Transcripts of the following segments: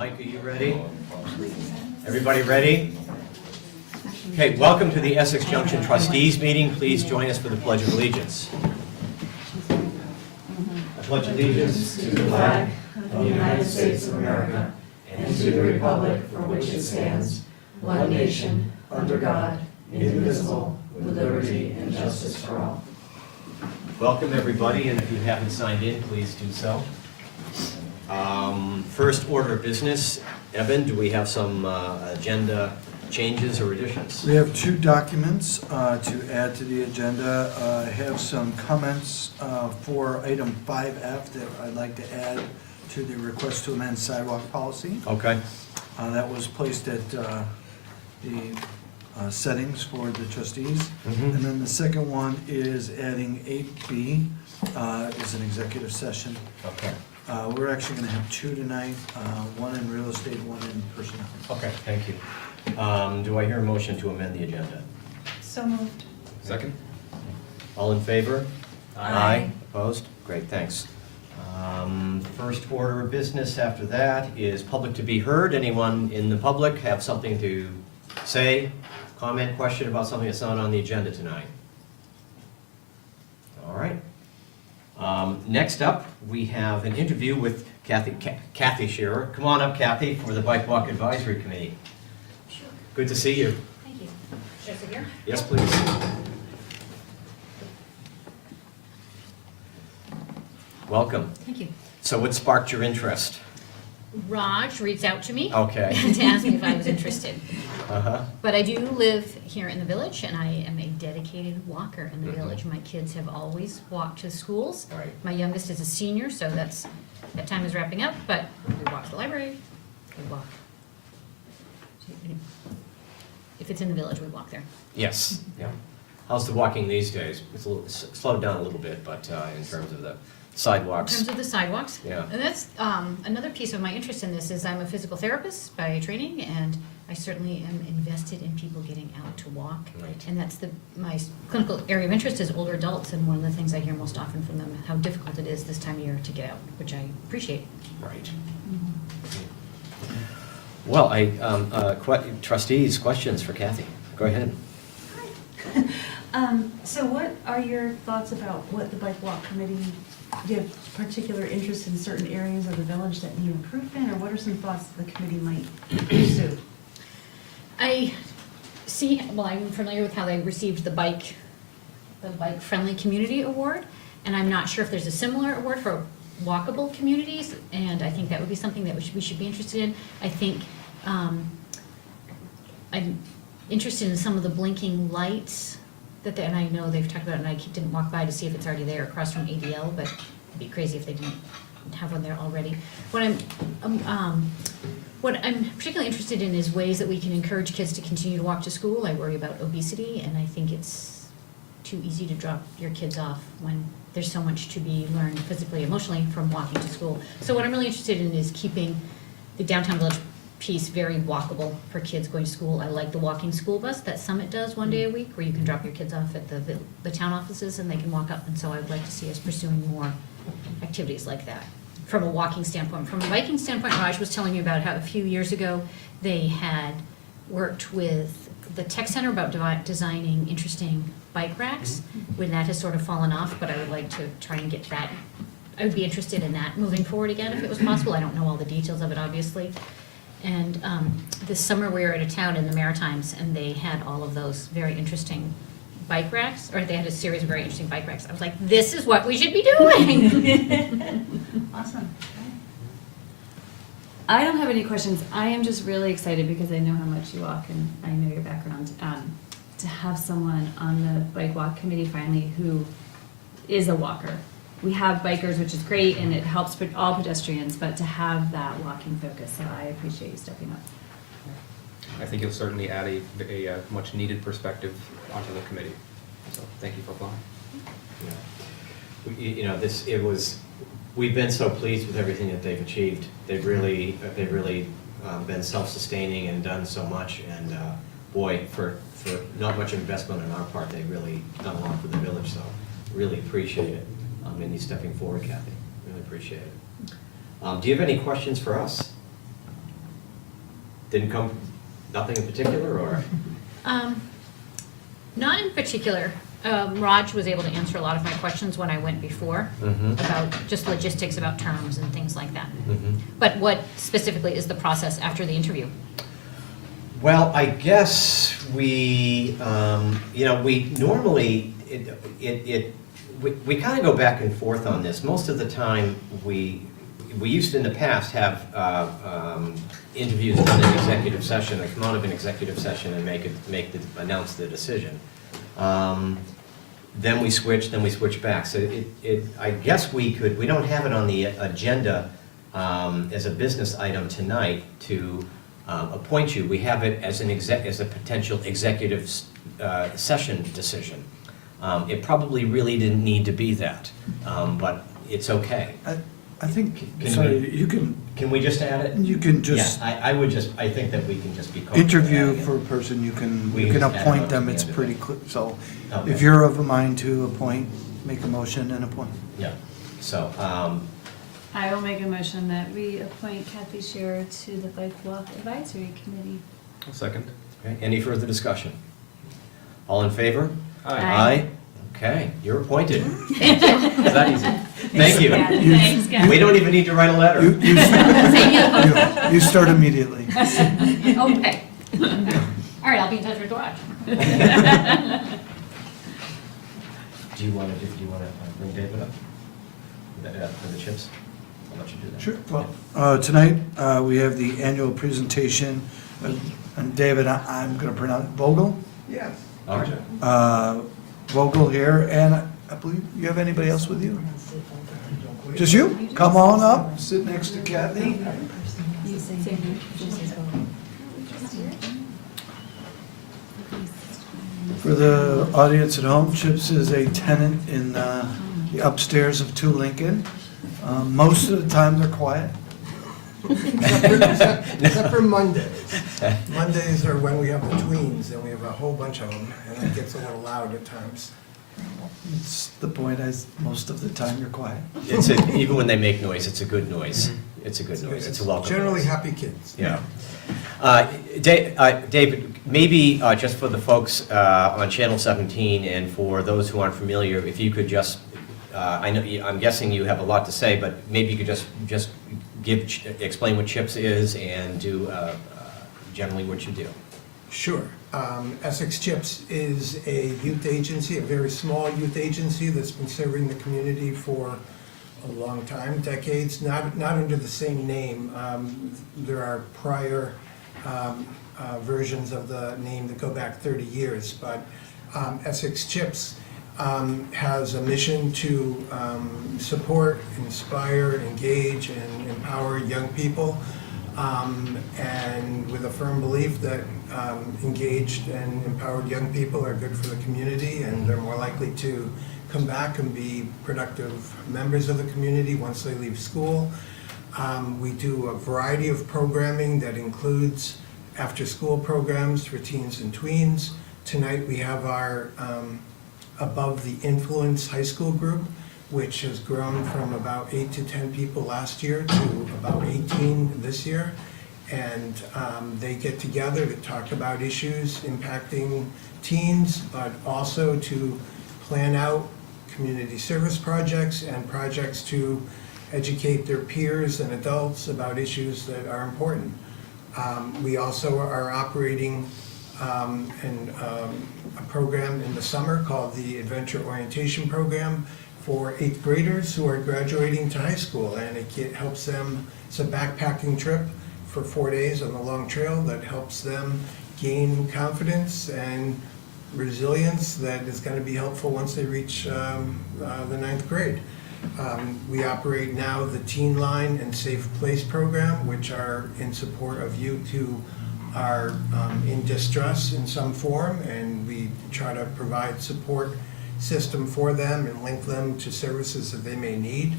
Mike, are you ready? Everybody ready? Okay, welcome to the Essex Junction Trustees meeting. Please join us for the Pledge of Allegiance. I pledge allegiance to the flag of the United States of America and to the republic for which it stands, one nation, under God, indivisible, with liberty and justice for all. Welcome, everybody, and if you haven't signed in, please do so. First order of business. Evan, do we have some agenda changes or additions? We have two documents to add to the agenda. I have some comments for item 5F that I'd like to add to the request to amend sidewalk policy. Okay. That was placed at the settings for the trustees. Mhm. And then the second one is adding 8B, is an executive session. Okay. We're actually going to have two tonight, one in real estate, one in personnel. Okay, thank you. Do I hear a motion to amend the agenda? So moved. Second? All in favor? Aye. Opposed? Great, thanks. First order of business after that is public to be heard. Anyone in the public have something to say, comment, question about something that's not on the agenda tonight? All right. Next up, we have an interview with Kathy Shearer. Come on up, Kathy, for the Bike Walk Advisory Committee. Sure. Good to see you. Thank you. Should I sit here? Yes, please. Welcome. Thank you. So what sparked your interest? Raj reached out to me Okay. to ask me if I was interested. Uh-huh. But I do live here in the village, and I am a dedicated walker in the Mhm. village. My kids have always walked to schools. Right. My youngest is a senior, so that time is wrapping up, but we walk to the library, we walk. If it's in the village, we walk there. Yes, yeah. How's the walking these days? It's slowed down a little bit, but in terms of the In sidewalks. terms of the sidewalks. Yeah. And that's another piece of my interest in this is I'm a physical therapist by training, and I certainly am invested in people getting out to walk. Right. And that's my clinical area of interest is older adults, and one of the things I hear most often from them, how difficult it is this time of year to get out, which I appreciate. Right. Well, trustees, questions for Kathy? Go ahead. So what are your thoughts about what the bike walk committee, do you have particular interest in certain areas of the village that need improvement, or what are some thoughts that the committee might pursue? I'm familiar with how they received the bike friendly community award, and I'm not sure if there's a similar award for walkable communities, and I think that would be something that we should be interested in. I think, I'm interested in some of the blinking lights and I know they've talked about it, and I didn't walk by to see if it's already there across from ADL, but it'd be crazy if they didn't have one there already. What I'm particularly interested in is ways that we can encourage kids to continue to walk to school. I worry about obesity, and I think it's too easy to drop your kids off when there's so much to be learned physically, emotionally from walking to school. So what I'm really interested in is keeping the downtown village piece very walkable for kids going to school. I like the walking school bus that Summit does one day a week, where you can drop your kids off at the town offices and they can walk up. And so I would like to see us pursuing more activities like that from a walking standpoint. From a biking standpoint, Raj was telling me about how a few years ago they had worked with the tech center about designing interesting bike racks, when that has sort of fallen off, but I would like to try and get that. I would be interested in that moving forward again if it was possible. I don't know all the details of it, obviously. And this summer we were at a town in the Maritimes, and they had all of those very interesting bike racks, or they had a series of very interesting bike racks. I was like, this is what we should be doing. Awesome. I don't have any questions. I am just really excited because I know how much you walk and I know your background. To have someone on the bike walk committee finally who is a walker. We have bikers, which is great, and it helps all pedestrians, but to have that walking focus, so I appreciate you stepping up. I think you'll certainly add a much needed perspective onto the committee. So thank you for applying. Yeah. We've been so pleased with everything that they've achieved. They've really been self-sustaining and done so much, and boy, for not much investment on our part, they've really done a lot for the village, so really appreciate it. And you stepping forward, Kathy. Really appreciate it. Do you have any questions for us? Didn't come, nothing in particular, or? Not in particular. Raj was able to answer a lot of my questions when I went before Mhm. about just logistics, about terms and things like that. Mhm. But what specifically is the process after the interview? Well, I guess we, we normally, we kind of go back and forth on this. Most of the time, we used to in the past have interviews done in executive session, they come out of an executive session and announce the decision. Then we switch back. So I guess we don't have it on the agenda as a business item tonight to appoint you. We have it as as a potential executive session decision. It probably really didn't need to be that, but it's okay. I think, Can sorry, we- you can, Can we just add it? you can just Yeah, I think that we can just be comfortable interview adding it. for a person, you We can can just add it appoint on them, to the it's end of pretty it. clear. So Okay. if you're of a mind to appoint, make a motion and appoint. Yeah, so, I will make a motion that we appoint Kathy Scherer to the Bike Walk Advisory Committee. I'll second. okay, any further discussion? All in favor? Aye. Okay, you're appointed. Thank you. Is that easy? Thank you. Thanks, We Kathy. don't even need to write a letter. You start immediately. Okay. All right, I'll be in touch with Raj. Do you want to bring David up? For the chips? I'll let you do that. Sure. Well, tonight, we have the annual presentation, and David, I'm going to pronounce Vogel? Yes. All right. Vogel here, and I believe you have anybody else with you? Just you? Come on up, sit next to Kathy. For the audience at home, Chips is a tenant in the upstairs of 2 Lincoln. Most of the time, they're quiet. Except for Mondays. Mondays are when we have the tweens, and we have a whole bunch of them, and it gets a little loud at times. It's the point, most of the time, you're quiet. Even when they make noise, it's a good noise. It's a good noise, it's a welcome Generally noise. happy kids. Yeah. David, maybe just for the folks on Channel 17 and for those who aren't familiar, if you could just, I'm guessing you have a lot to say, but maybe you could just explain what CHIPS is and do generally what you do. Sure. Essex CHIPS is a youth agency, a very small youth agency that's been serving the community for a long time, decades, not under the same name. There are prior versions of the name that go back 30 years, but Essex CHIPS has a mission to support, inspire, engage, and empower young people, and with a firm belief that engaged and empowered young people are good for the community, and they're more likely to come back and be productive members of the community once they leave school. We do a variety of programming that includes after-school programs for teens and tweens. Tonight we have our Above the Influence high school group, which has grown from about 8 to 10 people last year to about 18 this year. And they get together to talk about issues impacting teens, but also to plan out community service projects and projects to educate their peers and adults about issues that are important. We also are operating a program in the summer called the Adventure Orientation Program for 8th graders who are graduating to high school, and it helps them, it's a backpacking trip for 4 days on the long trail that helps them gain confidence and resilience that is going to be helpful once they reach the 9th grade. We operate now the Teen Line and Safe Place program, which are in support of youth who are in distress in some form, and we try to provide support system for them and link them to services that they may need.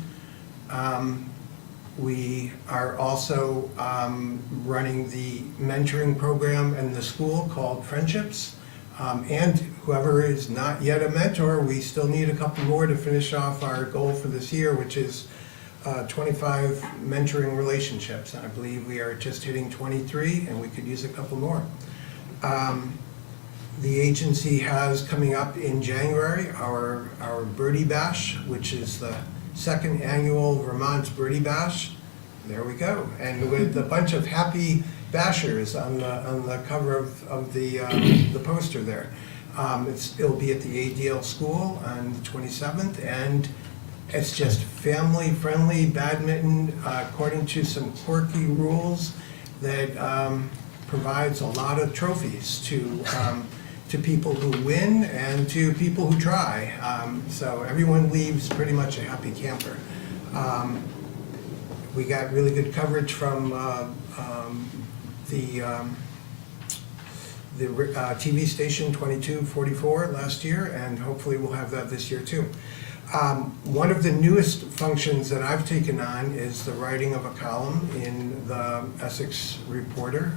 We are also running the mentoring program in the school called Friendships. And whoever is not yet a mentor, we still need a couple more to finish off our goal for this year, which is 25 mentoring relationships, and I believe we are just hitting 23, and we could use a couple more. The agency has coming up in January our Birdie Bash, which is the second annual Vermont Birdie Bash. There we go, and with a bunch of happy bashers on the cover of the poster there. It'll be at the ADL school on the 27th, and it's just family-friendly badminton according to some quirky rules that provides a lot of trophies to people who win and to people who try. So everyone leaves pretty much a happy camper. We got really good coverage from the TV station 2244 last year, and hopefully we'll have that this year too. One of the newest functions that I've taken on is the writing of a column in the Essex Reporter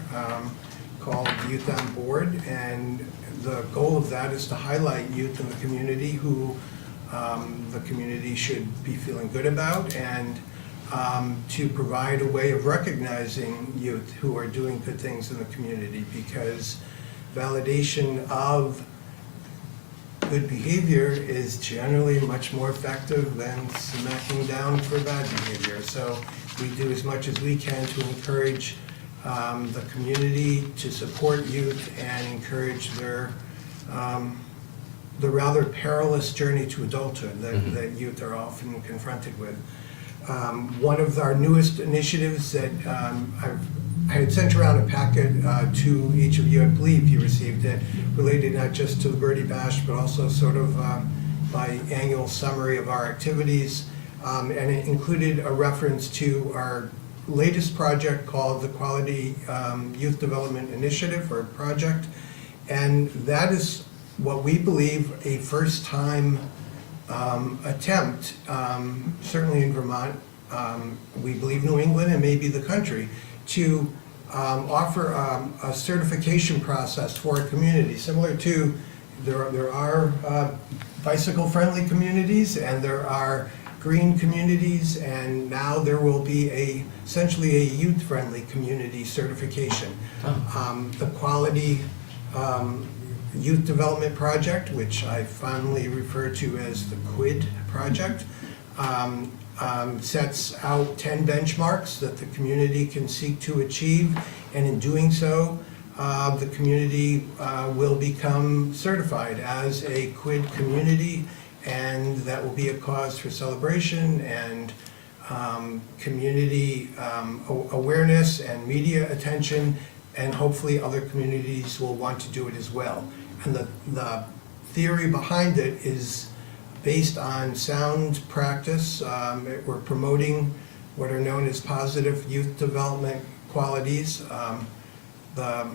called Youth on Board, and the goal of that is to highlight youth in the community who the community should be feeling good about, and to provide a way of recognizing youth who are doing good things in the community, because validation of good behavior is generally much more effective than smacking down for bad behavior. So we do as much as we can to encourage the community to support youth and encourage their the rather perilous journey to adulthood that youth are often confronted with. One of our newest initiatives that I had sent around a packet to each of you, I believe you received it, related not just to the Birdie Bash, but also sort of my annual summary of our activities. And it included a reference to our latest project called the Quality Youth Development Initiative, or project. And that is what we believe a first-time attempt, certainly in Vermont, we believe New England and maybe the country, to offer a certification process for a community, similar to, there are bicycle-friendly communities and there are green communities, and now there will be essentially a youth-friendly community certification. The Quality Youth Development Project, which I fondly refer to as the QUID project, sets out 10 benchmarks that the community can seek to achieve, and in doing so, the community will become certified as a QUID community, and that will be a cause for celebration and community awareness and media attention, and hopefully other communities will want to do it as well. And the theory behind it is based on sound practice. We're promoting what are known as positive youth development qualities. The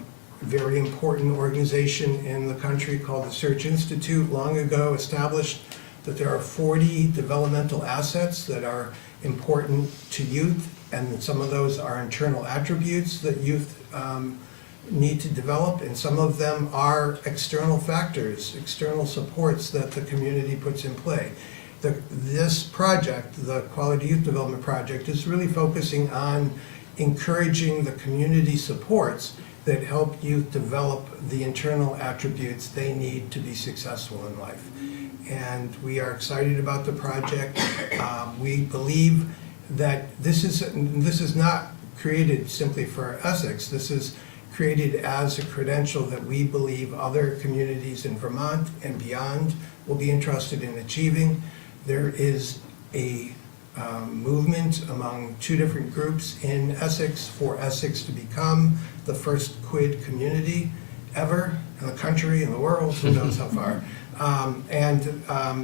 very important organization in the country called the Search Institute long ago established that there are 40 developmental assets that are important to youth, and some of those are internal attributes that youth need to develop, and some of them are external factors, external supports that the community puts in play. This project, the Quality Youth Development Project, is really focusing on encouraging the community supports that help youth develop the internal attributes they need to be successful in life. And we are excited about the project. We believe that this is not created simply for Essex. This is created as a credential that we believe other communities in Vermont and beyond will be interested in achieving. There is a movement among two different groups in Essex for Essex to become the first QUID community ever in the country, in the world, who knows how far.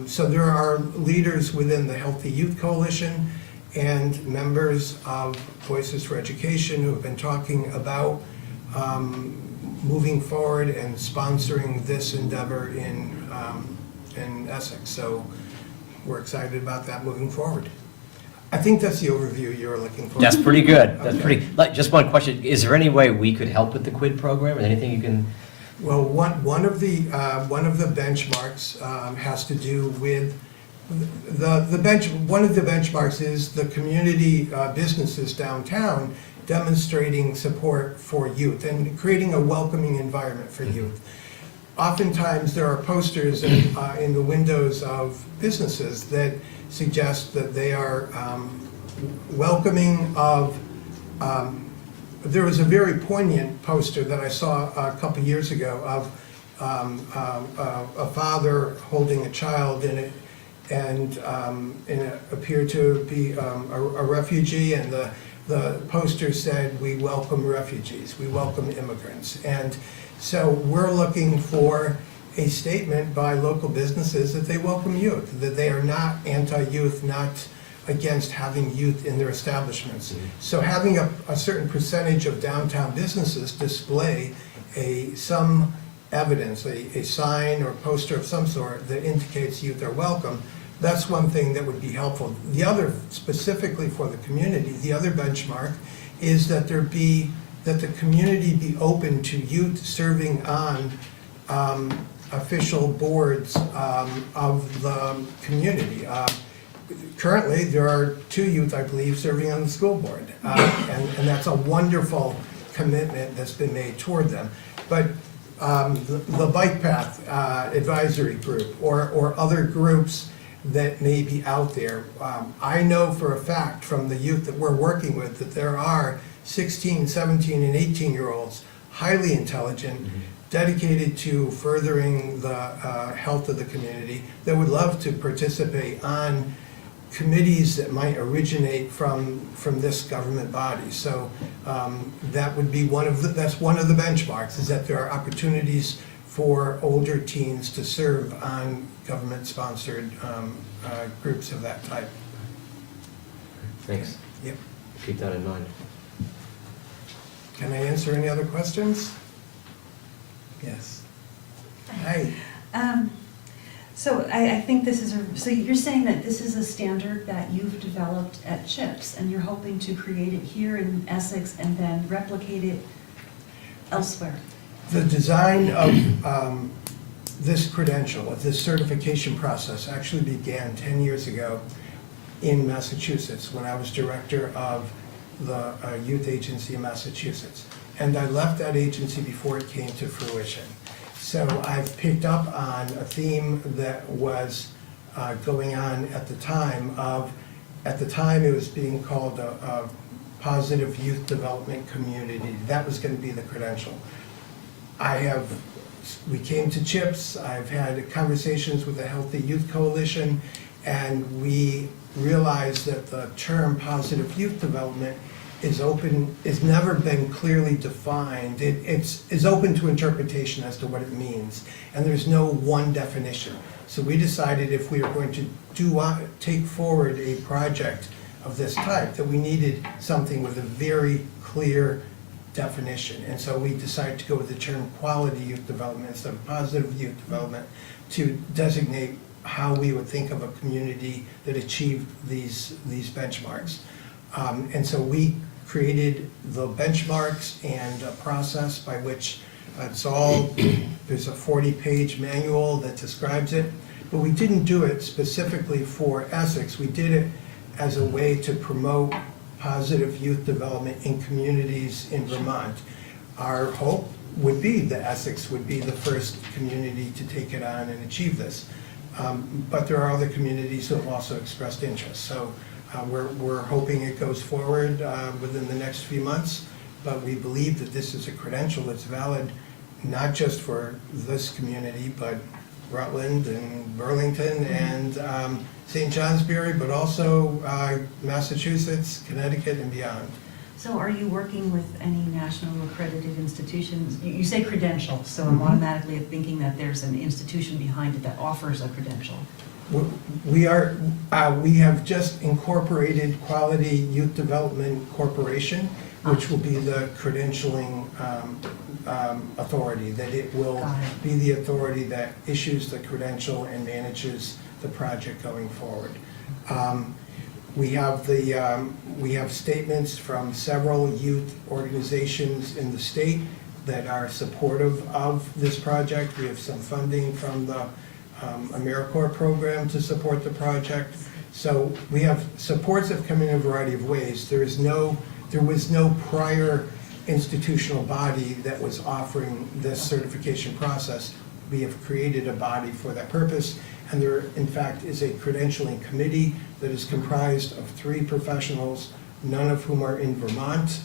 So there are leaders within the Healthy Youth Coalition and members of Voices for Education who have been talking about moving forward and sponsoring this endeavor in Essex. So we're excited about that moving forward. I think that's the overview you were looking for. That's pretty good. That's Okay. pretty, like, just one question. Is there any way we could help with the QUID program? Is there anything you can? Well, one of the benchmarks has to do with One of the benchmarks is the community businesses downtown demonstrating support for youth and creating a welcoming environment for youth. Oftentimes, there are posters in the windows of businesses that suggest that they are welcoming of, there was a very poignant poster that I saw a couple years ago of a father holding a child in it, and it appeared to be a refugee, and the poster said, "We welcome refugees, we welcome immigrants." And so we're looking for a statement by local businesses that they welcome youth, that they are not anti-youth, not against having youth in their establishments. So having a certain percentage of downtown businesses display some evidence, a sign or poster of some sort that indicates youth are welcome, that's one thing that would be helpful. The other, specifically for the community, the other benchmark is that the community be open to youth serving on official boards of the community. Currently, there are 2 youth, I believe, serving on the school board, and that's a wonderful commitment that's been made toward them. But the Bike Path Advisory Group or other groups that may be out there, I know for a fact from the youth that we're working with that there are 16, 17, and 18-year-olds, highly intelligent, dedicated to furthering the health of the community, that would love to participate on committees that might originate from this government body. So that would be that's one of the benchmarks, is that there are opportunities for older teens to serve on government-sponsored groups of that type. Thanks. Yep. Keep that in mind. Can I answer any other questions? Yes. Hi. So I think this is so you're saying that this is a standard that you've developed at CHIPS, and you're hoping to create it here in Essex and then replicate it elsewhere? The design of this credential, of this certification process, actually began 10 years ago in Massachusetts when I was director of the youth agency in Massachusetts. And I left that agency before it came to fruition. So I've picked up on a theme that was going on at the time it was being called a positive youth development community. That was going to be the credential. We came to CHIPS, I've had conversations with the Healthy Youth Coalition, and we realized that the term positive youth development is never been clearly defined. It's open to interpretation as to what it means, and there's no one definition. So we decided if we were going to take forward a project of this type, that we needed something with a very clear definition. And so we decided to go with the term quality youth development instead of positive youth development to designate how we would think of a community that achieved these benchmarks. And so we created the benchmarks and a process by which there's a 40-page manual that describes it, but we didn't do it specifically for Essex. We did it as a way to promote positive youth development in communities in Vermont. Our hope would be that Essex would be the first community to take it on and achieve this. But there are other communities who have also expressed interest. So we're hoping it goes forward within the next few months, but we believe that this is a credential that's valid not just for this community, but Rutland and Burlington and St. Johnsbury, but also Massachusetts, Connecticut, and beyond. So are you working with any national accredited institutions? You say credential, so I'm automatically thinking that there's an institution behind it that offers a credential. We have just incorporated Quality Youth Development Corporation, which will be the credentialing authority, that it will be the authority that issues the credential and manages the project going forward. We have statements from several youth organizations in the state that are supportive of this project. We have some funding from the AmeriCorps program to support the project. So we have supports that come in a variety of ways. There was no prior institutional body that was offering this certification process. We have created a body for that purpose, and there, in fact, is a credentialing committee that is comprised of 3 professionals, none of whom are in Vermont,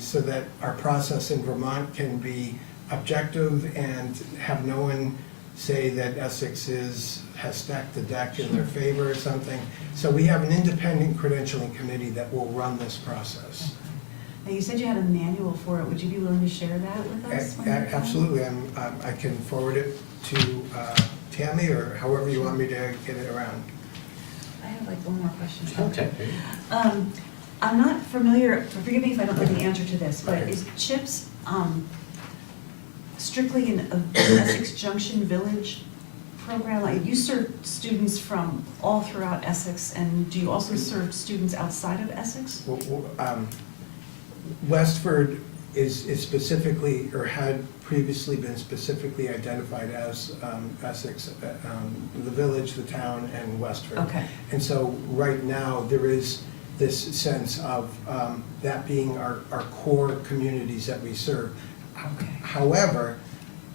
so that our process in Vermont can be objective and have no one say that Essex has stacked the deck in their favor or something. So we have an independent credentialing committee that will run this process. Now, you said you had a manual for it. Would you be willing to share that with us? when you're done? Absolutely, I can forward it to Tammy, or however you want me to get it around. I have like one more question. Okay. I'm not familiar, forgive me if I don't know the answer to this, but Okay. is CHIPS strictly an Essex Junction Village program? Like, you serve students from all throughout Essex, and do you also serve students outside of Essex? Westford is specifically, or had previously been specifically identified as Essex, the village, the town, and Westford. Okay. And so right now, there is this sense of that being our core communities that we serve. Okay. However,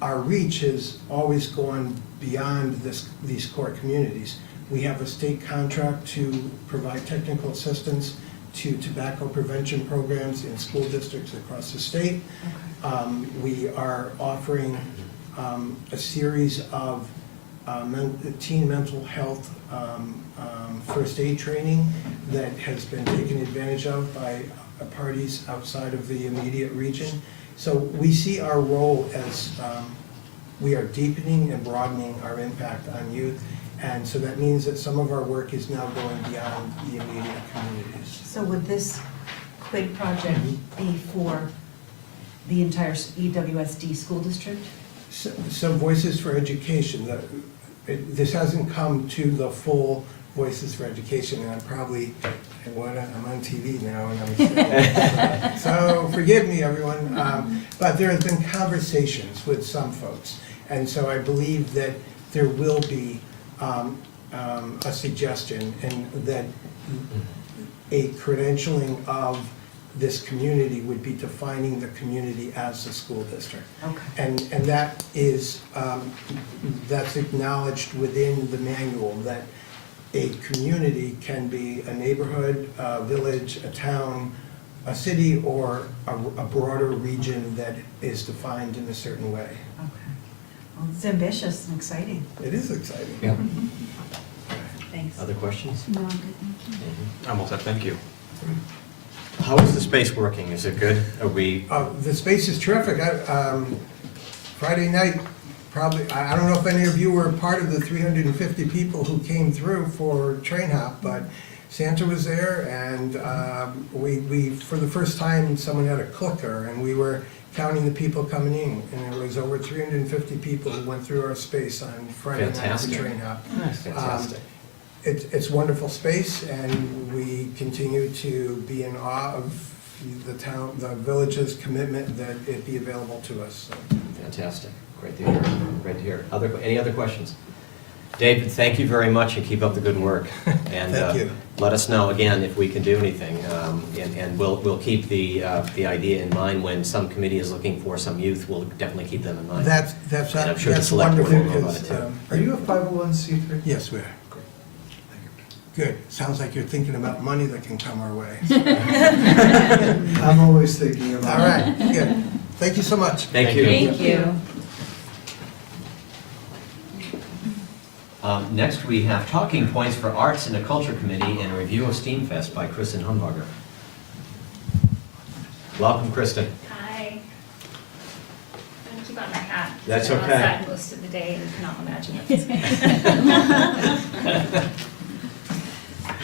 our reach has always gone beyond these core communities. We have a state contract to provide technical assistance to tobacco prevention programs in school districts across the state. We are offering a series of teen mental health first aid training that has been taken advantage of by parties outside of the immediate region. So we see our role as we are deepening and broadening our impact on youth. And so that means that some of our work is now going beyond the immediate communities. So would this QUID project be for the entire EWSD school district? So Voices for Education, this hasn't come to the full Voices for Education, and I'm probably, I'm on TV now, and I'm so forgive me, everyone. But there have been conversations with some folks, and so I believe that there will be a suggestion, and that a credentialing of this community would be defining the community as the school district. Okay. And that is, that's acknowledged within the manual, that a community can be a neighborhood, a village, a town, a city, or a broader region that is defined in a certain way. Okay. Well, it's ambitious and exciting. It is exciting. Yeah. Thanks. Other questions? No, I'm good, thank you. I'm all set, thank you. How is the space working? Is it good? Are we, The space is terrific. Friday night, probably, I don't know if any of you were part of the 350 people who came through for Train Hop, but Santa was there, and we, for the first time, someone had a clicker, and we were counting the people coming in, and it was over 350 people who went through our space on Friday night for Fantastic. Train Hop. fantastic. It's wonderful space, and we continue to be in awe of the town, the village's commitment that it be available to us. So. Fantastic. Great to hear. Great to hear. Any other questions? David, thank you very much, and keep up the good work. And Thank you. let us know again if we can do anything. And we'll keep the idea in mind when some committee is looking for some youth. We'll definitely keep them in mind. That's And I'm sure the that's select board wonderful. will know about it because, too. Are you a 501c3? Yes, we are. Good. Sounds like you're thinking about money that can come our way. I'm always thinking about All right, good. Thank you so much. Thank you. Thank you. Next, we have talking points for Arts and the Culture Committee and a review of Steamfest by Kristen Humbarger. Welcome, Kristen. Hi. I'm gonna keep on my hat. That's I'm okay. outside most of the day and cannot imagine it.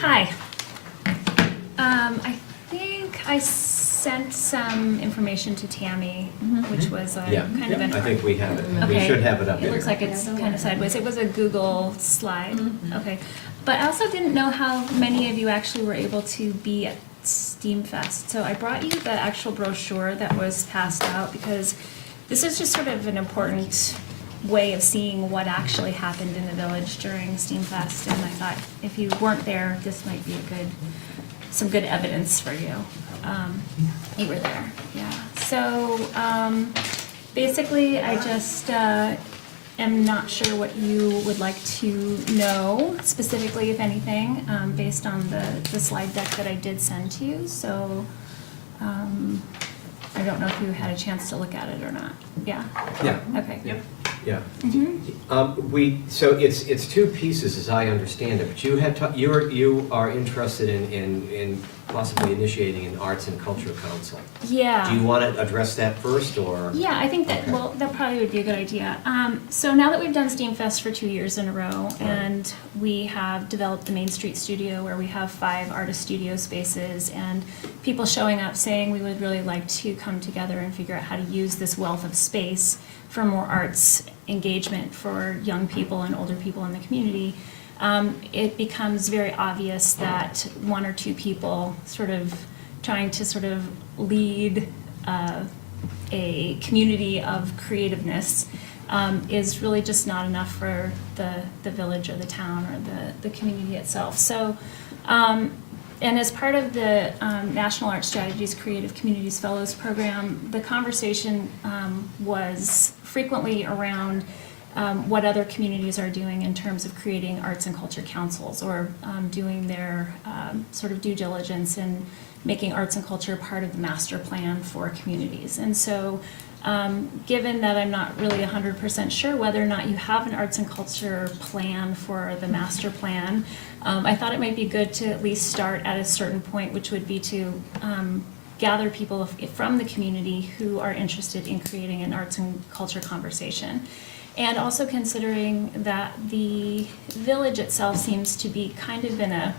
Hi. I think I sent some information to Tammy, which was Yeah, kind of an. I think we have it. We Okay. should have it up It here. looks like it's kind of sideways. It was a Google slide. Okay. But I also didn't know how many of you actually were able to be at Steamfest. So I brought you the actual brochure that was passed out because this is just sort of an important way of seeing what actually happened in the village during Steamfest, and I thought if you weren't there, this might be some good evidence for you. You were there, yeah. So, basically, I just, am not sure what you would like to know specifically, if anything, based on the slide deck that I did send to you, so, I don't know if you had a chance to look at it or not. Yeah? Yeah. Okay. Yeah. Yeah. Mhm. So it's two pieces as I understand it, but you are interested in possibly initiating an arts and culture council. Yeah. Do you want to address that first, or? Yeah, I think that, Okay. well, that probably would be a good idea. So now that we've done Steamfest for 2 years in a row, and we have developed the Main Street Studio, where we have 5 artist studio spaces, and people showing up saying we would really like to come together and figure out how to use this wealth of space for more arts engagement for young people and older people in the community, it becomes very obvious that one or two people sort of trying to sort of lead a community of creativeness is really just not enough for the village or the town or the community itself. So, and as part of the National Art Strategies Creative Communities Fellows Program, the conversation was frequently around what other communities are doing in terms of creating arts and culture councils, or doing their sort of due diligence and making arts and culture part of the master plan for communities. And so, given that I'm not really 100% sure whether or not you have an arts and culture plan for the master plan, I thought it might be good to at least start at a certain point, which would be to gather people from the community who are interested in creating an arts and culture conversation. And also considering that the village itself seems to be kind of in a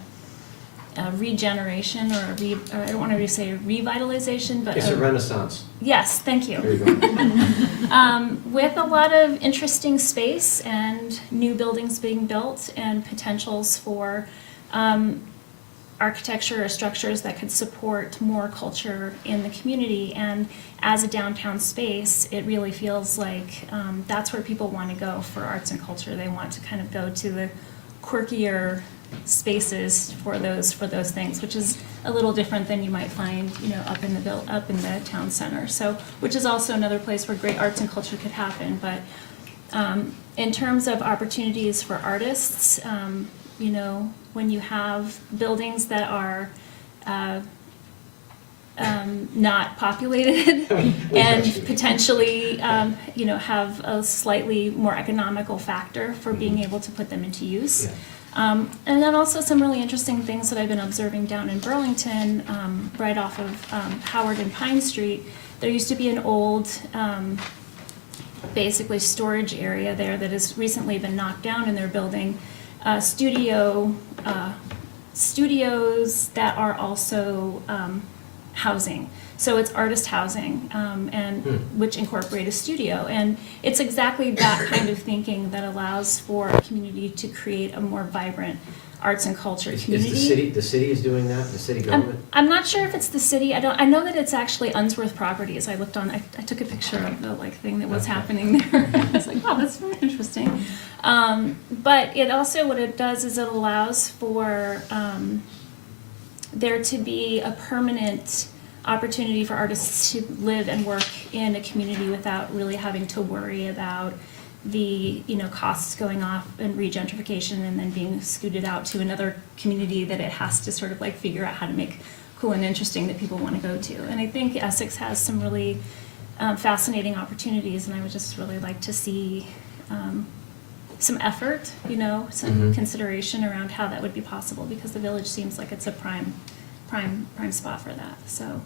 regeneration, or I don't want to say revitalization, but It's a renaissance. yes, thank you. There you go. With a lot of interesting space and new buildings being built and potentials for architecture or structures that could support more culture in the community. And as a downtown space, it really feels like that's where people want to go for arts and culture. They want to kind of go to the quirkier spaces for those things, which is a little different than you might find, up in the town center. So, which is also another place where great arts and culture could happen. But in terms of opportunities for artists, when you have buildings that are not populated and potentially, have a slightly more economical factor for being able to put them into use. Yeah. And then also some really interesting things that I've been observing down in Burlington, right off of Howard and Pine Street. There used to be an old, basically storage area there that has recently been knocked down, and they're building studios that are also housing. So it's artist housing, and which incorporate a studio. And it's exactly that kind of thinking that allows for a community to create a more vibrant arts and culture community. Is the city is doing that, the city government? I'm not sure if it's the city. I know that it's actually Unsworth Properties. I looked on, I took a picture of the thing that was happening there. I was like, oh, that's very interesting. But it also, what it does is it allows for there to be a permanent opportunity for artists to live and work in a community without really having to worry about the costs going off and regentrification and then being scooted out to another community that it has to sort of figure out how to make cool and interesting that people want to go to. And I think Essex has some really fascinating opportunities, and I would just really like to see some effort, some consideration around how that would be possible, because the village seems like it's a prime spot for that. So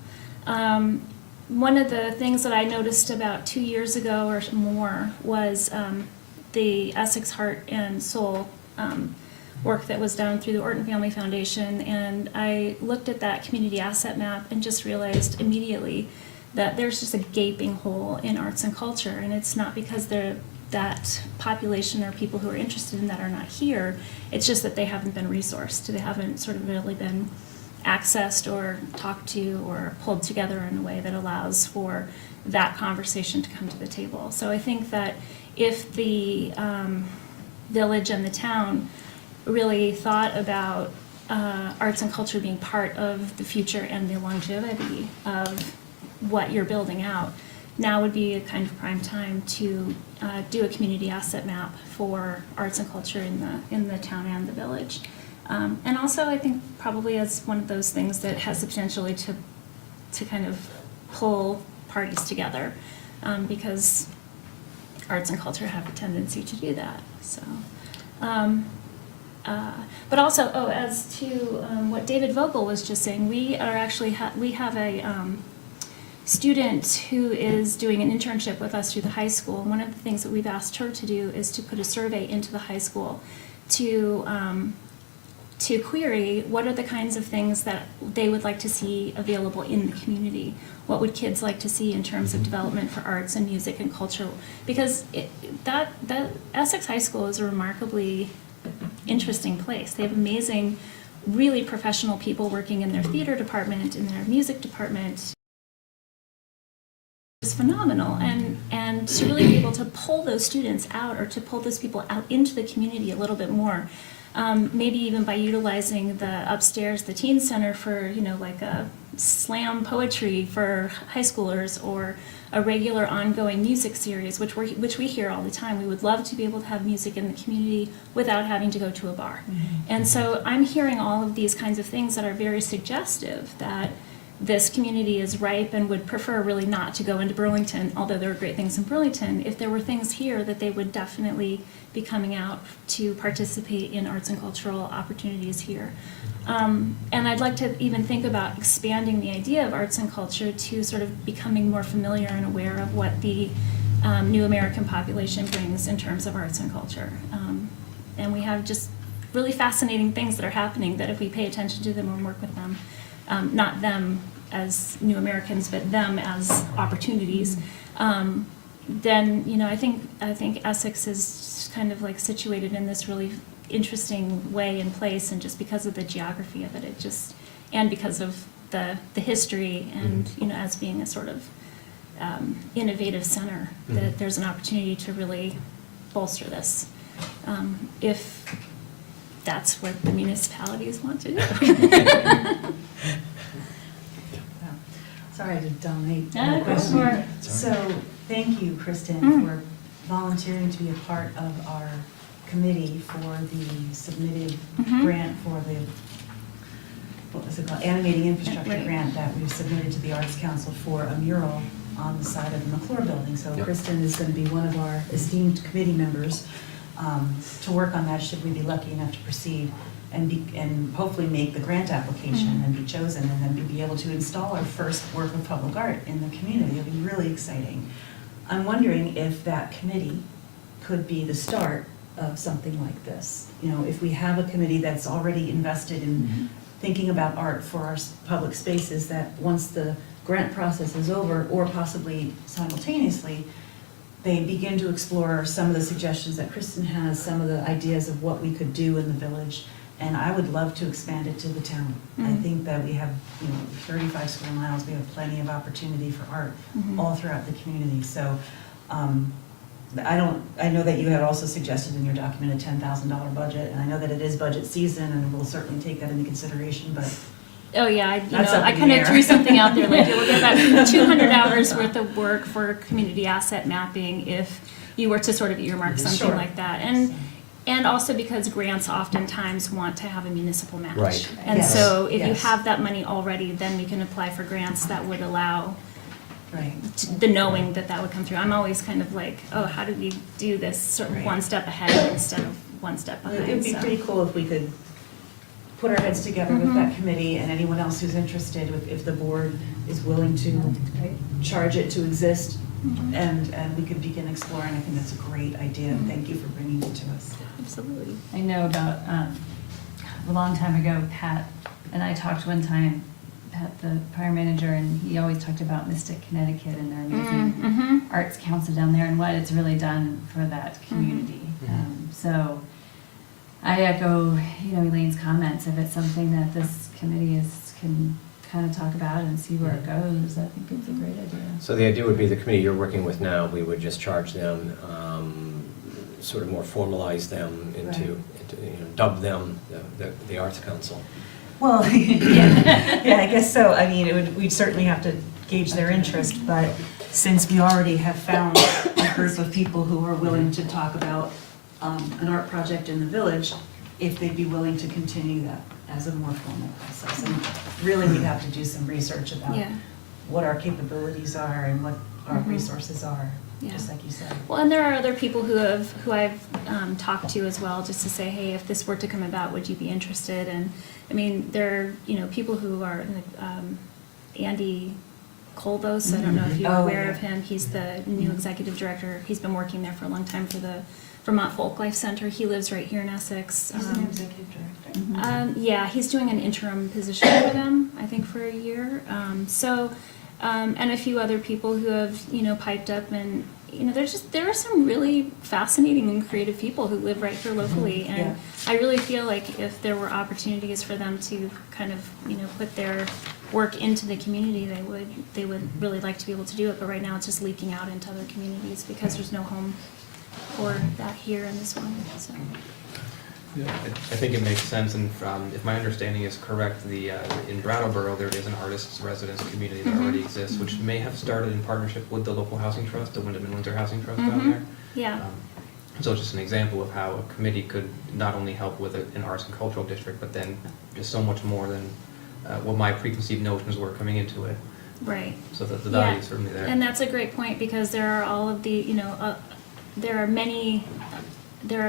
one of the things that I noticed about 2 years ago or more was the Essex Heart and Soul work that was done through the Orton Family Foundation, and I looked at that community asset map and just realized immediately that there's just a gaping hole in arts and culture, and it's not because that population or people who are interested in that are not here. It's just that they haven't been resourced. They haven't sort of really been accessed or talked to or pulled together in a way that allows for that conversation to come to the table. So I think that if the village and the town really thought about arts and culture being part of the future and the longevity of what you're building out, now would be a kind of prime time to do a community asset map for arts and culture in the town and the village. And also, I think probably as one of those things that has the potential to kind of pull parties together, because arts and culture have a tendency to do that. So, but also, as to what David Vogel was just saying, we are actually we have a student who is doing an internship with us through the high school. And one of the things that we've asked her to do is to put a survey into the high school to query what are the kinds of things that they would like to see available in the community. What would kids like to see in terms of development for arts and music and culture? Because that Essex High School is a remarkably interesting place. They have amazing, really professional people working in their theater department, in their music department. It's phenomenal, and to really be able to pull those students out, or to pull those people out into the community a little bit more, maybe even by utilizing the upstairs, the teen center for, like a slam poetry for high schoolers, or a regular ongoing music series, which we hear all the time. We would love to be able to have music in the community without having to go to a bar. Mm-hmm. And so I'm hearing all of these kinds of things that are very suggestive that this community is ripe and would prefer really not to go into Burlington, although there are great things in Burlington. If there were things here, that they would definitely be coming out to participate in arts and cultural opportunities here. And I'd like to even think about expanding the idea of arts and culture to sort of becoming more familiar and aware of what the new American population brings in terms of arts and culture. And we have just really fascinating things that are happening that if we pay attention to them and work with them, not them as new Americans, but them as opportunities, then I think Essex is kind of like situated in this really interesting way and place, and just because of the geography of it, and because of the history, and as being a sort of innovative center, that there's an opportunity to really bolster this, if that's what the municipalities want to do. Sorry to dominate Yeah, the go question. for it. So, thank you, Kristen, for volunteering to be a part of our committee for the submitted grant for the, what was it called, animating infrastructure Right. grant that we've submitted to the Arts Council for a mural on the side of the McClure building. So Yep. Kristen is going to be one of our esteemed committee members to work on that, should we be lucky enough to proceed and hopefully make the grant application and be chosen, and then be able to install our first work of public art in the community. It'll be really exciting. I'm wondering if that committee could be the start of something like this. If we have a committee that's already invested in thinking about art for our public spaces, that once the grant process is over, or possibly simultaneously, they begin to explore some of the suggestions that Kristen has, some of the ideas of what we could do in the village. And I would love to expand it to the town. I think that we have, 35 square miles, we have plenty of opportunity for art all throughout the community. So I know that you had also suggested in your document a $10,000 budget, and I know that it is budget season, and we'll certainly take that into consideration, but Oh yeah, That's up I in the kind of air. threw something out there, like you'll get about 200 hours worth of work for community asset mapping if you were to sort of earmark something Sure. like that. And also because grants oftentimes want to have a municipal match. Right. And Yes. so if you Yes. have that money already, then we can apply for grants that would allow right. the knowing that would come through. I'm always kind of like, oh, how do we do this sort of Right. one step ahead instead of one step behind? It would be so. pretty cool if we could put our heads together with that committee, and anyone else who's interested, if the board is willing to charge it to exist, and we could begin exploring. I think that's a great idea, and thank you for bringing it to us. Absolutely. I know about, a long time ago, Pat and I talked one time, Pat, the prior manager, and he always talked about Mystic, Connecticut, and their amazing arts council down there, and what it's really done for that community. So I echo, Elaine's comments. If it's something that this committee can kind of talk about it and see where it goes. I think it's a great idea. So the idea would be the committee you're working with now, we would just charge them, sort of more formalize them into, dub them the Arts Council. Well, yeah, I guess so. I mean, we'd certainly have to gauge their interest, but since we already have found a group of people who are willing to talk about an art project in the village, if they'd be willing to continue that as a more formal process. And really, we'd have to do some research about Yeah. what our capabilities are and what our Mhm. resources are, Yeah. just like you said. Well, and there are other people who I've talked to as well, just to say, hey, if this were to come about, would you be interested? And I mean, there are, people who are, like, Andy Colvos, I don't know if you're Oh, aware yeah. of him, he's the new executive director, he's been working there for a long time for the Vermont Folk Life Center, he lives right here in Essex. He's an executive director. Yeah, he's doing an interim position for them, I think for a year. And a few other people who have, piped up, and there are some really fascinating and creative people who live right here locally, and Yeah. I really feel like if there were opportunities for them to kind of, put their work into the community, they would really like to be able to do it. But right now, it's just leaking out into other communities because there's no home for that here in this one. So. Yeah, I think it makes sense, and if my understanding is correct, in Brattleboro, there is an artist's residence community that already exists, which may have started in partnership with the local housing trust, the Wyndham and Windsor Housing Trust down there. Yeah. So it's just an example of how a committee could not only help with an arts and cultural district, but then just so much more than what my preconceived notions were coming into it. Right. So that the value is certainly there. And that's a great point, because there are all of the, there are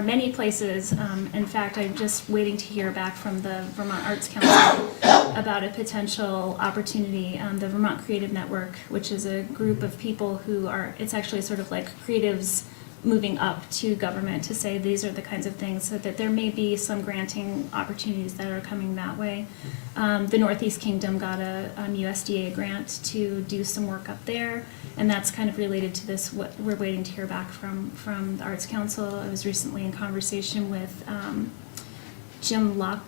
many places, in fact, I'm just waiting to hear back from the Vermont Arts Council about a potential opportunity, the Vermont Creative Network, which is a group of people who are, it's actually sort of like creatives moving up to government to say these are the kinds of things, so that there may be some granting opportunities that are coming that way. The Northeast Kingdom got a USDA grant to do some work up there, and that's kind of related to this, what we're waiting to hear back from the Arts Council. I was recently in conversation with Jim Lockfield,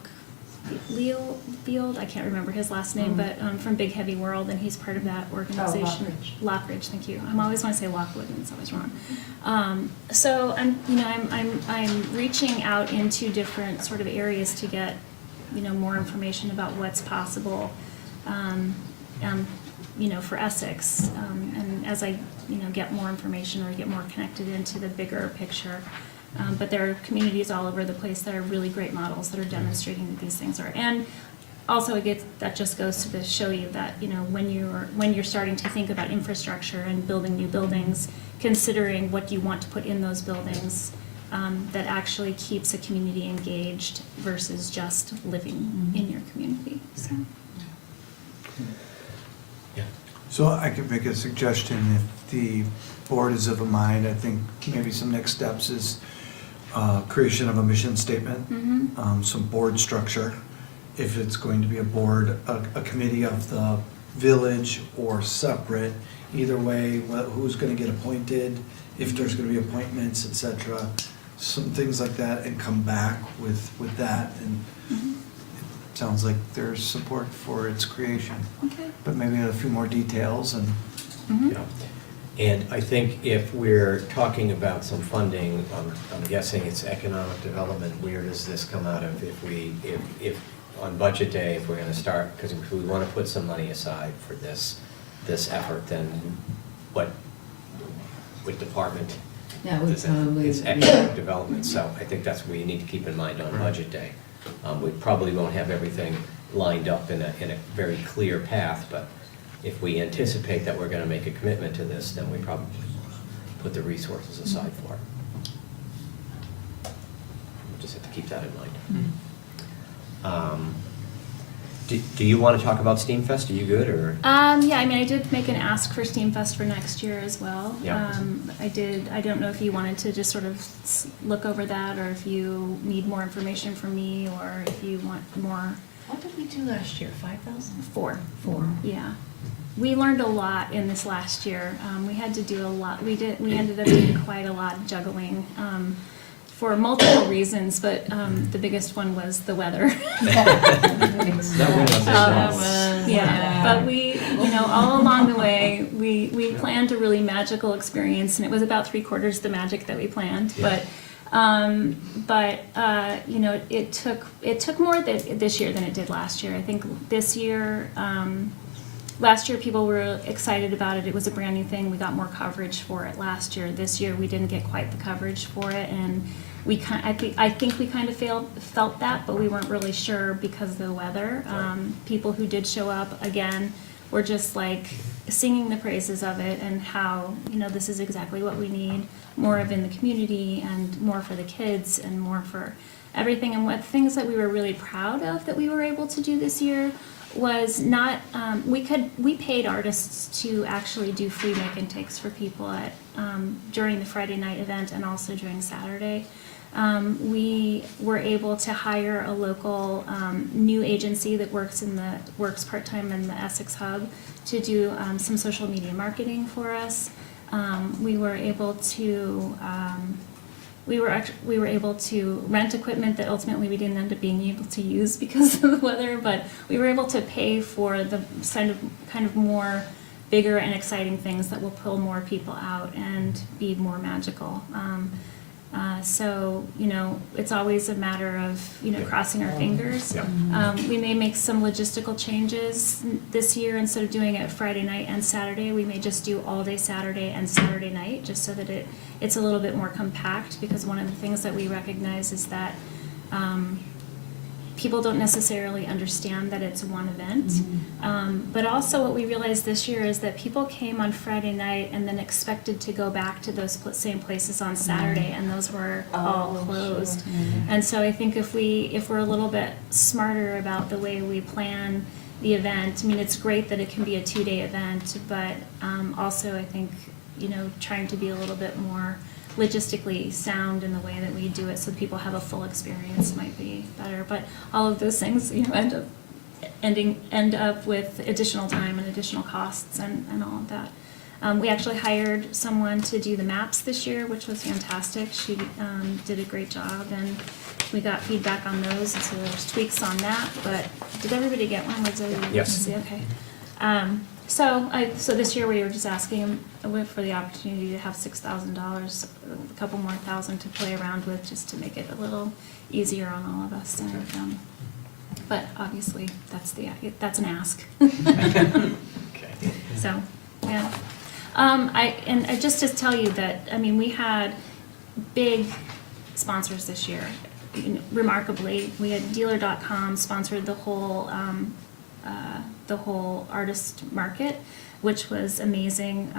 I can't remember his last name, but from Big Heavy World, and he's part of that organization. Lockridge, thank you. I always want to say Lockwood, and it's always wrong. So I'm reaching out into different sort of areas to get more information about what's possible, for Essex. And as I get more information or get more connected into the bigger picture. But there are communities all over the place that are really great models that are demonstrating that these things are. And also, that just goes to show you that when you're starting to think about infrastructure and building new buildings, considering what you want to put in those buildings, that actually keeps a community engaged versus just living in your community. So. So I could make a suggestion, if the board is of a mind, I think maybe some next steps is creation of a mission statement, some board structure. If it's going to be a board, a committee of the village or separate, either way, who's gonna get appointed, if there's gonna be appointments, et cetera, some things like that, and come back with that, and it sounds like there's support for its creation. Okay. But maybe a few more details and. Yeah. And I think if we're talking about some funding, I'm guessing it's economic development, where does this come out of? If on budget day, if we're gonna start, because if we wanna put some money aside for this effort, then what department? That would is it? probably It's be- economic development, so I think that's what you need to keep in mind on budget day. We probably won't have everything lined up in a very clear path, but if we anticipate that we're gonna make a commitment to this, then we probably put the resources aside for it. We'll just have to keep that in mind. Do you want to talk about Steamfest? Are you good, or? Yeah, I did make an ask for Steamfest for next year as well. Yeah. I don't know if you wanted to just sort of look over that, or if you need more information from me, or if you want more. What did we do last year, 5,000? 4. 4. Yeah. We learned a lot in this last year. We had to do a lot. We ended up doing quite a lot of juggling. for multiple reasons, but the biggest one was the weather. Yeah, but we, you know, all along the way, we planned a really magical experience, and it was about 3/4 the magic that we planned. Yeah. You know, it took more this year than it did last year. I think this year, last year people were excited about it. It was a brand new thing. We got more coverage for it last year. This year we didn't get quite the coverage for it, and I think we kind of felt that, but we weren't really sure because of the weather. People who did show up again were just like singing the praises of it and how, you know, this is exactly what we need, more of in the community and more for the kids and more for everything. And what things that we were really proud of that we were able to do this year was not, we paid artists to actually do free make and takes for people at, during the Friday night event and also during Saturday. We were able to hire a local new agency that works part-time in the Essex hub to do some social media marketing for us. We were able to rent equipment that ultimately we didn't end up being able to use because of the weather, but we were able to pay for the kind of more bigger and exciting things that will pull more people out and be more magical. So, you know, it's always a matter of, you know, crossing our fingers. Yeah. We may make some logistical changes this year. Instead of doing it Friday night and Saturday, we may just do all day Saturday and Saturday night, just so that it's a little bit more compact, because one of the things that we recognize is that people don't necessarily understand that it's one event. But also what we realized this year is that people came on Friday night and then expected to go back to those same places on Saturday, and those were all closed. And so I think if we're a little bit smarter about the way we plan the event, I mean, it's great that it can be a 2-day event, but also I think, you know, trying to be a little bit more logistically sound in the way that we do it so people have a full experience might be better. But all of those things, you know, end up with additional time and additional costs and all of that. We actually hired someone to do the maps this year, which was fantastic. She did a great job, and we got feedback on those, and so there's tweaks on that. But did everybody get one? Was everybody Yes. see? Okay. So this year we were just asking for the opportunity to have $6,000, a couple more thousand to play around with, just to make it a little easier on all of us. And, but obviously that's an ask. Okay. So, yeah. I just to tell you that, I mean, we had big sponsors this year. Remarkably, we had Dealer.com sponsored the whole artist market, which was amazing.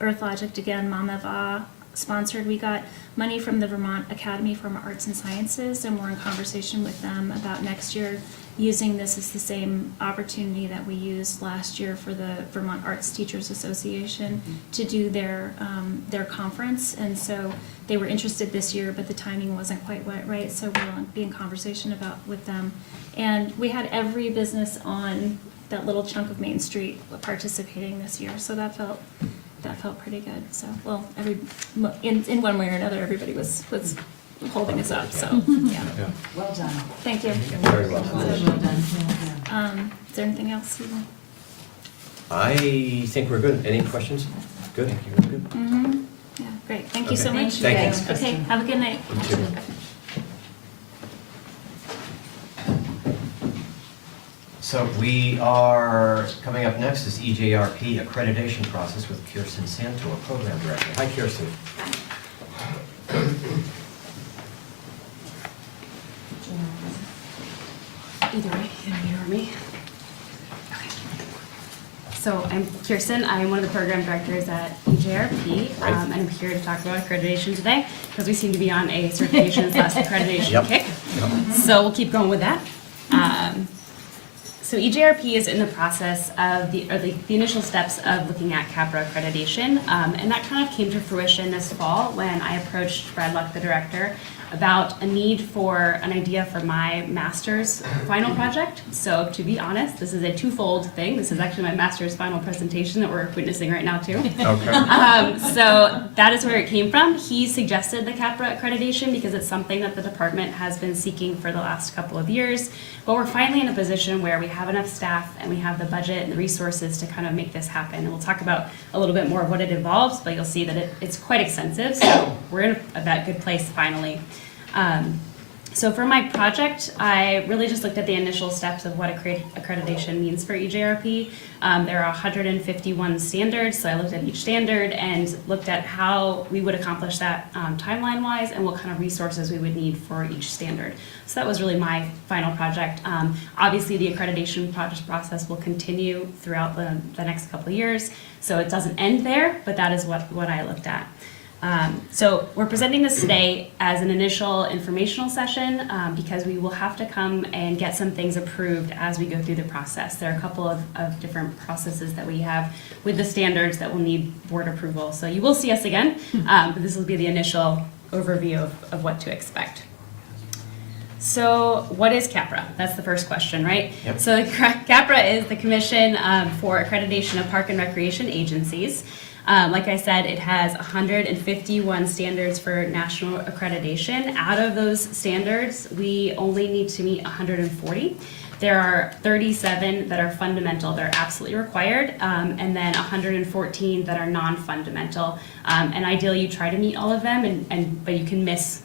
Earth Logic again, Mama Va sponsored. We got money from the Vermont Academy for Arts and Sciences, and we're in conversation with them about next year using this as the same opportunity that we used last year for the Vermont Arts Teachers Association to do their conference. And so they were interested this year, but the timing wasn't quite right, so we'll be in conversation with them. And we had every business on that little chunk of Main Street participating this year, so that felt pretty good. So, well, in one way or another, everybody was holding us up. So, yeah. Well done. Thank you. Very well. Well done. Is there anything else? I think we're good. Any questions? Good? Good? Mm-hmm. Yeah, great. Thank you so Okay. much. Thank you. Okay, have a good night. You too. So we are, coming up next is EJRP accreditation process with Kirsten Santor, Program Director. Hi, Kirsten. Either way, can you hear me? Okay. So I'm Kirsten. I'm one of the program directors at EJRP, Right. and I'm here to talk about accreditation today because we seem to be on a certification/accreditation Yep. kick. Yep. So we'll keep going with that. So EJRP is in the process of the initial steps of looking at CAPRA accreditation, and that kind of came to fruition this fall when I approached Brad Luck, the director, about a need for an idea for my master's final project. So to be honest, this is a twofold thing. This is actually my master's final presentation that we're witnessing right now too. Okay. So that is where it came from. He suggested the CAPRA accreditation because it's something that the department has been seeking for the last couple of years. But we're finally in a position where we have enough staff and we have the budget and the resources to kind of make this happen. And we'll talk about a little bit more of what it involves, but you'll see that it's quite extensive. So we're in that good place finally. So for my project, I really just looked at the initial steps of what accreditation means for EJRP. There are 151 standards, so I looked at each standard and looked at how we would accomplish that timeline-wise and what kind of resources we would need for each standard. So that was really my final project. Obviously, the accreditation project process will continue throughout the next couple of years, so it doesn't end there, but that is what I looked at. So we're presenting this today as an initial informational session because we will have to come and get some things approved as we go through the process. There are a couple of different processes that we have with the standards that will need board approval. So you will see us again, but this will be the initial overview of what to expect. So what is CAPRA? That's the first question, right? Yep. So CAPRA is the Commission for Accreditation of Park and Recreation Agencies. Like I said, it has 151 standards for national accreditation. Out of those standards, we only need to meet 140. There are 37 that are fundamental, that are absolutely required, and then 114 that are non-fundamental. And ideally, you try to meet all of them, but you can miss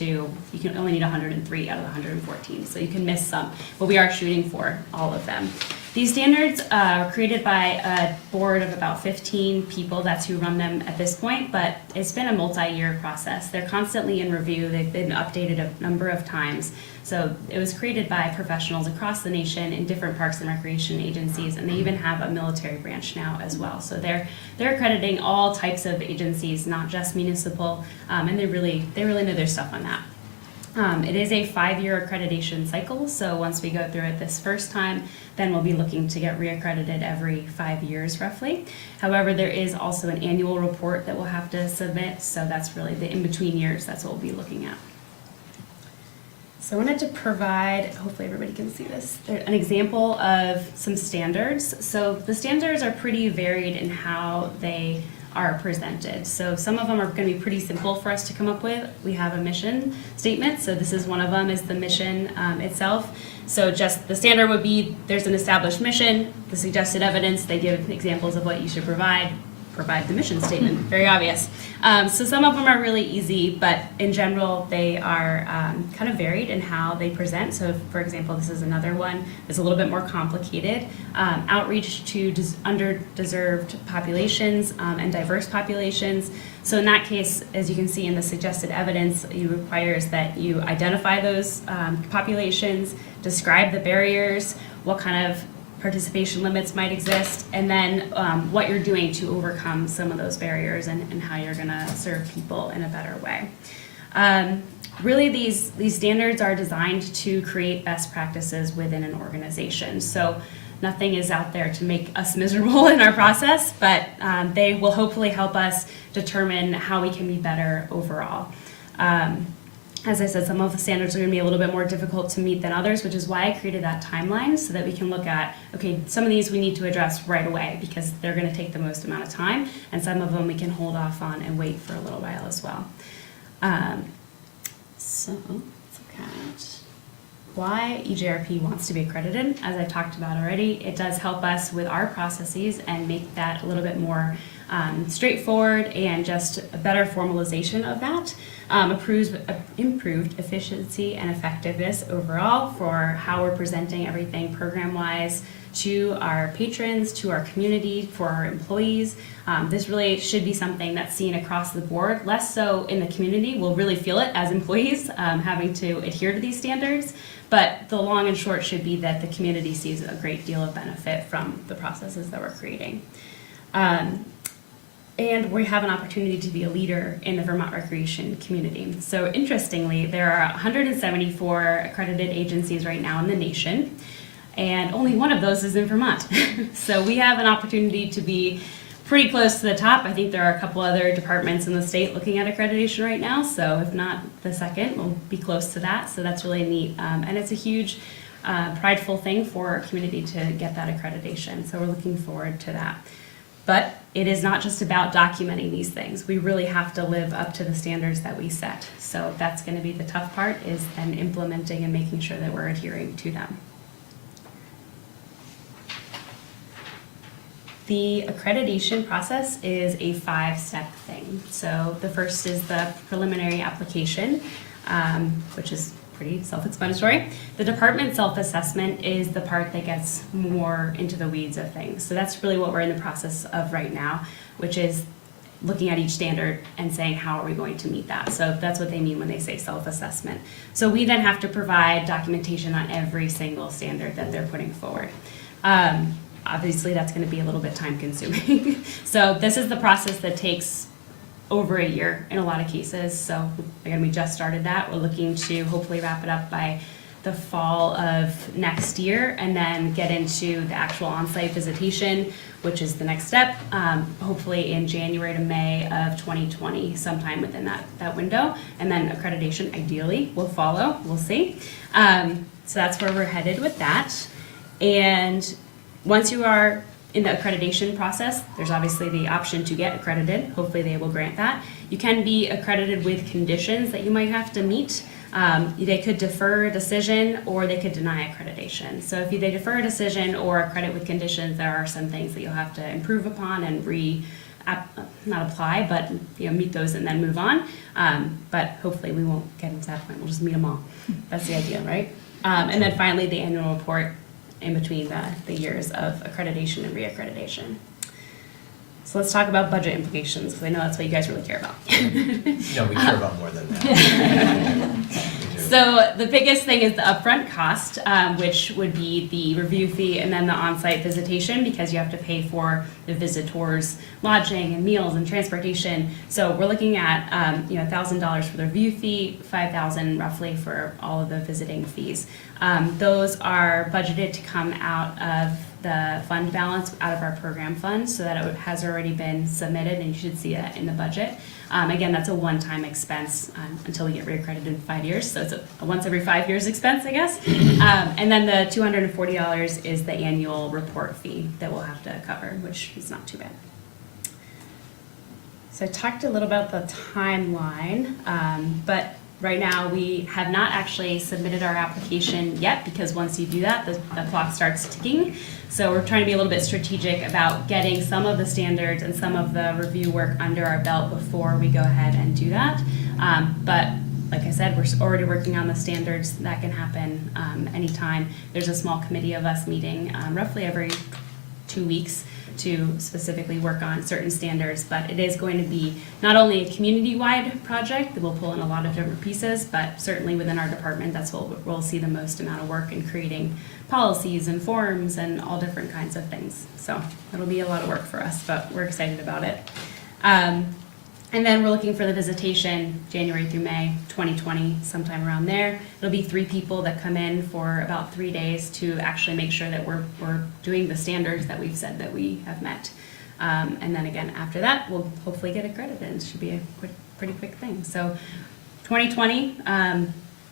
you can only need 103 out of the 114, so you can miss some, but we are shooting for all of them. These standards are created by a board of about 15 people. That's who run them at this point, but it's been a multi-year process. They're constantly in review. They've been updated a number of times. So it was created by professionals across the nation in different parks and recreation agencies, and they even have a military branch now as well. So they're accrediting all types of agencies, not just municipal, and they really know their stuff on that. It is a 5-year accreditation cycle, so once we go through it this first time, then we'll be looking to get reaccredited every 5 years roughly. However, there is also an annual report that we'll have to submit, so that's really the in-between years, that's what we'll be looking at. So I wanted to provide, hopefully everybody can see this, an example of some standards. So the standards are pretty varied in how they are presented. So some of them are going to be pretty simple for us to come up with. We have a mission statement. So this is one of them, is the mission itself. So just the standard would be, there's an established mission, the suggested evidence, they give examples of what you should provide the mission statement, very obvious. So some of them are really easy, but in general, they are kind of varied in how they present. So for example, this is another one that's a little bit more complicated. Outreach to underdeserved populations and diverse populations. So in that case, as you can see in the suggested evidence, it requires that you identify those populations, describe the barriers, what kind of participation limits might exist, and then what you're doing to overcome some of those barriers and how you're going to serve people in a better way. Really, these standards are designed to create best practices within an organization. So nothing is out there to make us miserable in our process, but they will hopefully help us determine how we can be better overall. As I said, some of the standards are going to be a little bit more difficult to meet than others, which is why I created that timeline so that we can look at, okay, some of these we need to address right away because they're going to take the most amount of time, and some of them we can hold off on and wait for a little while as well. So let's look at why EJRP wants to be accredited. As I've talked about already, it does help us with our processes and make that a little bit more straightforward and just a better formalization of that. Improved efficiency and effectiveness overall for how we're presenting everything program-wise to our patrons, to our community, for our employees. This really should be something that's seen across the board, less so in the community. We'll really feel it as employees having to adhere to these standards, but the long and short should be that the community sees a great deal of benefit from the processes that we're creating. And we have an opportunity to be a leader in the Vermont recreation community. So interestingly, there are 174 accredited agencies right now in the nation, and only one of those is in Vermont. So we have an opportunity to be pretty close to the top. I think there are a couple other departments in the state looking at accreditation right now, so if not the second, we'll be close to that. So that's really neat, and it's a huge prideful thing for our community to get that accreditation. So we're looking forward to that. But it is not just about documenting these things. We really have to live up to the standards that we set. So that's going to be the tough part, is then implementing and making sure that we're adhering to them. The accreditation process is a 5-step thing. So the first is the preliminary application, which is pretty self-explanatory. The department self-assessment is the part that gets more into the weeds of things. So that's really what we're in the process of right now, which is looking at each standard and saying, how are we going to meet that? So that's what they mean when they say self-assessment. So we then have to provide documentation on every single standard that they're putting forward. Obviously, that's going to be a little bit time-consuming. So this is the process that takes over a year in a lot of cases. So again, we just started that. We're looking to hopefully wrap it up by the fall of next year, and then get into the actual on-site visitation, which is the next step, hopefully in January to May of 2020, sometime within that window. And then accreditation ideally will follow. We'll see. So that's where we're headed with that. And once you are in the accreditation process, there's obviously the option to get accredited. Hopefully they will grant that. You can be accredited with conditions that you might have to meet. They could defer a decision, or they could deny accreditation. So if they defer a decision or accredit with conditions, there are some things that you'll have to improve upon and not apply, but meet those and then move on. But hopefully we won't get into that point. We'll just meet them all. That's the idea, right? And then finally, the annual report in between the years of accreditation and reaccreditation. So let's talk about budget implications, because I know that's what you guys really care about. No, we care about more than that. We do. So the biggest thing is the upfront cost, which would be the review fee and then the on-site visitation, because you have to pay for the visitors' lodging and meals and transportation. So we're looking at $1,000 for the review fee, $5,000 roughly for all of the visiting fees. Those are budgeted to come out of the fund balance, out of our program fund, so that it has already been submitted, and you should see that in the budget. Again, that's a one-time expense until we get reaccredited in 5 years, so it's a once every 5 years expense, I guess. And then the $240 is the annual report fee that we'll have to cover, which is not too bad. So I talked a little about the timeline, but right now we have not actually submitted our application yet, because once you do that, the clock starts ticking. So we're trying to be a little bit strategic about getting some of the standards and some of the review work under our belt before we go ahead and do that. But like I said, we're already working on the standards. That can happen anytime. There's a small committee of us meeting roughly every 2 weeks to specifically work on certain standards, but it is going to be not only a community-wide project that will pull in a lot of different pieces, but certainly within our department, that's what we'll see the most amount of work in creating policies and forms and all different kinds of things. So it'll be a lot of work for us, but we're excited about it. And then we're looking for the visitation January through May 2020, sometime around there. It'll be 3 people that come in for about 3 days to actually make sure that we're doing the standards that we've said that we have met. And then again, after that, we'll hopefully get accredited. It should be a pretty quick thing. So 2020,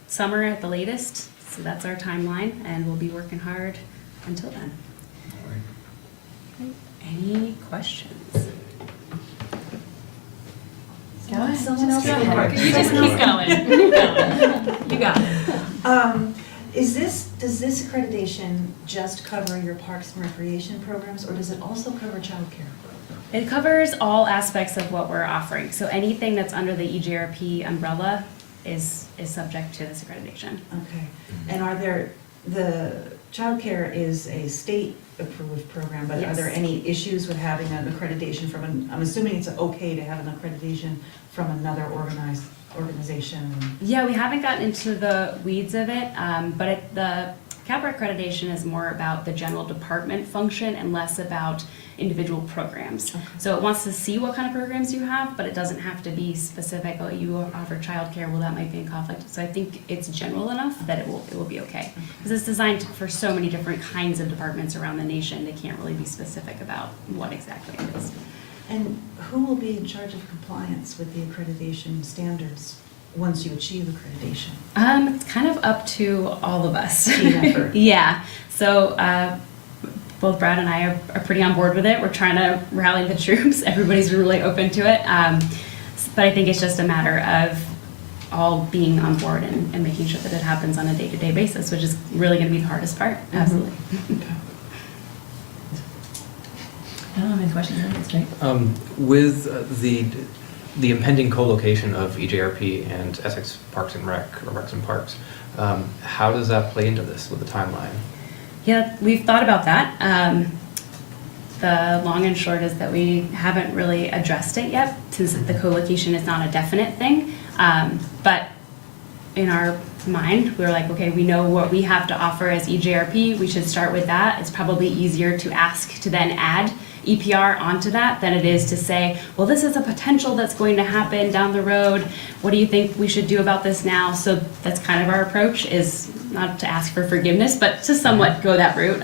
summer at the latest. So that's our timeline, and we'll be working hard until then. Any questions? Someone else. You just keep going. Keep going. You got it. Does this accreditation just cover your parks and recreation programs, or does it also cover childcare? It covers all aspects of what we're offering. So anything that's under the EJRP umbrella is subject to this accreditation. Okay. And the childcare is a state-approved program, but are Yes. there any issues with having an accreditation I'm assuming it's okay to have an accreditation from another organization? Yeah, we haven't gotten into the weeds of it, but the CAPRA accreditation is more about the general department function and less about individual programs. Okay. So it wants to see what kind of programs you have, but it doesn't have to be specific. Oh, you offer childcare, well, that might be in conflict. So I think it's general enough that it will be okay. Because it's designed for so many different kinds of departments around the nation, they can't really be specific about what exactly it is. And who will be in charge of compliance with the accreditation standards once you achieve accreditation? It's kind of up to all of us. Team effort. Yeah, so, both Brad and I are pretty on board with it. We're trying to rally the troops. Everybody's really open to it. But I think it's just a matter of all being on board and making sure that it happens on a day-to-day basis, which is really gonna be the hardest part, absolutely. I don't have any questions, I think it's great. With the impending co-location of EJRP and Essex Parks and Rec, or Recs and Parks, how does that play into this with the timeline? Yeah, we've thought about that. The long and short is that we haven't really addressed it yet, since the co-location is not a definite thing. But in our mind, we were like, okay, we know what we have to offer as EJRP, we should start with that. It's probably easier to ask to then add EPR onto that than it is to say, well, this is a potential that's going to happen down the road. What do you think we should do about this now? So that's kind of our approach, is not to ask for forgiveness, but to somewhat go that route.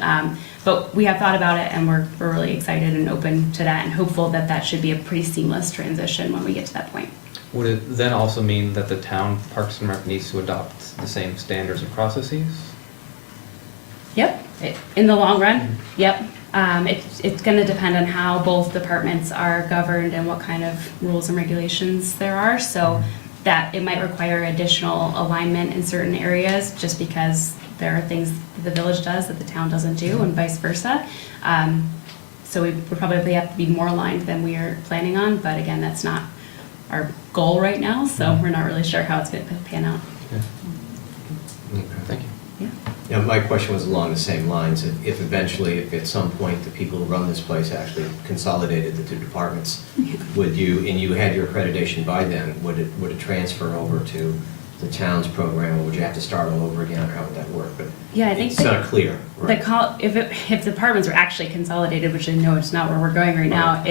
But we have thought about it, and we're really excited and open to that, and hopeful that that should be a pretty seamless transition when we get to that point. Would it then also mean that the town Parks and Rec needs to adopt the same standards and processes? Yep, in the long run, yep. It's gonna depend on how both departments are governed and what kind of rules and regulations there are, so that it might require additional alignment in certain areas, just because there are things the village does that the town doesn't do, and vice versa. So we would probably have to be more aligned than we are planning on, but again, that's not our goal right now, so we're not really sure how it's gonna pan out. Yeah. Okay, thank you. Yeah. Yeah, my question was along the same lines. If eventually, if at some point the people who run this place actually consolidated the two departments, would you, and you had your accreditation by then, would it transfer over to the town's program, or would you have to start all over again, or how would that work? But Yeah, I think it's not clear, right? if departments are actually consolidated, which I know it's not where we're going right now,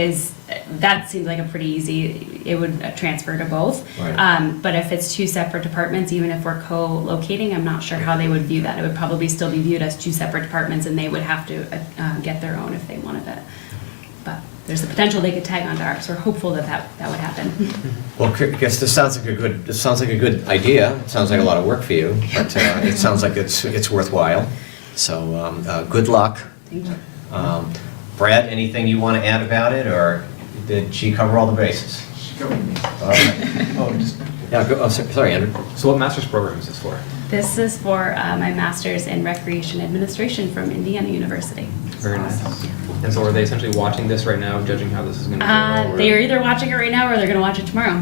that seems like a pretty easy, it would transfer to both. Right. But if it's two separate departments, even if we're co-locating, I'm not sure how they would view that. It would probably still be viewed as two separate departments, and they would have to get their own if they wanted it. But there's the potential they could tag onto ours. We're hopeful that would happen. Well, I guess this sounds like a good idea. It sounds like a lot of work for you, but it sounds like it's worthwhile. So good luck. Thank you. Brad, anything you want to add about it, or did she cover all the bases? She covered me. All right. Yeah, sorry, Andrew. So what master's program is this for? This is for my master's in recreation administration from Indiana University. Very nice. And so are they essentially watching this right now, judging how this is going to go? or- They're either watching it right now or they're going to watch it tomorrow.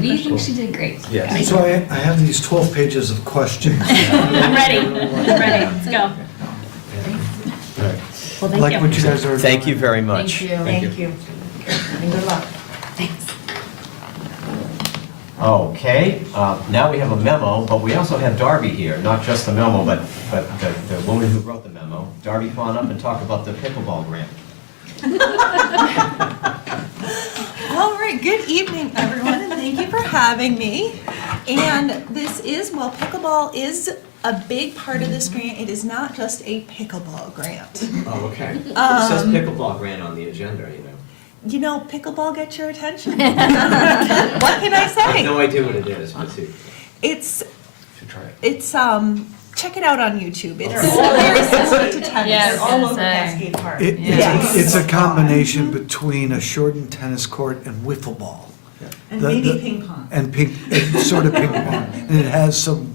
We think she did great. Yes. So I have these 12 pages of questions. I'm ready. Let's go. All right. Well, thank Like you. what you guys are doing. Thank you very much. Thank you. And good luck. Thanks. Okay, now we have a memo, but we also have Darby here, not just the memo, but the woman who wrote the memo. Darby, come on up and talk about the pickleball grant. All right, good evening, everyone, and thank you for having me. And this is, while pickleball is a big part of this grant, it is not just a pickleball grant. Oh, okay. It says pickleball grant on the agenda, you know. You know, pickleball gets your attention. What can I I have say? no idea what it is, but see. It's, Should try it. it's, check it out on YouTube. It's all very similar to tennis. Yeah, They're all over Cascade Park. Yes. It's a combination between a shortened tennis court and wiffle ball. And The- maybe the- ping pong. And sort of ping pong. And it has some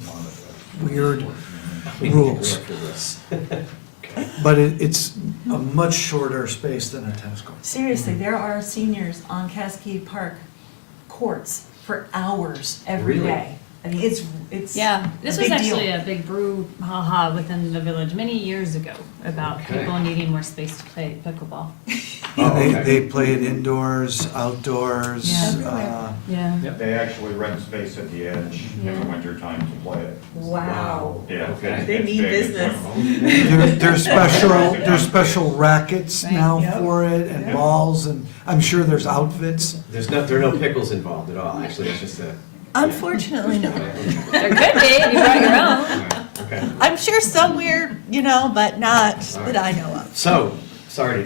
weird We need to rules. go after this. But it's a much shorter space than a tennis court. Seriously, there are seniors on Cascade Park courts for hours every Really? day. I mean, it's Yeah, a this was big deal. actually a big brouhaha within the village many years ago about Okay. people needing more space to play pickleball. Oh, They, okay. they play it indoors, outdoors. Yeah. uh, Yeah. They actually rent space at the edge in the Yeah. wintertime to play it. Wow. Yeah. Okay. it's- They it's mean big, it's business. There's special rackets Right. now Yep. for it, and balls, and I'm sure there's outfits. There are no pickles involved at all, actually, it's just a. Unfortunately, no. There could be, if you brought your own. Okay. I'm sure somewhere, you know, but not that I know of. So, Sorry.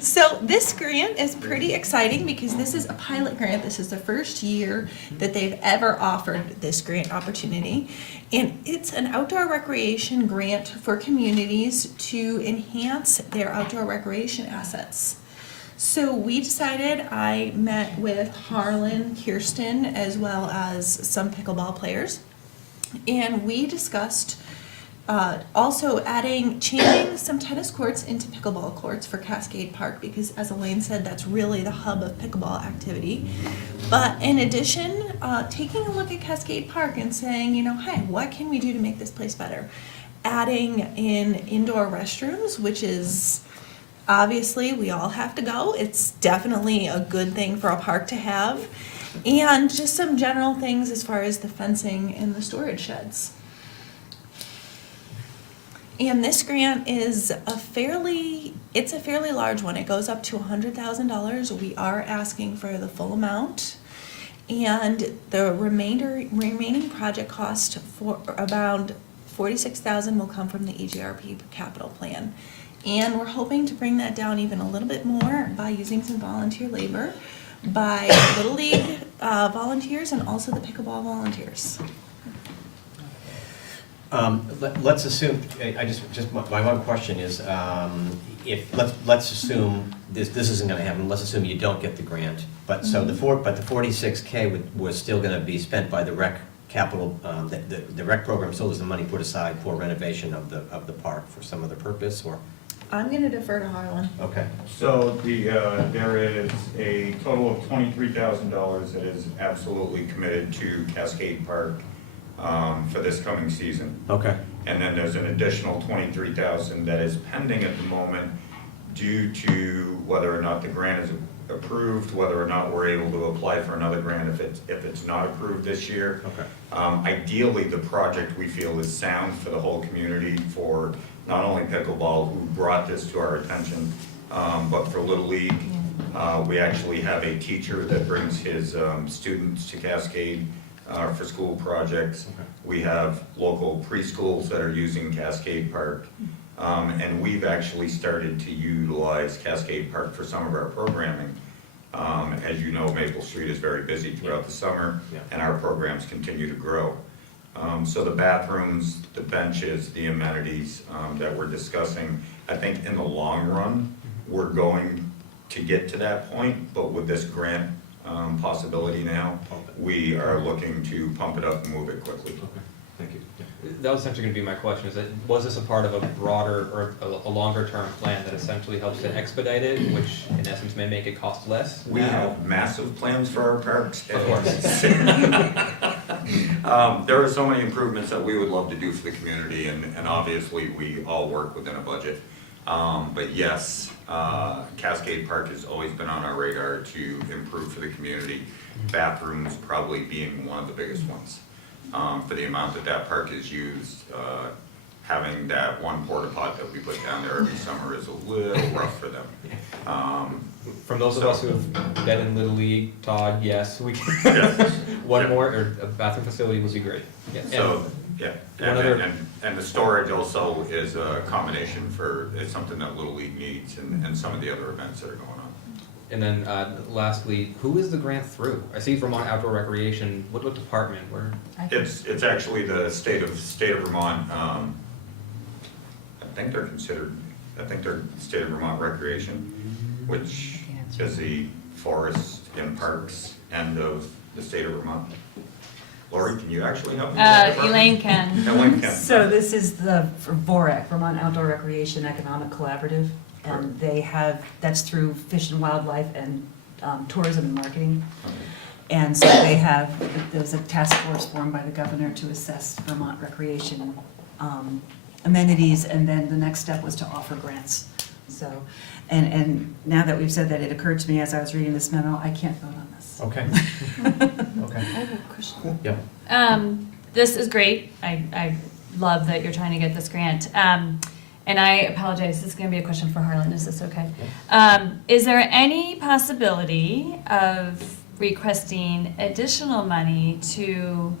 So this grant is pretty exciting because this is a pilot grant. This is the first year that they've ever offered this grant opportunity. And it's an outdoor recreation grant for communities to enhance their outdoor recreation assets. So we decided, I met with Harlan, Kirsten, as well as some pickleball players. And we discussed also changing some tennis courts into pickleball courts for Cascade Park, because as Elaine said, that's really the hub of pickleball activity. But in addition, taking a look at Cascade Park and saying, hey, what can we do to make this place better? Adding in indoor restrooms, which is obviously we all have to go. It's definitely a good thing for a park to have. And just some general things as far as the fencing and the storage sheds. And this grant is a fairly large one. It goes up to $100,000. We are asking for the full amount. And the remaining project cost for around $46,000 will come from the EGRP capital plan. And we're hoping to bring that down even a little bit more by using some volunteer labor by Little League volunteers and also the pickleball volunteers. Let's assume, my one question is, let's assume this isn't gonna happen, let's assume you don't get the grant, but so the 46K was still gonna be spent by the rec capital, the rec program still has the money put aside for renovation of the park for some other purpose, or? I'm gonna defer to Harlan. Okay. So there is a total of $23,000 that is absolutely committed to Cascade Park for this coming season. Okay. And then there's an additional $23,000 that is pending at the moment due to whether or not the grant is approved, whether or not we're able to apply for another grant if it's not approved this year. Okay. Ideally, the project we feel is sound for the whole community, for not only pickleball, who brought this to our attention, but for Little League. We actually have a teacher that brings his students to Cascade for school projects. Okay. We have local preschools that are using Cascade Park. And we've actually started to utilize Cascade Park for some of our programming. As you know, Maple Street is very busy throughout the summer, Yeah. and our programs continue to grow. So the bathrooms, the benches, the amenities that we're discussing, I think in the long run, we're going to get to that point, but with this grant possibility now, we are looking to pump it up and move it quickly. Okay, thank you. Yeah. That was essentially gonna be my question, is that, was this a part of a broader or a longer term plan that essentially helps to expedite it, which in essence may make it cost less? We now? have massive plans for our parks. Of course. There are so many improvements that we would love to do for the community, and obviously, we all work within a budget. But yes, Cascade Park has always been on our radar to improve for the community, bathrooms probably being one of the biggest ones. For the amount that park is used, having that one porta pot that we put down there every summer is a little rough for them. From those of us who have been in Little League, Todd, yes, we can. Yes. One more, or a bathroom facility would be great. Yeah. So, yeah, One other- and the storage also is a combination it's something that Little League needs and some of the other events that are going on. And then lastly, who is the grant through? I see Vermont Outdoor Recreation, what department, where? It's actually the state of Vermont, I think they're state of Vermont Recreation, which is the forest and parks end of the state of Vermont. Lori, can you actually help me? with that department? Elaine can. Elaine can. So this is the VOREC, Vermont Outdoor Recreation Economic Collaborative, and they have, that's through Fish and Wildlife and Tourism and Marketing. Okay. And so there's a task force formed by the governor to assess Vermont recreation amenities, and then the next step was to offer grants. So, and now that we've said that, it occurred to me as I was reading this memo, I can't vote on this. Okay. Okay. I have a question. Yeah. This is great. I love that you're trying to get this grant. And I apologize, this is gonna be a question for Harlan, is this okay? Is there any possibility of requesting additional money to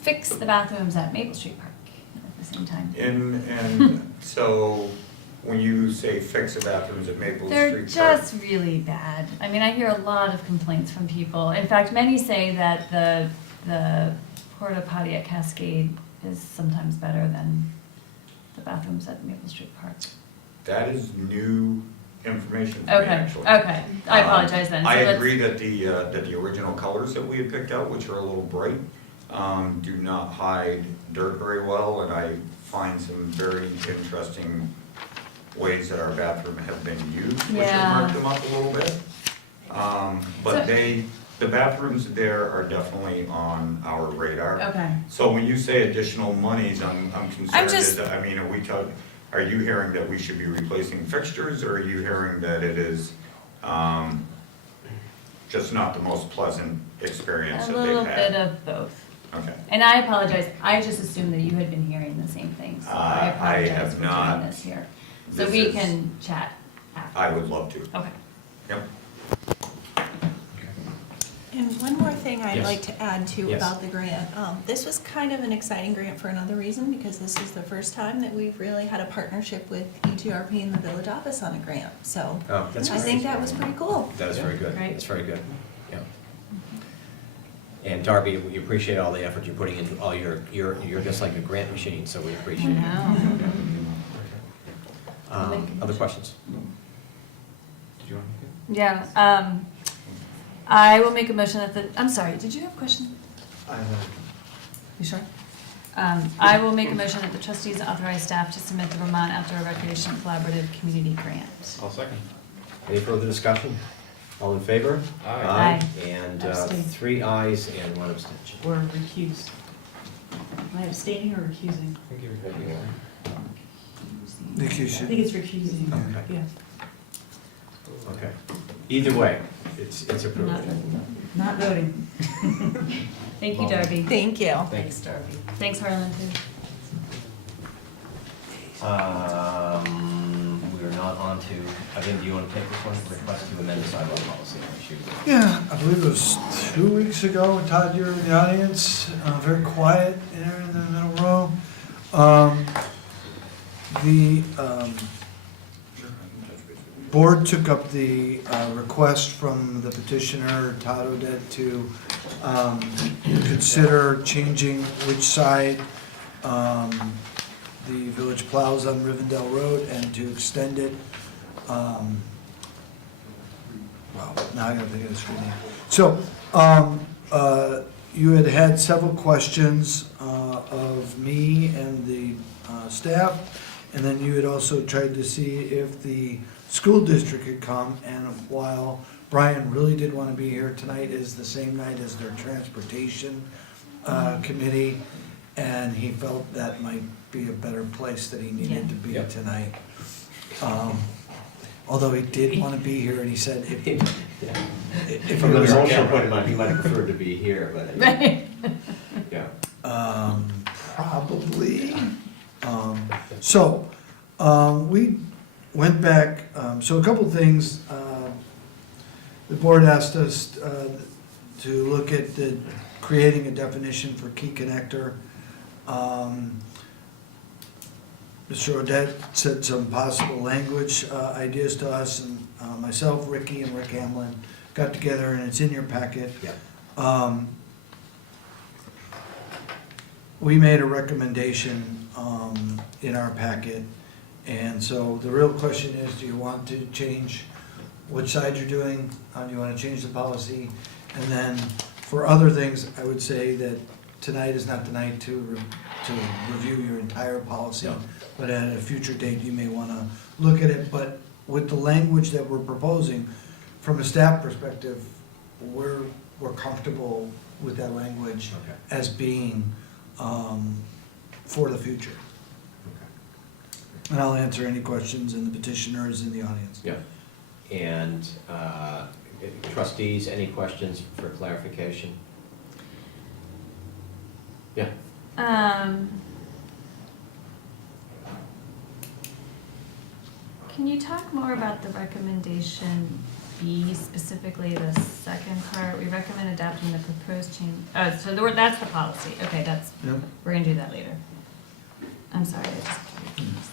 fix the bathrooms at Maple Street Park at the same time? And so when you say fix the bathrooms at Maple They're Street Park. just really bad. I mean, I hear a lot of complaints from people. In fact, many say that the porta potty at Cascade is sometimes better than the bathrooms at Maple Street Park. That is new information for me, Okay, actually. okay. I apologize then. I So let's- agree that the original colors that we had picked out, which are a little bright, do not hide dirt very well, and I find some very interesting ways that our bathroom have been used, which Yeah. have marked them up a little bit. But So- the bathrooms there are definitely on our radar. Okay. So when you say additional monies, I'm concerned, just- I mean, are you hearing that we should be replacing fixtures, or are you hearing that it is, just not the most pleasant experience A that they've little had? bit of both. Okay. And I apologize, I just assumed that you had been hearing the same thing, so I I apologize have for doing not. this here. So This we is- can chat after. I would love to. Okay. Yep. And one more thing I'd Yes. like to add too Yes. about the grant. This was kind of an exciting grant for another reason, because this is the first time that we've really had a partnership with ETRP and the village office on a grant. So Oh, that's I great. think that was pretty cool. That is very good. Great. That's very good, yeah. And Darby, we appreciate all the effort you're putting into all you're just like a grant machine, so we appreciate it. Other questions? Did you want to? Yeah, I will make a motion that I'm sorry, did you have a question? You sure? I will make a motion that the trustees authorize staff to submit the Vermont Outdoor Recreation Collaborative Community Grant. I'll second. Any further discussion? All in favor? Aye. Aye. And Abstain. 3 ayes and 1 abstention. Or recuse. Am I abstaining or recusing? I think you're good. Nick, you I should. think it's recusing, Okay. yeah. Okay. Either way, it's approved. Not voting. Thank you, Darby. Thank you. Thanks. Darby. Thanks, Harlan, too. We're not on to, I think, do you want to take this one, request to amend the sidewalk policy issue? Yeah, I believe it was 2 weeks ago, Todd, you were in the audience, very quiet there in the middle row. The board took up the request from the petitioner, Todd Odette, to consider changing which side the village plows on Rivendell Road and to extend it. Well, now I gotta think of the street name. So, you had several questions of me and the staff, and then you had also tried to see if the school district could come, and while Brian really did want to be here, tonight is the same night as their transportation committee, and he felt that might be a better place that he needed to be Yep. tonight. Although he did want to be here, and he said if From he an was- emotional point of view, he might have preferred to be here, but, Right. yeah. Probably. So, we went back, so a couple things. The board asked us to look at creating a definition for key connector. Mr. Odette said some possible language ideas to us, and myself, Ricky, and Rick Hamlin got together, and it's in your packet. Yeah. We made a recommendation in our packet, and so the real question is, do you want to change which side you're doing? Do you want to change the policy? And then for other things, I would say that tonight is not the night to review your entire policy, No. but at a future date, you may want to look at it. But with the language that we're proposing, from a staff perspective, we're comfortable with that language Okay. as being for the future. And I'll answer any questions, and the petitioner is in the audience. Yeah. And trustees, any questions for clarification? Yeah. Can you talk more about the recommendation B, specifically the second part? We recommend adapting the proposed change, so that's the policy, okay, Yep. we're gonna do that later. I'm sorry, I just.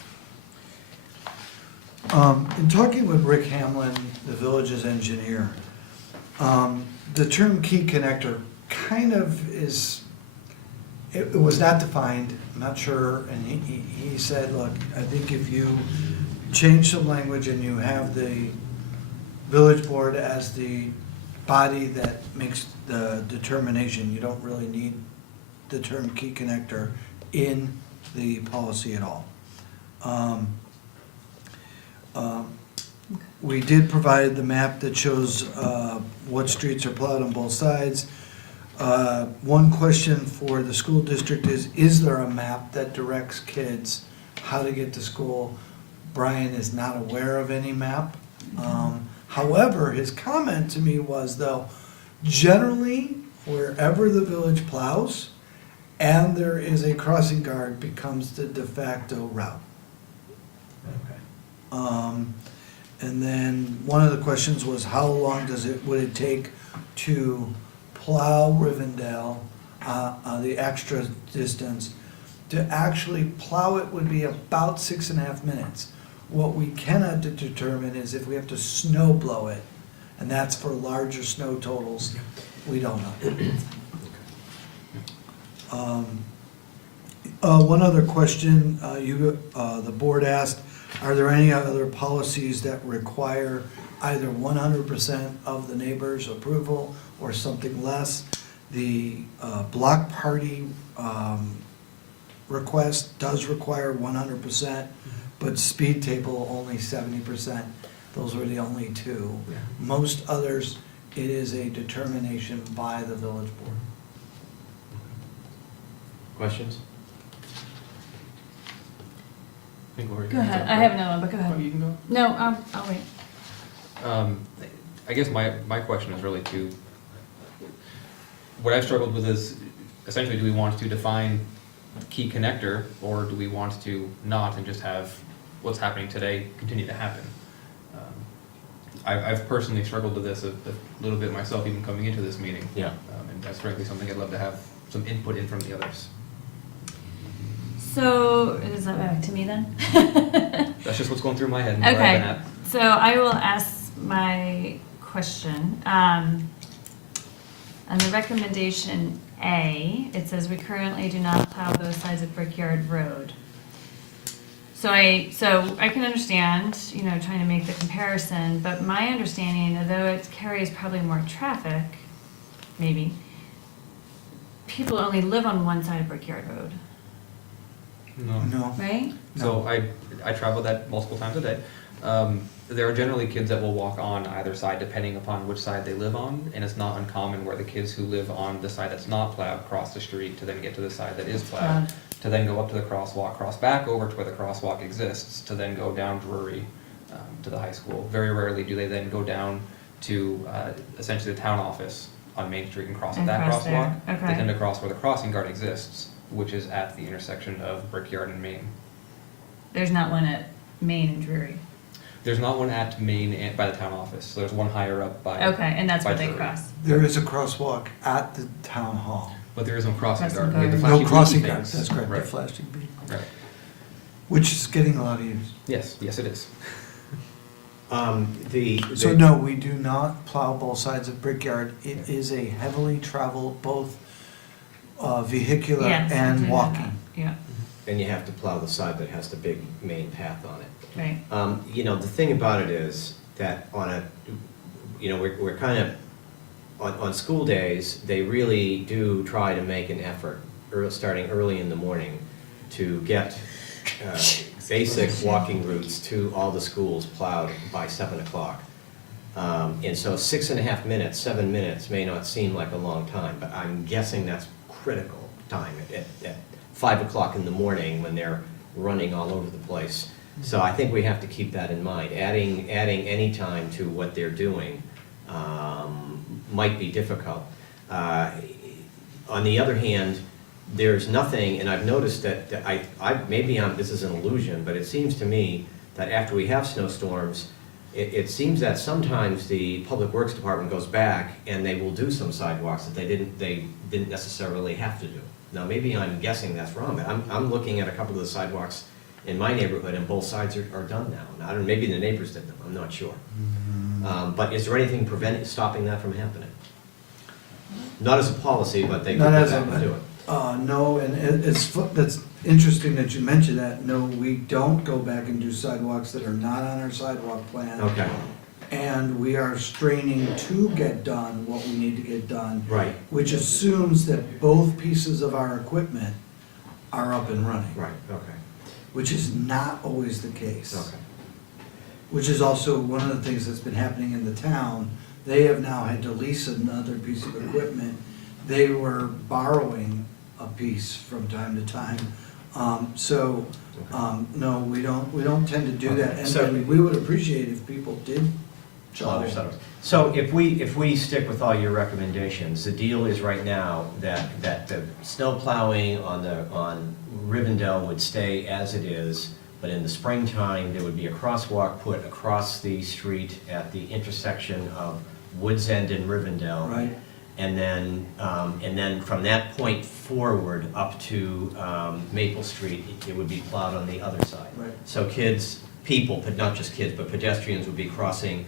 In talking with Rick Hamlin, the village's engineer, the term key connector kind of is, it was not defined, I'm not sure, and he said, look, I think if you change some language and you have the village board as the body that makes the determination, you don't really need the term key connector in the policy at all. We did provide the map that shows what streets are plowed on both sides. One question for the school district is there a map that directs kids how to get to school? Brian is not aware of any map. However, his comment to me was though, generally, wherever the village plows and there is a crossing guard becomes the de facto route. And then one of the questions was how long would it take to plow Rivendell, the extra distance? To actually plow it would be about 6.5 minutes. What we cannot determine is if we have to snow blow it, and that's for larger snow totals, we don't know. One other question, the board asked, are there any other policies that require either 100% of the neighbors' approval or something less? The block party request does require 100%, but speed table only 70%. Those were the only two. Yeah. Most others, it is a determination by the village board. Questions? I think Lori Go has ahead, up, I right? have another one, but go Oh, ahead. you can go. No, I'll wait. I guess my question is really to, what I've struggled with is, essentially, do we want to define key connector, or do we want to not and just have what's happening today continue to happen? I've personally struggled with this a little bit myself, even coming into this meeting. Yeah. And that's frankly something I'd love to have some input in from the others. So, is that back to me then? That's just what's going through my head and where I've been Okay, at. so I will ask my question. On the recommendation A, it says we currently do not plow both sides of Brickyard Road. So I can understand, trying to make the comparison, but my understanding, although it carries probably more traffic, maybe, people only live on one side of Brickyard Road, No. right? So I travel that multiple times a day. There are generally kids that will walk on either side depending upon which side they live on, and it's not uncommon where the kids who live on the side that's not plowed cross the street to then get to the side that is plowed, to then go up to the crosswalk, cross back over to where the crosswalk exists, to then go down Drury to the high school. Very rarely do they then go down to essentially the town office on Main Street and cross at And that cross crosswalk. there. Okay. They tend to cross where the crossing guard exists, which is at the intersection of Brickyard and Main. There's not one at Main and Drury. There's not one at Main and by the town office, so there's one higher up by. Okay, and that's by where they Drury. cross. There is a crosswalk at the town hall. But there is no crossing Crossing guard. We have the guard. flashing No crossing beacon guards, things. that's correct, the Right. flashing beacon, Right. which is getting a lot of use. Yes, it is. So no, we do not plow both sides of Brickyard. It is a heavily traveled, both vehicular Yes, I do and know walking. that. Yeah, And you have to plow the side that has the big main path on it. right. The thing about it is that we're kind of, on school days, they really do try to make an effort, starting early in the morning, to get basic walking routes to all the schools plowed by 7 o'clock. And so 6.5 minutes, 7 minutes may not seem like a long time, but I'm guessing that's critical time at 5 o'clock in the morning when they're running all over the place. So I think we have to keep that in mind. Adding any time to what they're doing might be difficult. On the other hand, there's nothing, and I've noticed that this is an illusion, but it seems to me that after we have snowstorms, it seems that sometimes the Public Works Department goes back and they will do some sidewalks that they didn't necessarily have to do. Now, maybe I'm guessing that's wrong, but I'm looking at a couple of the sidewalks in my neighborhood, and both sides are done now. And I don't know, maybe the neighbors did them, I'm not sure. But is there anything stopping that from happening? Not as a policy, but they could Not go as back a- and do it. No, and that's interesting that you mentioned that. No, we don't go back and do sidewalks that are not on our sidewalk plan. Okay, And we are straining to get done what we need to get done, right, which assumes that both pieces of our equipment are up and running, right, okay, which is not always the case. okay. Which is also one of the things that's been happening in the town. They have now had to lease another piece of equipment. They were borrowing a piece from time to time. No, we don't tend to do that. So- And we would appreciate if people did follow. So if we stick with all your recommendations, the deal is right now that the snow plowing on Rivendell would stay as it is, but in the springtime, there would be a crosswalk put across the street at the intersection of Woods End and Rivendell. Right. And then from that point forward up to Maple Street, it would be plowed on the other side. Right. So people, but not just kids, but pedestrians would be crossing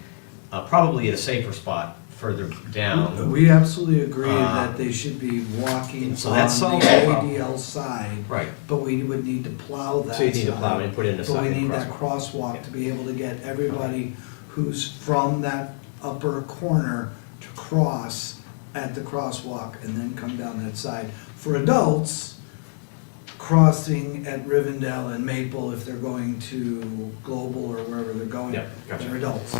probably at a safer spot further down. We absolutely agree that they should be walking So on that the solves the problem. ADL side. Right. But we would need to plow that So you need to side. plow and put in a But we side need that crosswalk to be able to get everybody who's from that upper corner to cross at the crosswalk and then come down that side. For adults, crossing at Rivendell and Maple if they're going to Global or wherever they're going. Yeah, gotcha. They're adults.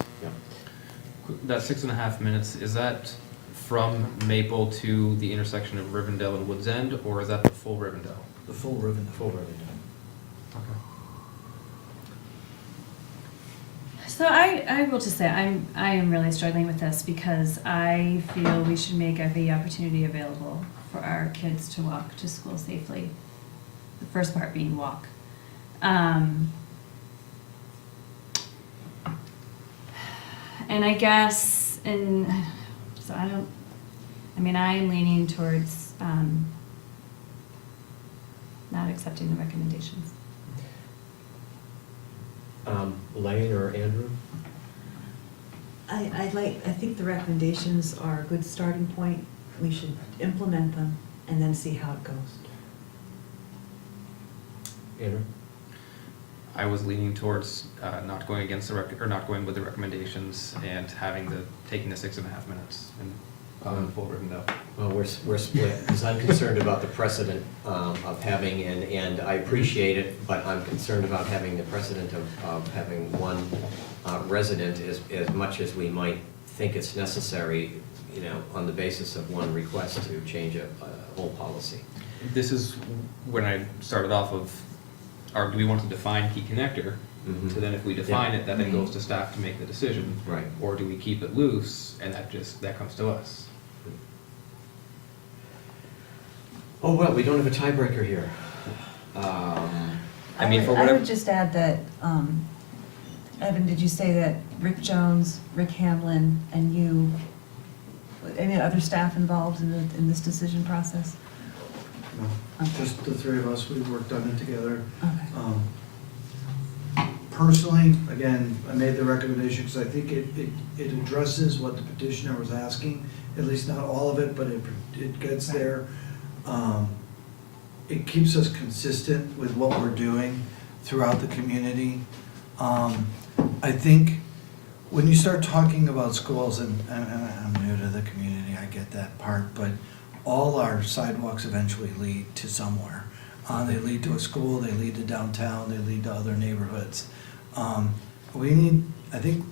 That 6.5 minutes, is that from Maple to the intersection of Rivendell and Woods End, or is that the full Rivendell? The full Rivendell. Okay. So I will just say, I am really struggling with this because I feel we should make every opportunity available for our kids to walk to school safely. The first part being walk. And I guess, I am leaning towards, not accepting the recommendations. Elaine or Andrew? I think the recommendations are a good starting point. We should implement them and then see how it goes. Andrew? I was leaning towards not going against not going with the recommendations and taking the 6.5 minutes and full Rivendell. Well, we're split, because I'm concerned about the precedent of having, and I appreciate it, but I'm concerned about having the precedent of having one resident as much as we might think it's necessary, on the basis of one request to change a whole policy. This is when I started off of, do we want to define key connector? Mhm. So then if we define it, that then goes to staff to make the decision. Right. Or do we keep it loose and that comes to us? Oh, well, we don't have a tiebreaker here. I mean, for I whatever. would just add that, Evan, did you say that Rick Jones, Rick Hamlin, and you, any other staff involved in this decision process? No, just the three of us, we worked on it together. Okay. Personally, again, I made the recommendation because I think it addresses what the petitioner was asking, at least not all of it, but it gets there. It keeps us consistent with what we're doing throughout the community. I think when you start talking about schools, and I'm new to the community, I get that part, but all our sidewalks eventually lead to somewhere. They lead to a school, they lead to downtown, they lead to other neighborhoods. We need, I think,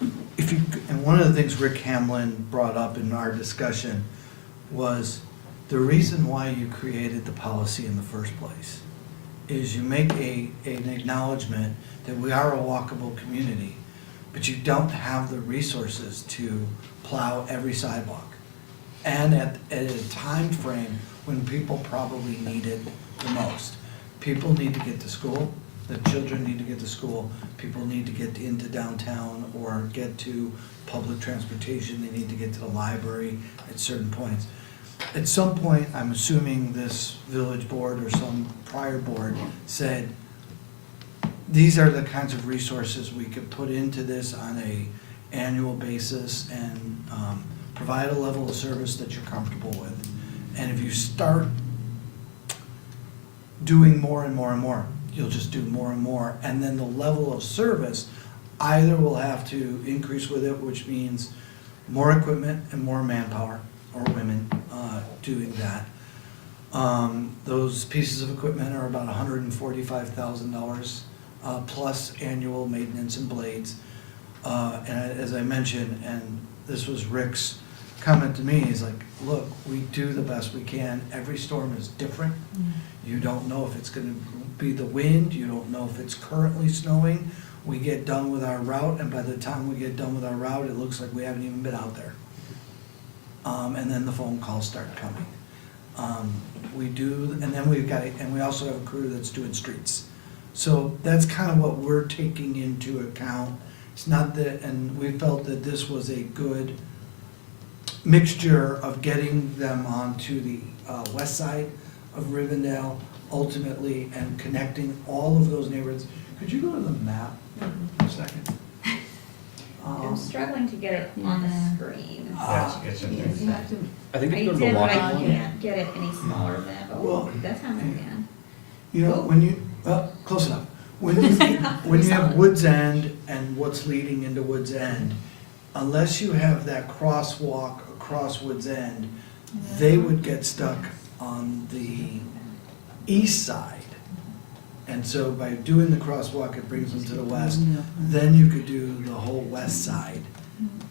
and one of the things Rick Hamlin brought up in our discussion was the reason why you created the policy in the first place is you make an acknowledgement that we are a walkable community, but you don't have the resources to plow every sidewalk. And at a time frame when people probably need it the most. People need to get to school, the children need to get to school, people need to get into downtown or get to public transportation, they need to get to the library at certain points. At some point, I'm assuming this village board or some prior board said, these are the kinds of resources we could put into this on a annual basis and provide a level of service that you're comfortable with. And if you start doing more and more and more, you'll just do more and more. And then the level of service either will have to increase with it, which means more equipment and more manpower, or women doing that. Those pieces of equipment are about $145,000 plus annual maintenance and blades. And as I mentioned, and this was Rick's comment to me, he's like, look, we do the best we can. Every storm is different. You don't know if it's gonna be the wind, you don't know if it's currently snowing. We get done with our route, and by the time we get done with our route, it looks like we haven't even been out there. And then the phone calls start coming. We do, and then and we also have a crew that's doing streets. So that's kind of what we're taking into account. It's not that, and we felt that this was a good mixture of getting them onto the west side of Rivendell ultimately, and connecting all of those neighborhoods. Could you go to the map for a second? I'm struggling to get it on the screen. It's in there. I think I if you go to did, the but I walking one. can't get it any smaller than, Well- that's how I can. You know, when you, close enough. When you have Woods End and what's leading into Woods End, unless you have that crosswalk across Woods End, they would get stuck on the east side. And so by doing the crosswalk, it brings them to the west. Then you could do the whole west side.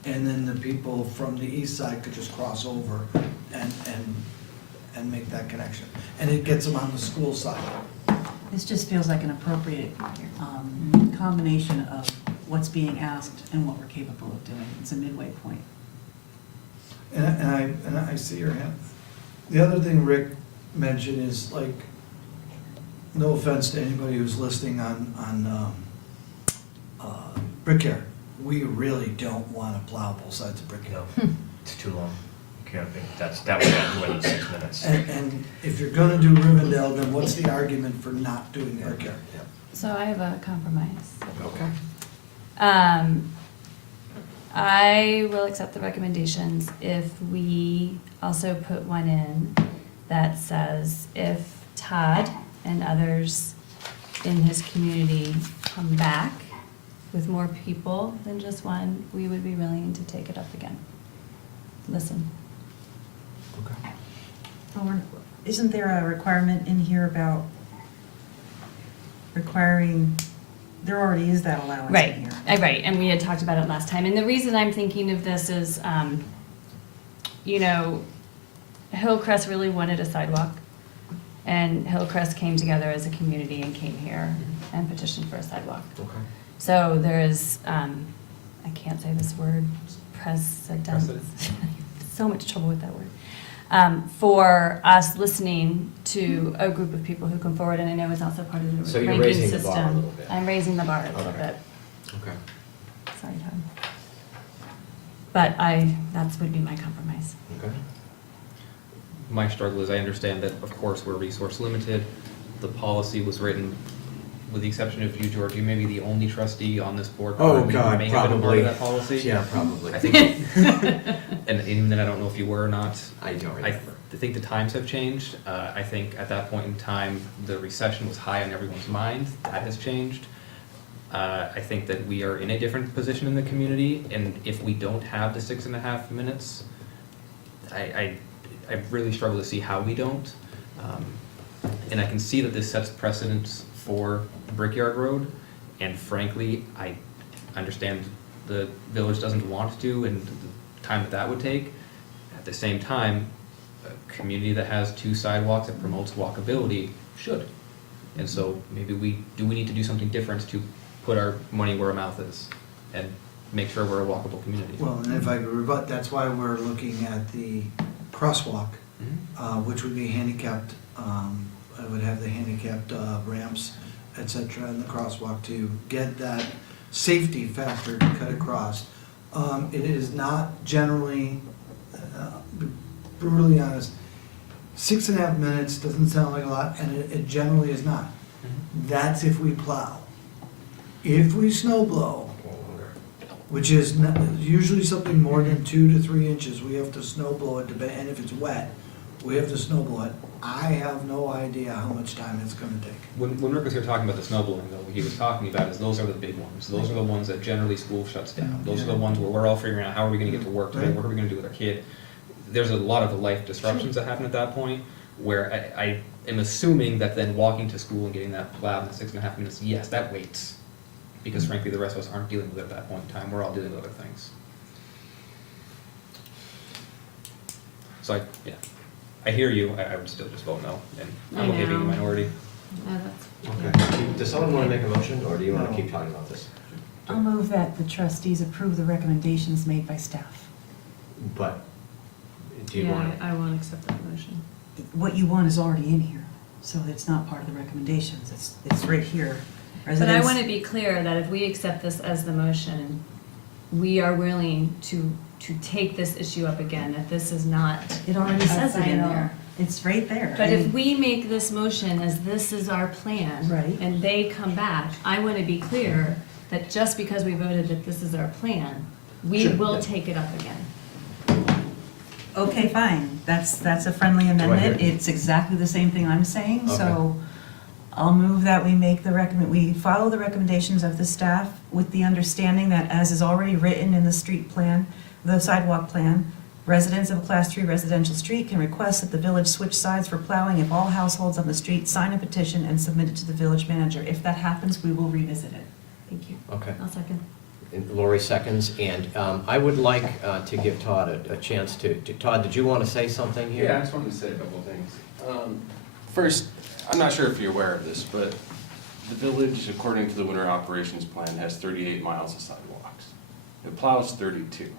And then the people from the east side could just cross over and make that connection. And it gets them on the school side. This just feels like an appropriate combination of what's being asked and what we're capable of doing. It's a midway point. And I see your hand. The other thing Rick mentioned is, like, no offense to anybody who's listening on Brickyard, we really don't wanna plow both sides of Brickyard. No, it's too long. Can't be, that would have more than 6 minutes. And if you're gonna do Rivendell, then what's the argument for not doing Brickyard? So I have a compromise. Okay. I will accept the recommendations if we also put one in that says if Todd and others in his community come back with more people than just one, we would be willing to take it up again. Listen. Okay. Isn't there a requirement in here about requiring, there already is that allowance Right, in here. right, and we had talked about it last time, and the reason I'm thinking of this is, you know, Hillcrest really wanted a sidewalk, and Hillcrest came together as a community and came here and petitioned for a sidewalk. Okay. So there is, I can't say this word, precedent. So much trouble with that word. For us listening to a group of people who come forward, and I know it's also part of So the you're ranking raising the bar a system. little bit. I'm raising the bar a little Okay. bit. Okay. Sorry, Todd. But that would be my compromise. Okay. My struggle is I understand that, of course, we're resource limited. The policy was written, with the exception of you, George, you may be the only trustee on this board. Oh, who God, may have been a part probably. of that policy. Yeah, probably. I think, and even then, I don't know if you were or not. I don't I remember. think the times have changed. I think at that point in time, the recession was high on everyone's mind. That has changed. I think that we are in a different position in the community, and if we don't have the 6.5 minutes, I really struggle to see how we don't. And I can see that this sets precedents for Brickyard Road, and frankly, I understand the village doesn't want to, and the time that would take. At the same time, a community that has 2 sidewalks that promotes walkability should. And so maybe we need to do something different to put our money where our mouth is and make sure we're a walkable community. Well, and if I could rebut, that's why we're looking at the crosswalk, which would be handicapped, it would have the handicapped ramps, et cetera, in the crosswalk to get that safety factor to cut across. It is not generally, brutally honest, 6.5 minutes doesn't sound like a lot, and it generally is not. That's if we plow. If we snow blow, which is usually something more than 2 to 3 inches, we have to snow blow it, and if it's wet, we have to snow blow it. I have no idea how much time it's gonna take. When Rick was here talking about the snow blowing, though, what he was talking about is those are the big ones. Those are the ones that generally school shuts down. Those are the ones where we're all figuring out how are we gonna get to work today, Right. what are we gonna do with our kid? There's a lot of life disruptions that happen at that point, where I am assuming that then walking to school and getting that plowed in the 6.5 minutes, yes, that waits. Because frankly, the rest of us aren't dealing with it at that point in time, we're all dealing with other things. So I hear you, I would still just vote no, and I'm I okay being the know. minority. Okay. Does someone want to make a motion, or do you want to keep talking about this? I'll move that the trustees approve the recommendations made by staff. But, do you want? I won't accept that motion. What you want is already in here, so it's not part of the recommendations, it's right here. But I Residents- want to be clear that if we accept this as the motion, we are willing to take this issue up again, that this is not. It already says it in final. there, it's right there. But if we make this motion as this is our plan. Right. And they come back, I want to be clear that just because we voted that this is our plan, we Sure, will yeah. take it up again. Okay, fine, that's a friendly I amendment, hear- it's exactly the same thing I'm saying, so Okay. I'll move that we follow the recommendations of the staff with the understanding that as is already written in the street plan, the sidewalk plan, residents of a class 3 residential street can request that the village switch sides for plowing if all households on the street sign a petition and submit it to the village manager. If that happens, we will revisit it. Thank you. Okay. I'll second. And Lori seconds, and I would like to give Todd a chance to, Todd, did you want to say something here? Yeah, I just wanted to say a couple of things. First, I'm not sure if you're aware of this, but the village, according to the winter operations plan, has 38 miles of sidewalks. It plows 32.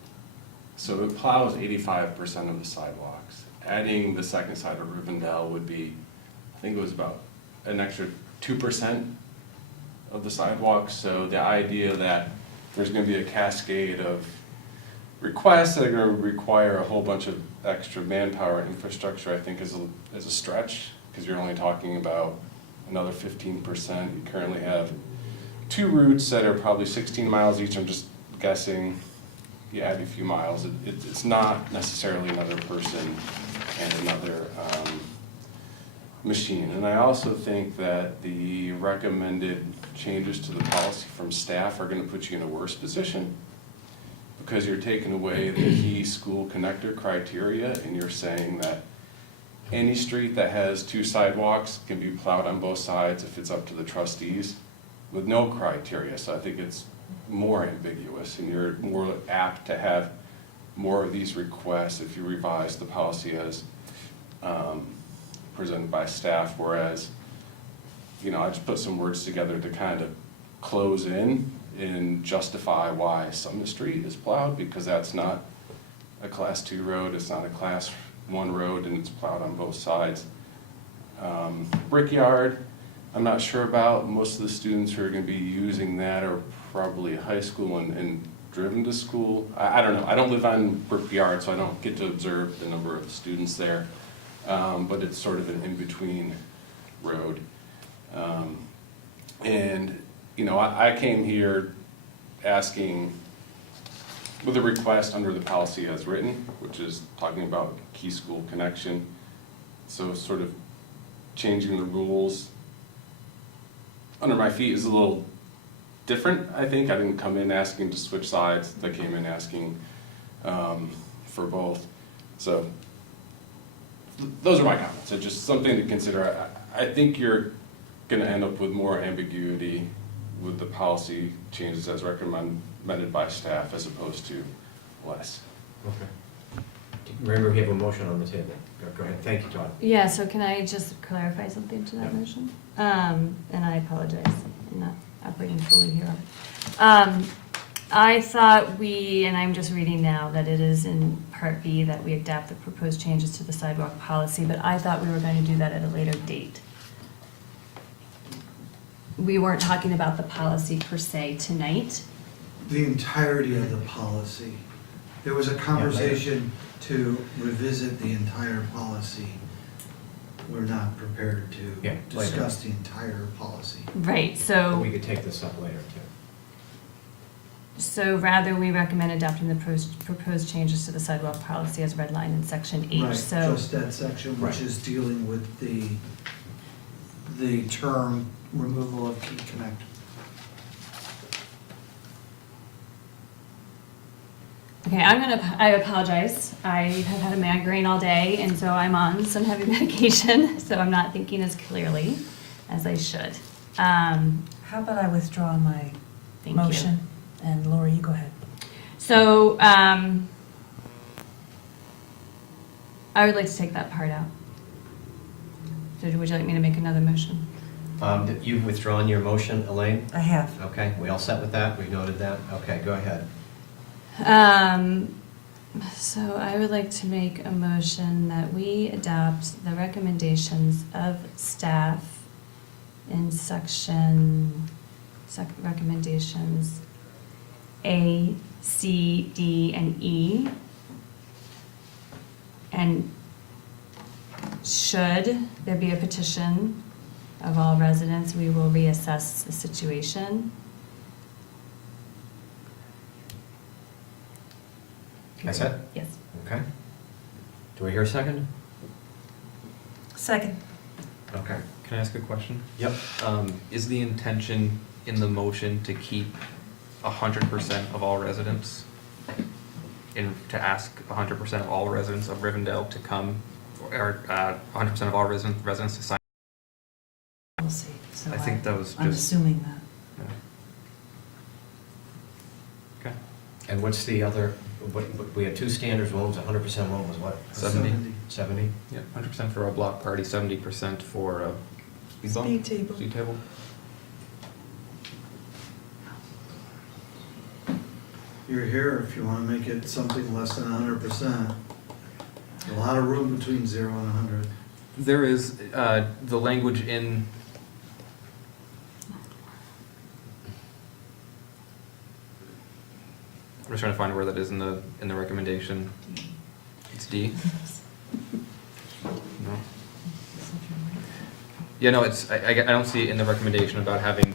So it plows 85% of the sidewalks. Adding the second side of Rivendell would be, I think it was about an extra 2% of the sidewalks. So the idea that there's gonna be a cascade of requests that are gonna require a whole bunch of extra manpower and infrastructure, I think is a stretch, because you're only talking about another 15%. You currently have 2 routes that are probably 16 miles each, I'm just guessing. You add a few miles, it's not necessarily another person and another machine. And I also think that the recommended changes to the policy from staff are gonna put you in a worse position, because you're taking away the key school connector criteria, and you're saying that any street that has 2 sidewalks can be plowed on both sides if it's up to the trustees, with no criteria. So I think it's more ambiguous, and you're more apt to have more of these requests if you revise the policy as presented by staff, whereas, I just put some words together to kind of close in and justify why Summit Street is plowed, because that's not a class 2 road, it's not a class 1 road, and it's plowed on both sides. Brickyard, I'm not sure about. Most of the students who are gonna be using that are probably high school and driven to school. I don't know, I don't live on Brickyard, so I don't get to observe the number of students there. But it's sort of an in-between road. I came here asking, with a request under the policy as written, which is talking about key school connection. So sort of changing the rules under my feet is a little different, I think. I didn't come in asking to switch sides, I came in asking for both. So those are my comments. It's just something to consider. I think you're gonna end up with more ambiguity with the policy changes as recommended by staff as opposed to less. Okay. Remember, we have a motion on the table. Go ahead, thank you, Todd. Yeah, so can I just clarify something to that Yeah. motion? And I apologize, I'm not operating fully here. I thought and I'm just reading now, that it is in Part B that we adapt the proposed changes to the sidewalk policy, but I thought we were going to do that at a later date. We weren't talking about the policy per se tonight. The entirety of the policy. There was a conversation to revisit the entire policy. We're not prepared Yeah, to later. discuss the entire policy. Right, so. We could take this up later, too. So rather, we recommend adopting the proposed changes to the sidewalk policy as redlined in section H, Right, so. just that section, which Right. is dealing with the term removal of key connect. Okay, I apologize. I have had a migraine all day, and so I'm on some heavy medication, so I'm not thinking as clearly as I should. How about I withdraw my Thank you. motion? And Lori, you go ahead. So, I would like to take that part out. So would you like me to make another motion? You've withdrawn your motion, Elaine? I have. Okay, we all set with that? We've noted that? Okay, go ahead. So I would like to make a motion that we adopt the recommendations of staff in recommendations A, C, D, and E. And should there be a petition of all residents, we will reassess the situation. That's it? Yes. Okay. Do we hear a second? Second. Okay. Can I ask a question? Yep. Is the intention in the motion to keep 100% of all residents? To ask 100% of all residents of Rivendell to come, or 100% of all residents to sign? We'll see. So I think that was I'm just. assuming that. Okay. And what's the other, we had two standards, one was 100%, one was what? 70. 70? Yeah, 100% for a block party, 70% for a speed bump? Speed table. Speed table? You're here if you wanna make it something less than 100%. A lot of room between 0 and 100. There is the language in. I'm just trying to find where that is in the recommendation. It's D. No. Yeah, no, it's, I don't see it in the recommendation about having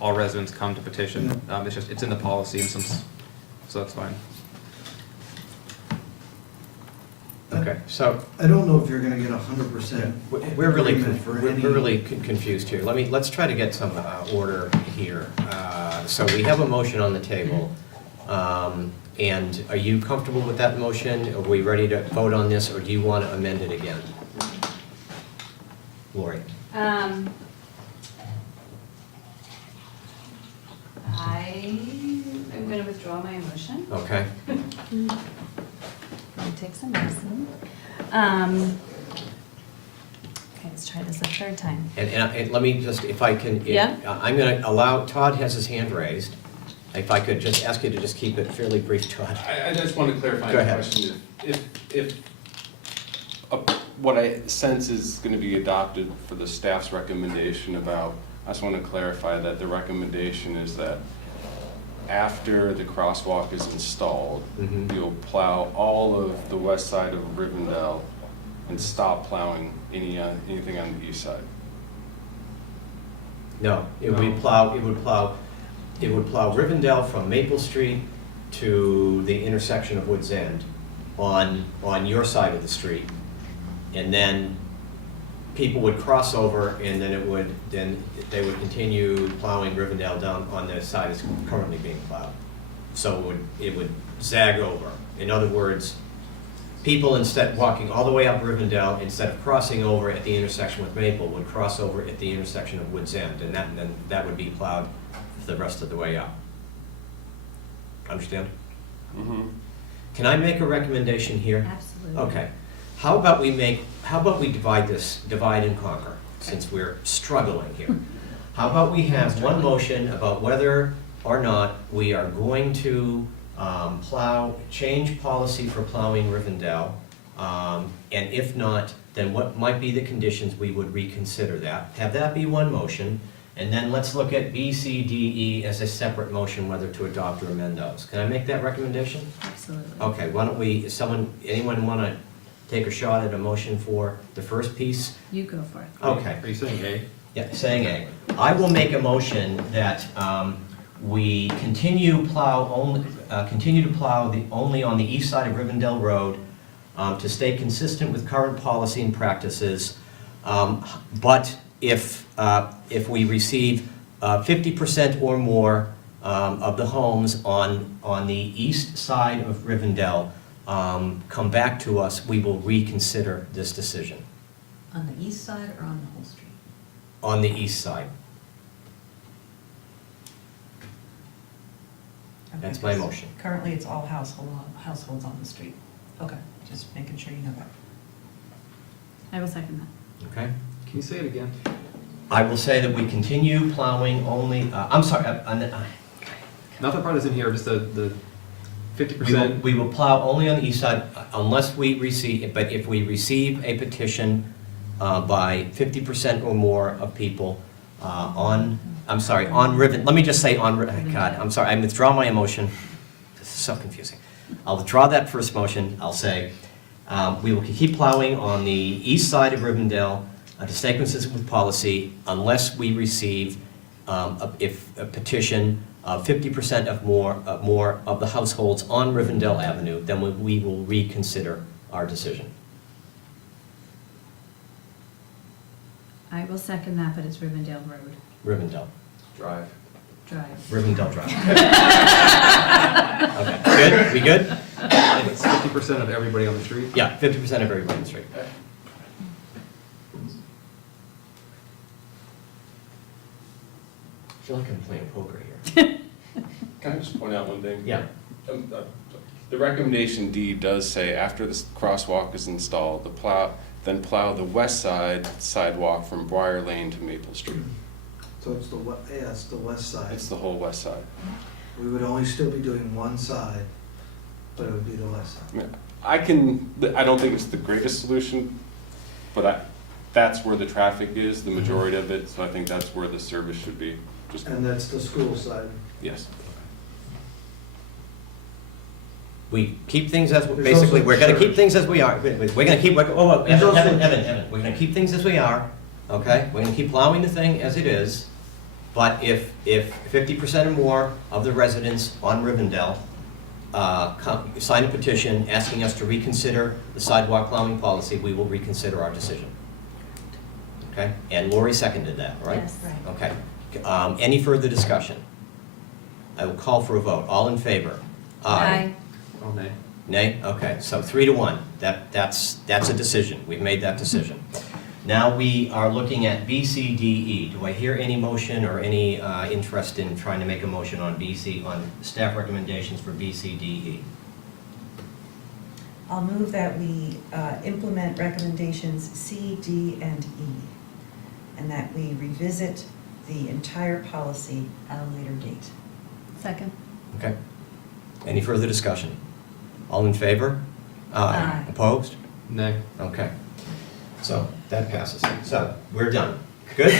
all residents come to petition. It's just, it's in the policy and so that's fine. Okay, so I don't know if you're gonna get 100%. we're really, agreement for we're any- really confused here. Let's try to get some order here. So we have a motion on the table. And are you comfortable with that motion? Are we ready to vote on this, or do you want to amend it again? Lori? I'm going to withdraw my motion. Okay. I'll take some medicine. Okay, let's try this a third time. And let me just, if I can, Yeah. I'm going to allow, Todd has his hand raised. If I could just ask you to just keep it fairly brief, Todd. I just want to clarify Go the ahead. question. If what I sense is going to be adopted for the staff's recommendation about, I just want to clarify that the recommendation is that after the crosswalk is installed, Mhm. you'll plow all of the west side of Rivendell and stop plowing anything on the east side. No, it would plow Rivendell from Maple Street to the intersection of Woods End on your side of the street. And then people would cross over and then they would continue plowing Rivendell down on the side that's currently being plowed. So it would zag over. In other words, people instead walking all the way up Rivendell, instead of crossing over at the intersection with Maple, would cross over at the intersection of Woods End, and then that would be plowed the rest of the way up. Understand? Mm-hmm. Can I make a recommendation here? Absolutely. Okay. How about we divide and conquer, since we're struggling here. How about we have one motion about whether or not we are going to change policy for plowing Rivendell, and if not, then what might be the conditions we would reconsider that. Have that be one motion, and then let's look at B, C, D, E as a separate motion, whether to adopt or amend those. Can I make that recommendation? Absolutely. Okay, why don't we, anyone want to take a shot at a motion for the first piece? You go for it. Okay. Are you saying A? Yeah, saying A. I will make a motion that we continue to plow only on the east side of Rivendell Road to stay consistent with current policy and practices. But if we receive 50% or more of the homes on the east side of Rivendell come back to us, we will reconsider this decision. On the east side or on the whole street? On the east side. That's my motion. Currently, it's all households on the street. Okay, just making sure you know that. I will second that. Okay? Can you say it again? I will say that we continue plowing only, I'm sorry, Not the part that's in here, just the 50%. we will plow only on the east side unless we receive, but if we receive a petition by 50% or more of people on Riven, let me just say God, I'm sorry, I withdraw my emotion. This is so confusing. I'll withdraw that first motion. I'll say, we will keep plowing on the east side of Rivendell to stay consistent with policy unless we receive a petition of 50% of more of the households on Rivendell Avenue, then we will reconsider our decision. I will second that, but it's Rivendell Road Rivendell. Drive. Drive. Rivendell Drive. Okay, good? We good? It's 50% of everybody on the street? Yeah, 50% of everybody on the street. I feel like I'm playing poker here. Can I just point out one thing? Yeah. The recommendation D does say after this crosswalk is installed, then plow the west side sidewalk from Briar Lane to Maple Street. So it's it's the west side. It's the whole west side. We would only still be doing one side, but it would be the west side. I don't think it's the greatest solution, but that's where the traffic is, the majority of it, so I think that's where the service should be. And that's the school side. Yes. We keep things as, There's basically, also we're gonna keep church. things as we are. We're gonna keep, There's also- Evan, we're gonna keep things as we are, okay? We're gonna keep plowing the thing as it is, but if 50% or more of the residents on Rivendell sign a petition asking us to reconsider the sidewalk plowing policy, we will reconsider our decision. Okay? And Lori seconded that, right? Yes. Right. Okay. Any further discussion? I will call for a vote. All in favor? Aye. Oh, nay. Nay? Okay, so 3-1. That's a decision. We've made that decision. Now we are looking at B, C, D, E. Do I hear any motion or any interest in trying to make a motion on on staff recommendations for B, C, D, E? I'll move that we implement recommendations C, D, and E, and that we revisit the entire policy at a later date. Second. Okay. Any further discussion? All in favor? Aye. Opposed? Nay. Okay. So that passes. So we're done. Good?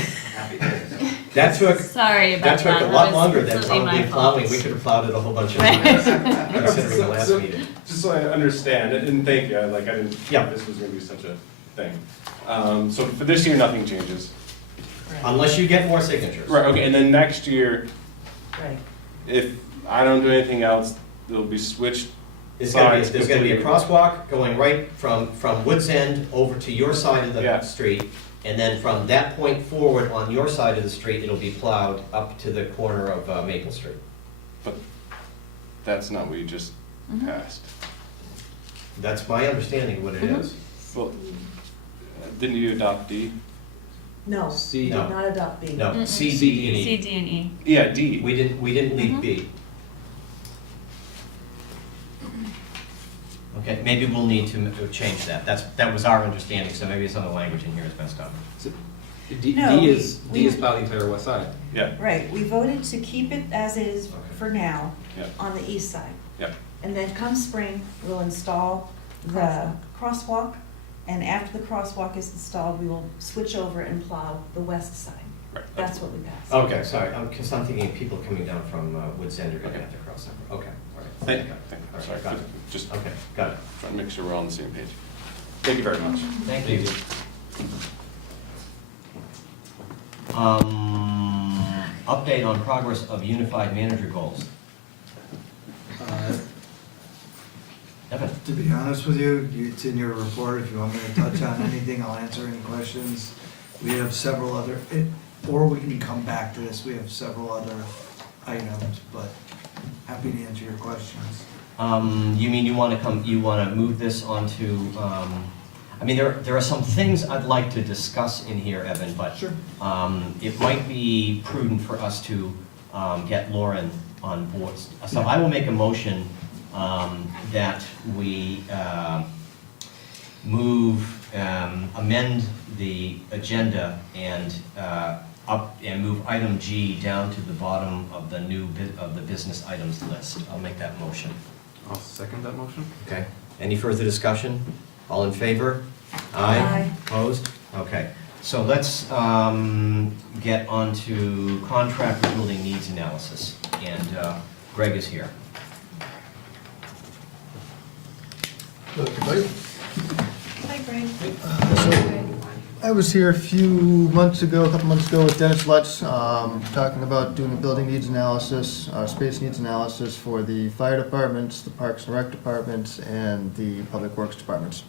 That took, Sorry about that that. took a lot was longer than completely my probably plowing. fault. We could have plowed it a whole bunch of Right. times, considering the last So- meeting. Just so I understand, and thank you, I didn't Yeah. think this was gonna be such a thing. So for this year, nothing changes. Unless you get more signatures. Right, okay, and then next year, Right. if I don't do anything else, it'll be switched There's sides. gonna be a crosswalk going right from Woods End over to your side of the Yeah. street. And then from that point forward, on your side of the street, it'll be plowed up to the corner of Maple Street. But that's not what you just passed. That's my understanding of what it is. Well, didn't you adopt D? No, C. did No. not adopt B. No, Mm-mm. C, D, and E. C, D, and E. Yeah, D. We didn't leave B. Okay, maybe we'll need to change that. That was our understanding, so maybe some of the language in here is messed up. So, D No, is we- plowed the entire west side. Yeah, Right, we voted to keep it as is for now yeah, on the east side. yeah. And then come spring, we'll install the crosswalk, and after the crosswalk is installed, we will switch over and plow the west side. Right. That's what we passed. Okay, sorry, because I'm thinking people coming down from Woods End are gonna Okay. have to cross over. Okay, all right. Thank you. All right, Sorry, got it. just Okay, got it. trying to make sure we're all on the same page. Thank you very much. Thank you. Update on progress of unified manager goals. Evan? To be honest with you, it's in your report. If you want me to touch on anything, I'll answer any questions. We have several other, or we can come back to this. We have several other items, but happy to answer your questions. You mean you want to move this onto, I mean, there are some things I'd like to discuss in here, Evan, but Sure. it might be prudent for us to get Lauren on board. So I will make a motion that we amend the agenda and move item G down to the bottom of the of the business items list. I'll make that motion. I'll second that motion. Okay. Any further discussion? All in favor? Aye. Opposed? Okay. So let's get on to contract building needs analysis. And Greg is here. Hello, everybody. Hi, Greg. I was here a couple months ago with Dennis Lutz, talking about doing a building needs analysis, space needs analysis for the fire departments, the parks and rec departments, and the public works departments.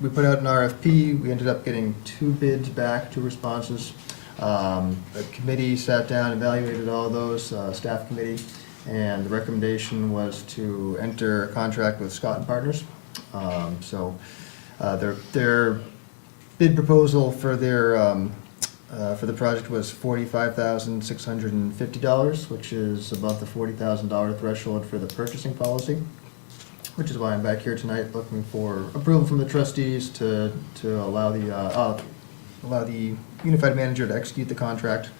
We put out an RFP, we ended up getting 2 bids back, 2 responses. The committee sat down, evaluated all those, staff committee, and the recommendation was to enter a contract with Scott and Partners. Their bid proposal for the project was $45,650, which is above the $40,000 threshold for the purchasing policy, which is why I'm back here tonight looking for approval from the trustees to allow the unified manager to execute the contract,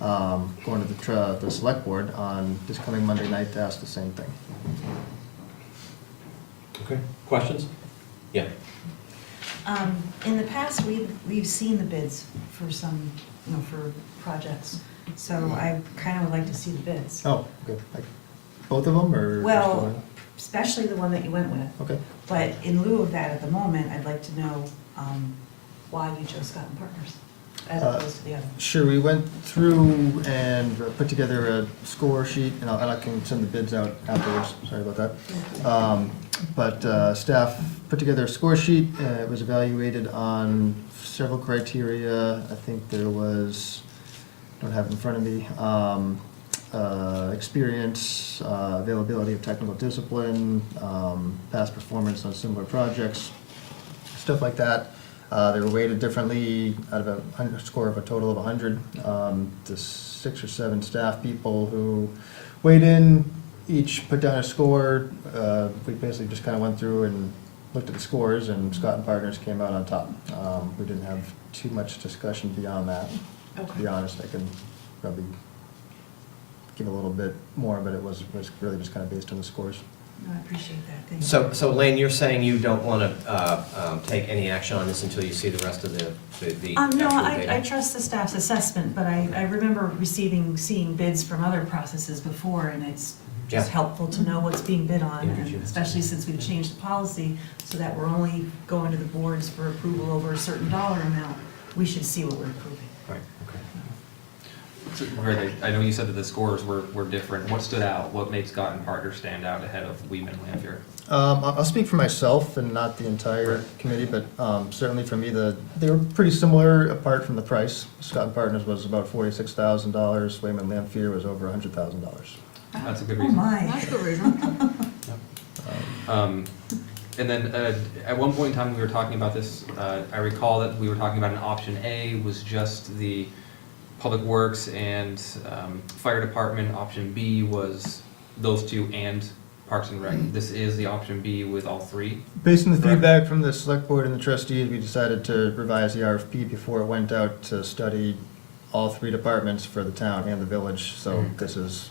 going to the select board on this coming Monday night to ask the same thing. Okay. Questions? Yeah. In the past, we've seen the bids for some, for projects, so I kind of would like to see the bids. Oh, good. Like both of them, or? just Well, one? especially the one that you went with. Okay. But in lieu of that, at the moment, I'd like to know why you chose Scott and Partners as opposed to the other. Sure, we went through and put together a score sheet, and I can send the bids out afterwards, sorry about that. But staff put together a score sheet, it was evaluated on several criteria. I think there was, don't have it in front of me, experience, availability of technical discipline, past performance on similar projects, stuff like that. They were weighted differently out of a score of a total of 100. The 6 or 7 staff people who weighed in each put down a score. We basically just kind of went through and looked at the scores, and Scott and Partners came out on top. We didn't have too much discussion beyond that. To be honest, I can probably give a little bit more, but it was really just kind of based on the scores. No, I appreciate that, thank you. So Lane, you're saying you don't want to take any action on this until you see the rest of the No, actual I data? trust the staff's assessment, but I remember seeing bids from other processes before, and it's just Yeah. helpful to know what's being bid on, Yeah, and sure. especially since we've changed the policy so that we're only going to the boards for approval over a certain dollar amount. We should see what we're approving. Right, okay. So, Greg, I know you said that the scores were different. What stood out? What made Scott and Partners stand out ahead of Weeman Lanphier? I'll speak for myself and not the entire committee, but certainly for me, they were pretty similar apart from the price. Scott and Partners was about $46,000, Wayman Lanphier was over $100,000. That's a good Oh, reason. my. That's a good reason. And then at one point in time, we were talking about this, I recall that we were talking about an option A was just the Public Works and Fire Department. Option B was those 2 and Parks and Rec. This is the option B with all 3. Based on the Correct. feedback from the select board and the trustees, we decided to revise the RFP before it went out to study all 3 departments for the town and the village. So this is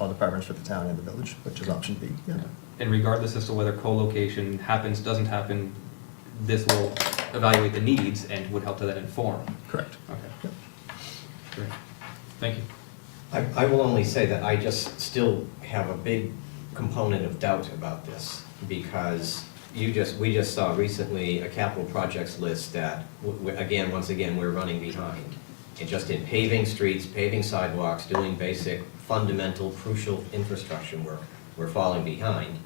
all departments for the town and the village, which is option B. Yeah. And regardless as to whether co-location happens, doesn't happen, this will evaluate the needs and would help to then inform. Correct. Okay. Yep. Great. Thank you. I will only say that I just still have a big component of doubt about this, because we just saw recently a capital projects list that, once again, we're running behind. and just in paving streets, paving sidewalks, doing basic, fundamental, crucial infrastructure work, we're falling behind.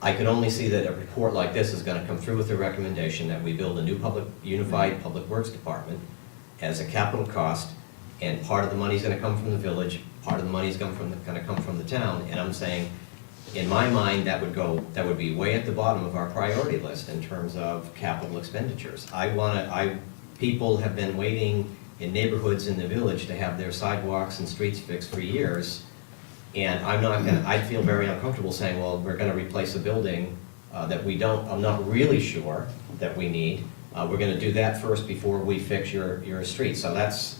I could only see that a report like this is gonna come through with a recommendation that we build a new unified public works department as a capital cost, and part of the money's gonna come from the village, part of the money's gonna come from the town, and I'm saying, in my mind, that would be way at the bottom of our priority list in terms of capital expenditures. People have been waiting in neighborhoods in the village to have their sidewalks and streets fixed for years, and I'd feel very uncomfortable saying, well, we're gonna replace a building that I'm not really sure that we need. We're gonna do that first before we fix your street, so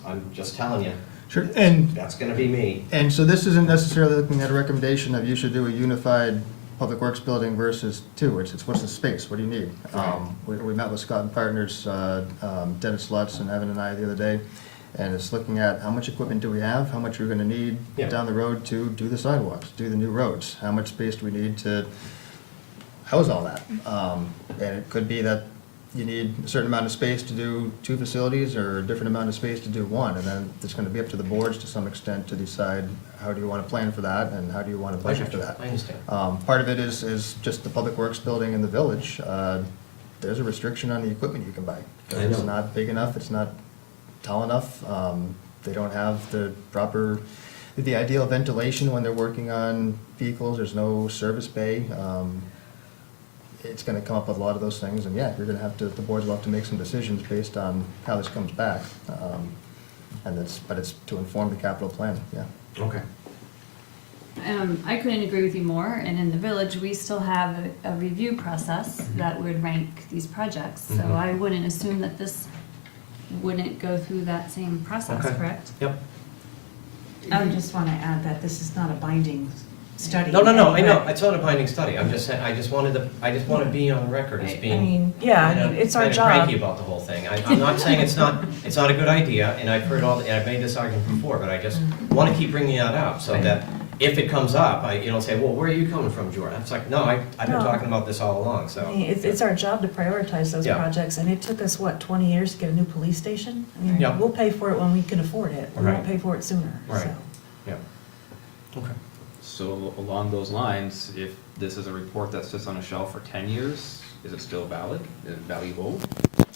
I'm just telling you, Sure, and, that's gonna be me. and so this isn't necessarily looking at a recommendation of you should do a unified public works building versus two, it's what's the space, what do you need? We met with Scott and Partners, Dennis Lutz and Evan and I the other day, and it's looking at how much equipment do we have, how much we're gonna need Yeah. down the road to do the sidewalks, do the new roads, how much space do we need to house all that? And it could be that you need a certain amount of space to do two facilities or a different amount of space to do one, and then it's gonna be up to the boards to some extent to decide how do you wanna plan for that and how do you wanna budget for that. I understand. Part of it is just the public works building in the village. There's a restriction on the equipment you can buy. I know. It's not big enough, it's not tall enough. They don't have the ideal ventilation when they're working on vehicles. There's no service bay. It's gonna come up with a lot of those things, and yeah, you're gonna have to, the boards will have to make some decisions based on how this comes back. But it's to inform the capital plan, yeah. Okay. I couldn't agree with you more, and in the village, we still have a review process that would rank these projects, so Mhm. I wouldn't assume that this wouldn't go through that same process, Okay. correct? Yep. I just want to add that this is not a binding study. No, I know, But- it's not a binding study, I'm just saying, I just want to be on the record as I being. mean, yeah, I kinda- mean, it's our kinda job. cranky about the whole thing, I'm not saying it's not a good idea, and I've heard and I've made this argument before, but I just want to keep bringing that up, so that if it comes up, say, well, where are you coming from, Jordan? It's like, no, I've been No. talking about this all along, I so. mean, it's our job to prioritize those Yeah. projects, and it took us, 20 years to get a new police station? I mean, Yeah. we'll pay for it when we can afford it, we Right. won't pay for it sooner, Right. so. Yeah. Okay. So along those lines, if this is a report that sits on a shelf for 10 years, is it still valid? Is it valuable?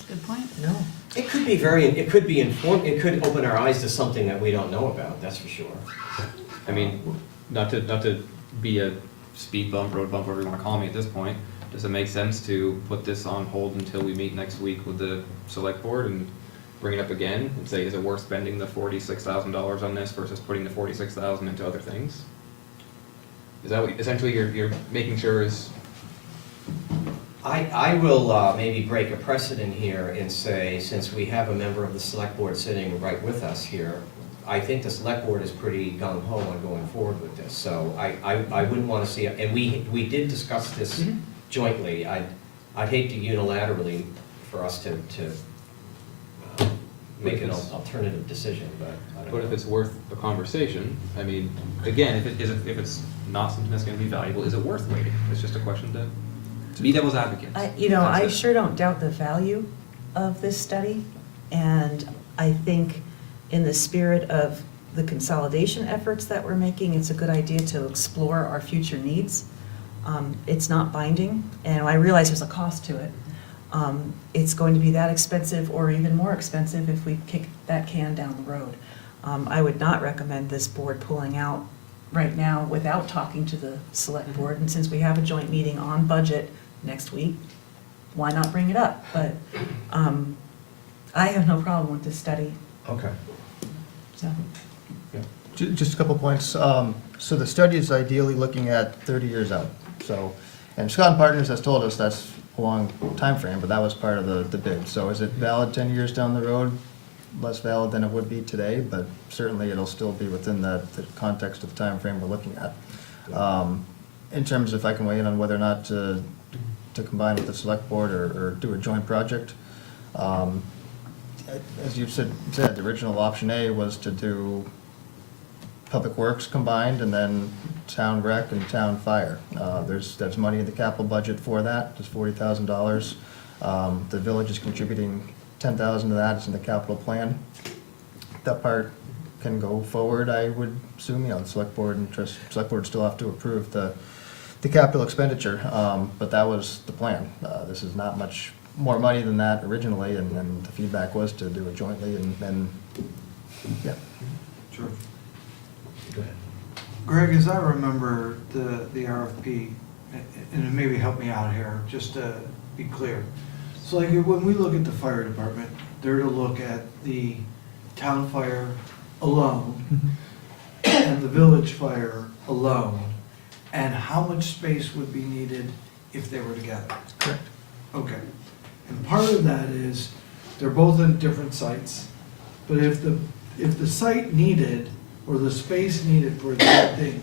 Good point. No. It could be it could open our eyes to something that we don't know about, that's for sure. I mean, not to be a speed bump, road bump, whatever you wanna call me at this point, does it make sense to put this on hold until we meet next week with the select board and bring it up again and say, is it worth spending the $46,000 on this versus putting the $46,000 into other things? Is that what, essentially you're making sure is? I will maybe break a precedent here and say, since we have a member of the select board sitting right with us here, I think the select board is pretty gung-ho on going forward with this, so I wouldn't want to see, and we did discuss this jointly. I'd hate to unilaterally for us to make an alternative decision, but I don't know. But if it's worth a conversation, I mean, again, if it's not something that's gonna be valuable, is it worth waiting? It's just a question to be devil's advocate. I That's it. sure don't doubt the value of this study, and I think in the spirit of the consolidation efforts that we're making, it's a good idea to explore our future needs. It's not binding, and I realize there's a cost to it. It's going to be that expensive or even more expensive if we kick that can down the road. I would not recommend this board pulling out right now without talking to the select board, and since we have a joint meeting on budget next week, why not bring it up? But I have no problem with this study, Okay. so. Just a couple points. So the study is ideally looking at 30 years out. So, and Scott and Partners has told us that's a long time frame, but that was part of the bid. So is it valid 10 years down the road? Less valid than it would be today, but certainly it'll still be within the context of the time frame we're looking at. In terms of if I can weigh in on whether or not to combine with the select board or do a joint project, as you said, the original option A was to do public works combined and then town rec and town fire. There's money in the capital budget for that, just $40,000. The village is contributing $10,000 of that, it's in the capital plan. that part can go forward, I would assume, the select board and select board still have to approve the capital expenditure, but that was the plan. This is not much more money than that originally, and the feedback was to do it jointly, and yeah. Sure. Go ahead. Greg, as I remember the RFP, and maybe help me out here, just to be clear. So like when we look at the fire department, they're to look at the town fire alone and the village fire alone, and how much space would be needed if they were together. Correct. Okay. And part of that is, they're both in different sites, but if the site needed, or the space needed for that thing,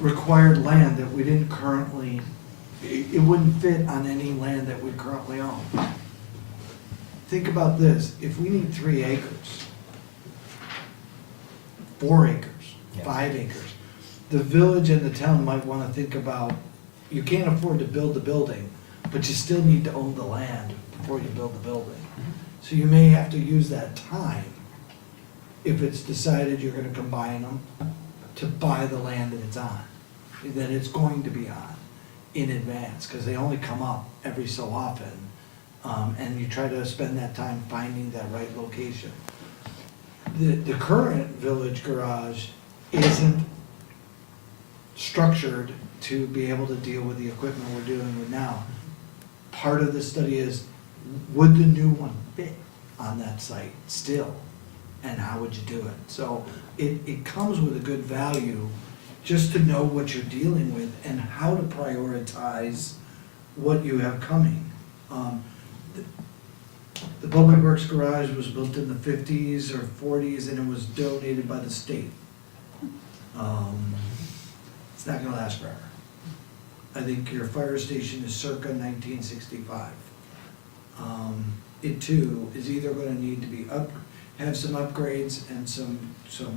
required land that we didn't currently, it wouldn't fit on any land that we currently own. Think about this, if we need 3 acres, 4 acres, Yeah. 5 acres, the village and the town might wanna think about, you can't afford to build the building, but you still need to own the land before you build the building. So you may have to use that time, if it's decided you're gonna combine them, to buy the land that it's on, that it's going to be on in advance, because they only come up every so often. And you try to spend that time finding that right location. The current village garage isn't structured to be able to deal with the equipment we're dealing with now. Part of the study is, would the new one fit on that site still? And how would you do it? So it comes with a good value just to know what you're dealing with and how to prioritize what you have coming. The Public Works garage was built in the 50s or 40s, and it was donated by the state. It's not gonna last forever. I think your fire station is circa 1965. It too is either gonna need to be have some upgrades and some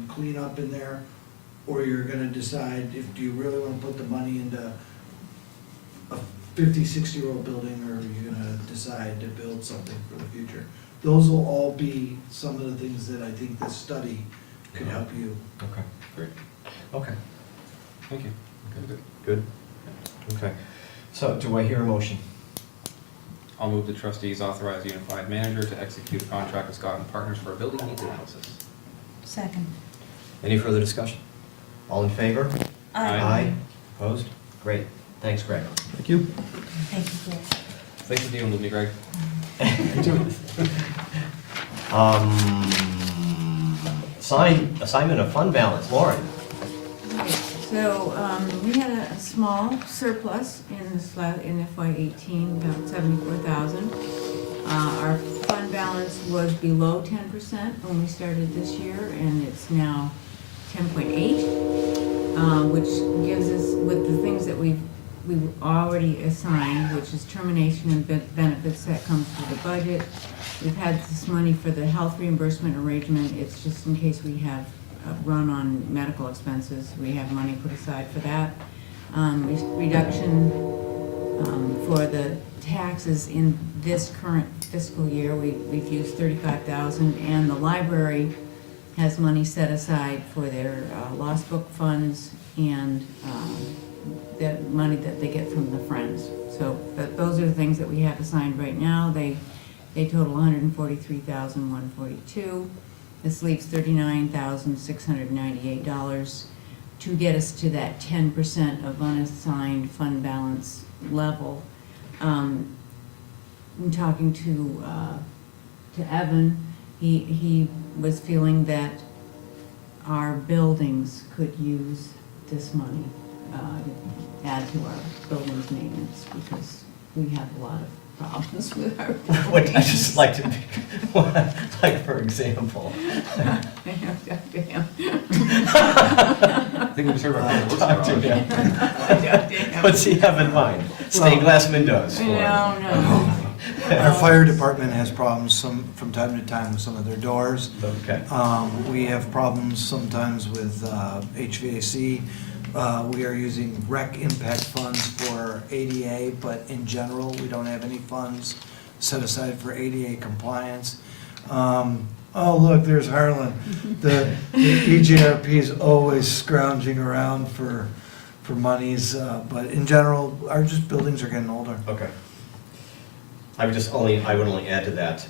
cleanup in there, or you're gonna decide if, do you really wanna put the money into a 50, 60-year-old building, or are you gonna decide to build something for the future? Those will all be some of the things that I think this study could help you. Okay, great. Okay, Thank you. good. Okay, so do I hear a motion? I'll move the trustees authorize Unified Manager to execute a contract with Scott and Partners for a building needs analysis. Second. Any further discussion? All in favor? Aye. Opposed? Great, thanks, Greg. Thank you. Thank you, Greg. Thanks for dealing with me, Greg. Assignment of fund balance, Lauren. So, we had a small surplus in FY '18, about 74,000. Our fund balance was below 10% when we started this year, and it's now 10.8, which gives us, with the things that we've already assigned, which is termination and benefits that comes through the budget. We've had this money for the health reimbursement arrangement. It's just in case we have a run on medical expenses, we have money put aside for that. Reduction for the taxes in this current fiscal year, we've used 35,000, and the library has money set aside for their lost book funds and the money that they get from the Friends. So those are the things that we have assigned right now. They total $143,142. This leaves $39,698 to get us to that 10% of unassigned fund balance level. I'm talking to Evan. He was feeling that our buildings could use this money to add to our buildings maintenance, because we have a lot of problems with our buildings. What, I just like to, like for example. I know, talk to him. I think we just heard about the Talk to garage. him. What's he have in mind? Stained glass windows? No. Our fire department has problems from time to time with some of their doors. Okay. We have problems sometimes with HVAC. We are using rec impact funds for ADA, but in general, we don't have any funds set aside for ADA compliance. Oh, look, there's Harlan. The EJRP is always scrounging around for monies, but in general, our just buildings are getting older. Okay. I would only add to that,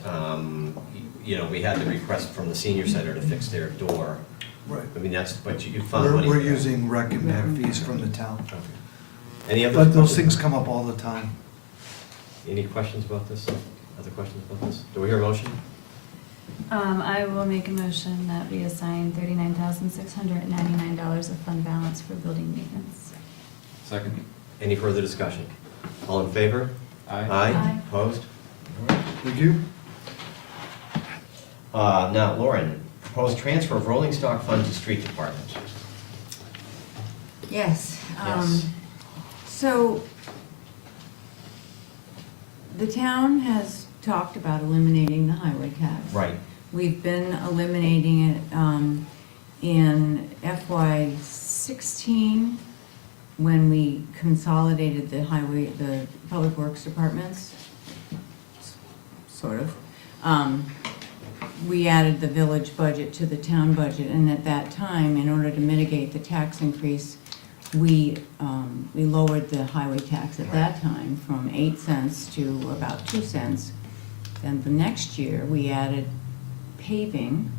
you know, we had the request from the senior center to fix their door. Right. I mean, that's, but you found money. We're for that. using rec and have fees from the town. Okay. Any other? But those things come up all the time. Any questions about this? Other questions about this? Do we hear a motion? I will make a motion that we assign $39,699 of fund balance for building maintenance. Second. Any further discussion? All in favor? Aye. Aye. Opposed? Thank you. Now, Lauren, proposed transfer of rolling stock fund to street department. Yes. Yes. So, the town has talked about eliminating the highway tax. Right. We've been eliminating it in FY '16, when we consolidated the public works departments, sort of. We added the village budget to the town budget, and at that time, in order to mitigate the tax increase, we lowered the highway tax at that time from 8 cents to about 2 cents. Then the next year, we added paving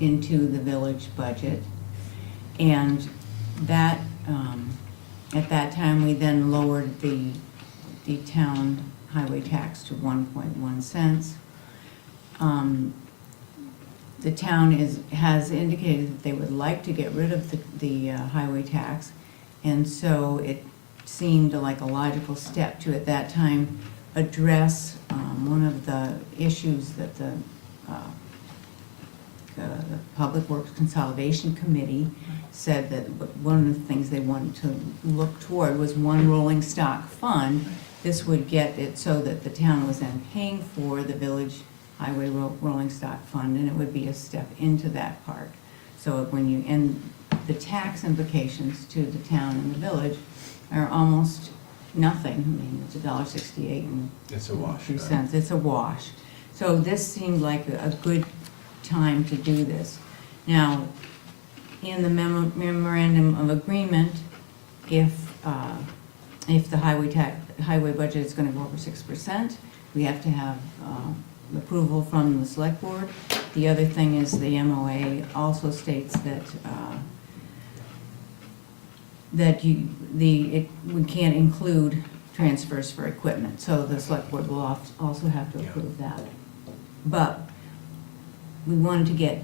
into the village budget, and that, at that time, we then lowered the town highway tax to 1.1 cents. The town has indicated that they would like to get rid of the highway tax, and so it seemed like a logical step to, at that time, address one of the issues that the Public Works Consolidation Committee said that one of the things they wanted to look toward was one rolling stock fund. This would get it so that the town was then paying for the village highway rolling stock fund, and it would be a step into that part. So and the tax implications to the town and the village are almost nothing. I mean, it's $1.68 and It's a wash. 2 cents. It's a wash. So this seemed like a good time to do this. Now, in the memorandum of agreement, if the highway budget is going to go over 6%, we have to have approval from the select board. The other thing is the MOA also states that we can't include transfers for equipment, so the select board will also have to approve that. But we wanted to get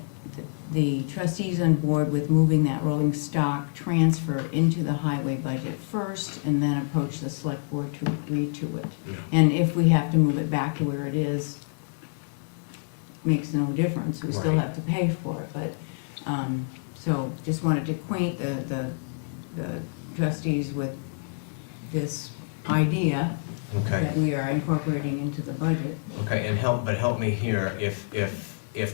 the trustees on board with moving that rolling stock transfer into the highway budget first, and then approach the select board to agree to it. Yeah. And if we have to move it back to where it is, makes no difference, we still Right. have to pay for it, but, so just wanted to acquaint the trustees with this idea Okay. that we are incorporating into the budget. Okay, and help me here, if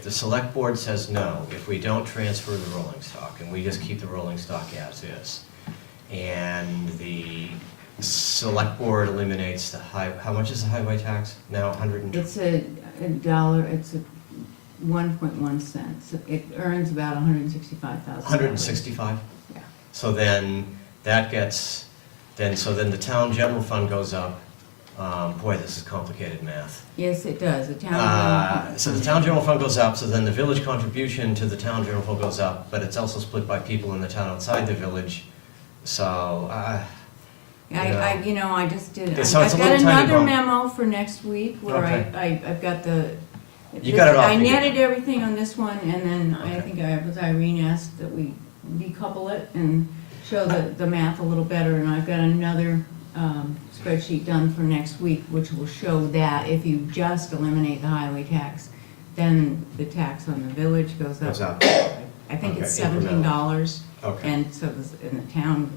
the select board says no, if we don't transfer the rolling stock, and we just keep the rolling stock as is, and the select board eliminates how much is the highway tax now, It's a dollar, it's a 1.1 cents. It earns about $165,000. 165? Yeah. So then, that gets, so then the town general fund goes up. Boy, this is complicated math. Yes, it does. The town. So the town general fund goes up, so then the village contribution to the town general fund goes up, but it's also split by people in the town outside the village, so, I just did, So it's I've a got little tiny another bump. memo for next week where Okay. I've got the. You got it all I figured netted everything on this one, and then I Okay. think Irene asked that we decouple it and show the math a little better, and I've got another spreadsheet done for next week, which will show that if you just eliminate the highway tax, then the tax on the village goes goes up. up. I think it's Okay, incremental. $17, Okay. and so in the town,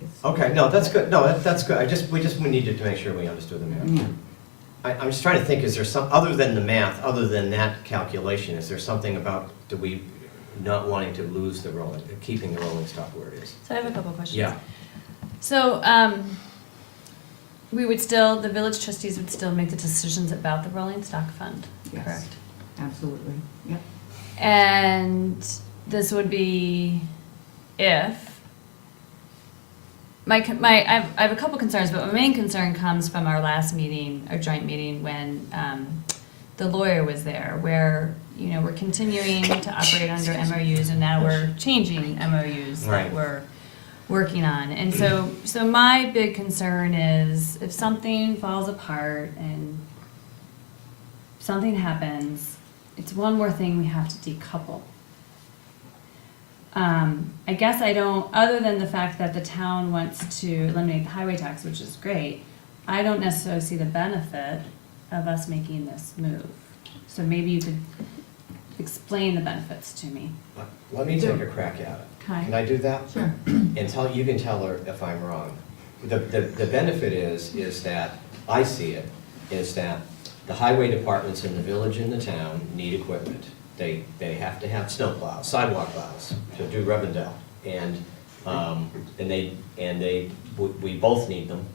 it's. Okay, no, that's good, no, that's good, we needed to make sure we understood the math. Yeah. I'm just trying to think, is there other than the math, other than that calculation, is there something about, do we not wanting to lose keeping the rolling stock where it is? So I have a couple questions. Yeah, So, the village trustees would still make the decisions about the rolling stock fund, Yes. correct? Absolutely, yep. And this would be if, I have a couple concerns, but my main concern comes from our last meeting, our joint meeting, when the lawyer was there, where, we're continuing to operate under MOUs, and now we're changing MOUs that Right. we're working on. And so my big concern is if something falls apart and something happens, it's one more thing we have to decouple. I guess I don't, other than the fact that the town wants to eliminate the highway tax, which is great, I don't necessarily see the benefit of us making this move. So maybe you could explain the benefits to me. Let me take a crack at it. Okay. Can I do that? Sure. And you can tell her if I'm wrong. The benefit is that, I see it, is that the highway departments in the village and the town need equipment. They have to have snow plows, sidewalk plows to do Revendell. We both need them.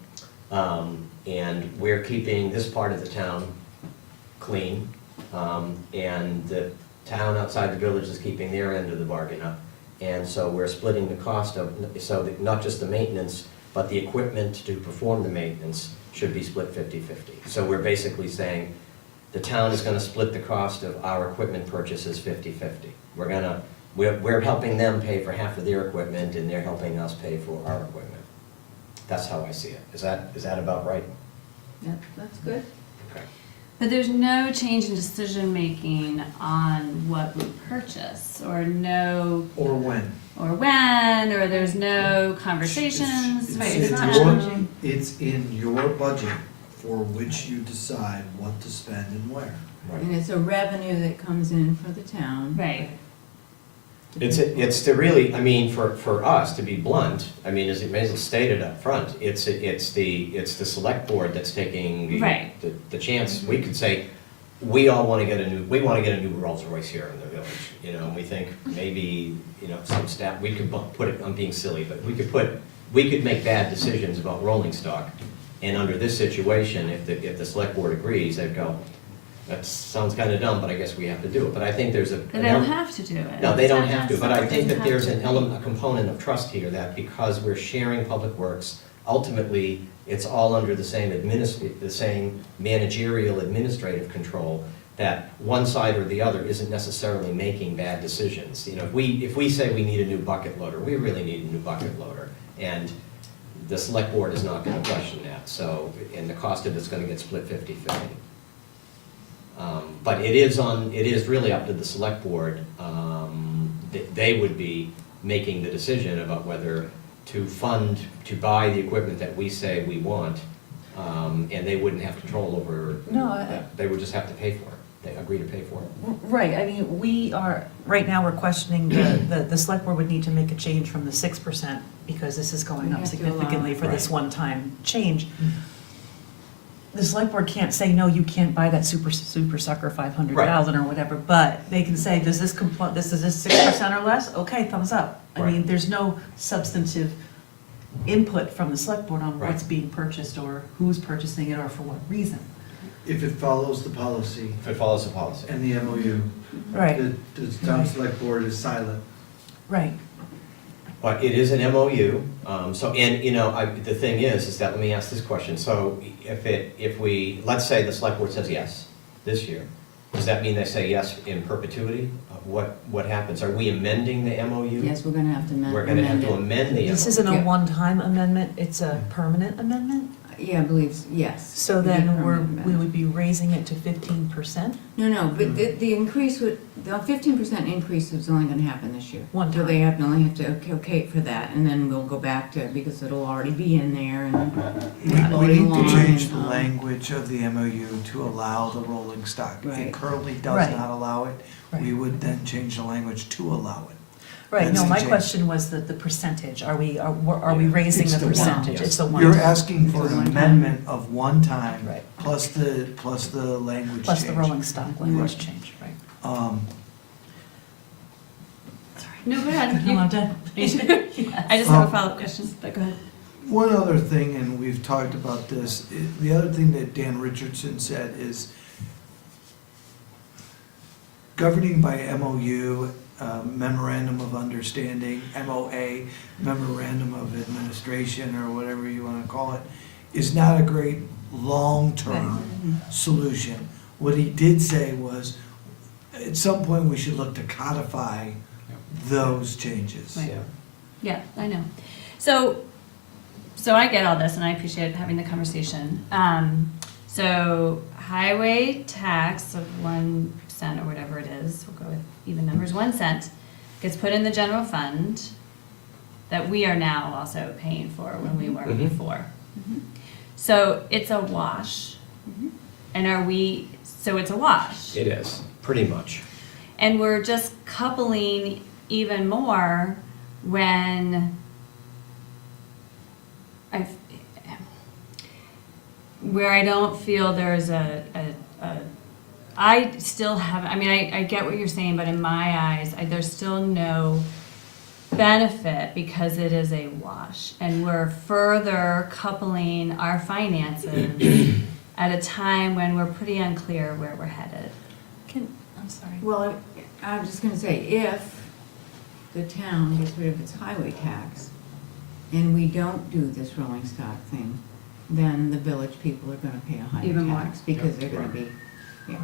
And we're keeping this part of the town clean. And the town outside the village is keeping their end of the bargain up. And so we're splitting the cost of, not just the maintenance, but the equipment to perform the maintenance should be split 50-50. So we're basically saying the town is gonna split the cost of our equipment purchases 50-50. We're helping them pay for half of their equipment, and they're helping us pay for our equipment. That's how I see it. Is that about right? Yep, that's good. Okay. But there's no change in decision-making on what we purchase, or no, Or when. or there's no conversations. It's Right, in it's not your- changing. It's in your budget for which you decide what to spend and where. And it's a revenue that comes in for the town. Right. It's to really, I mean, for us, to be blunt, I mean, as it may as well stated up front, it's the select board that's taking Right. the chance. We could say, we want to get a new Rolls Royce here in the village, and we think maybe, some staff, we could put it, I'm being silly, but we could make bad decisions about rolling stock. And under this situation, if the select board agrees, they'd go, that sounds kind of dumb, but I guess we have to do it. But I think there's But they don't have to do it. No, they don't It's not have to, but I think that something there's they an have to element, a component of trust here, that because we're sharing public works, ultimately, it's all under the same managerial administrative control, that one side or the other isn't necessarily making bad decisions. If we say we need a new bucket loader, we really need a new bucket loader, and the select board is not gonna question that, and the cost of it's gonna get split 50-50. But it is really up to the select board. They would be making the decision about whether to buy the equipment that we say we want, and they wouldn't have control over No, that. They would just have to pay for it. They agree to pay for it. Right, I mean, right now, we're questioning the select board would need to make a change from the 6%, because this is going We up have to significantly allow- for this Right. one-time change. The select board can't say, no, you can't buy that super sucker 500,000 or whatever, but they can say, does this comply, is this 6% or less? Okay, thumbs up. I mean, Right. there's no substantive input from the select board on what's Right. being purchased, or who's purchasing it, or for what reason. If it follows the policy If it follows the policy. and the MOU, Right, the town select board is silent. right. But it is an MOU, the thing is that, let me ask this question, so let's say the select board says yes this year, does that mean they say yes in perpetuity? What happens, are we amending the MOU? Yes, we're gonna have to amend it. We're gonna have to amend the MOU. This isn't a Yeah. one-time amendment, it's a permanent amendment? Yeah, I believe, yes. So It'd be then permanent we would be raising it to 15%? No, but the increase the 15% increase is only gonna happen this year. One So time. they only have to okay it for that, and then we'll go back to, because it'll already be in there and. We voting need to line change and, the language of the MOU to allow the rolling stock. It Right. currently does Right. not allow it. We Right. would then change the language to allow it. Right, That's no, the my change. question was the percentage, are we Yeah. raising It's the the one. percentage? Yes. It's the one. You're time. asking for It's an one time. amendment of one time, Right. plus the language Plus the change. rolling stock language Right. change, right? No, go ahead. No, I'm done. I just have a follow-up question, but go ahead. One other thing, and we've talked about this, the other thing that Dan Richardson said is governing by MOU, memorandum of understanding, MOA, memorandum of administration, or whatever you wanna call it, is not a great long-term solution. What he did say was, at some point, we should look to codify those changes. Right. Yeah. Yeah, I know. So I get all this and I appreciate having the conversation. So highway tax of 1 cent or whatever it is, we'll go with even numbers, 1 cent, gets put in the general fund that we are now also paying for when we weren't Mhm. before. So it's a wash. And so it's a wash. It is, pretty much. And we're just coupling even more when where I don't feel there's I still have, I mean, I get what you're saying, but in my eyes, there's still no benefit because it is a wash. And we're further coupling our finances at a time when we're pretty unclear where we're headed. I'm sorry. Well, I'm just gonna say, if the town gets rid of its highway tax and we don't do this rolling stock thing, then the village people are gonna pay a higher Even more. tax because they're gonna be, yeah.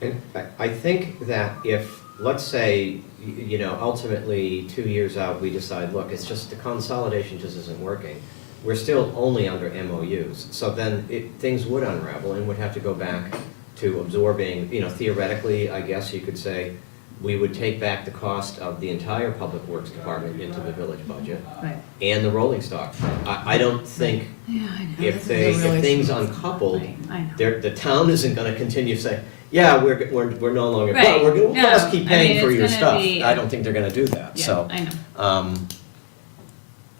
And I think that if, let's say, you know, ultimately, 2 years out, we decide, look, it's just, the consolidation just isn't working, we're still only under MOUs, so then things would unravel and would have to go back to absorbing, you know, theoretically, I guess you could say, we would take back the cost of the entire Public Works Department into the village budget Right. and the rolling stock. I don't think Yeah, I know. if This is a really things small- uncoupled, I know. the town isn't gonna continue to say, yeah, we're no longer, Right. well, we're gonna, let us No, keep I paying mean, for it's your gonna stuff. be- I don't think they're gonna do that, Yeah, so. I know.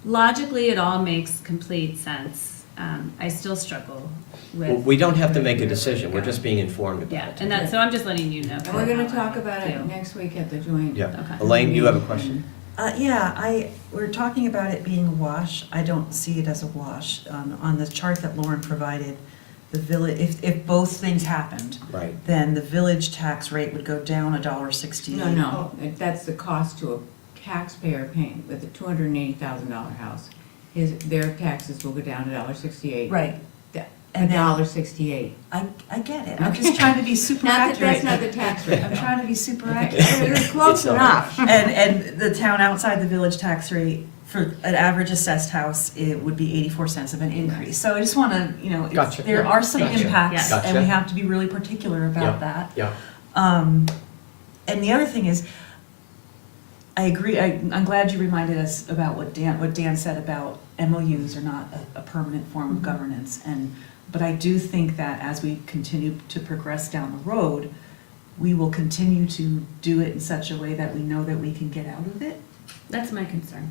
Logically, it all makes complete sense. I still struggle with. Well, we don't have to make a where decision, we're go. just being informed about Yeah, it. and so I'm just letting you know. And we're gonna how talk I about it feel. next week at the joint. Yeah. Okay. Elaine, you have a question? Yeah, we're talking about it being a wash. I don't see it as a wash. On the chart that Lauren provided, the village, if both things happened, Right. then the village tax rate would go down $1.68. No, that's the cost to a taxpayer paying with a $280,000 house. Their taxes will go down $1.68. Right. And then- $1.68. I get it. I'm just trying to be super Not that accurate. that's not the tax rate. I'm trying to be super Okay. accurate. It's close enough. And the town outside the village tax rate for an average assessed house, it would be 84 cents of an increase. So I just want to, you know, Gotcha. there are some Gotcha. impacts, Gotcha. and we have to be really particular about that. Yeah, And the other thing is, I agree, I'm glad you reminded us about what Dan said about MOUs are not a permanent form of governance. But I do think that as we continue to progress down the road, we will continue to do it in such a way that we know that we can get out of it. That's my concern.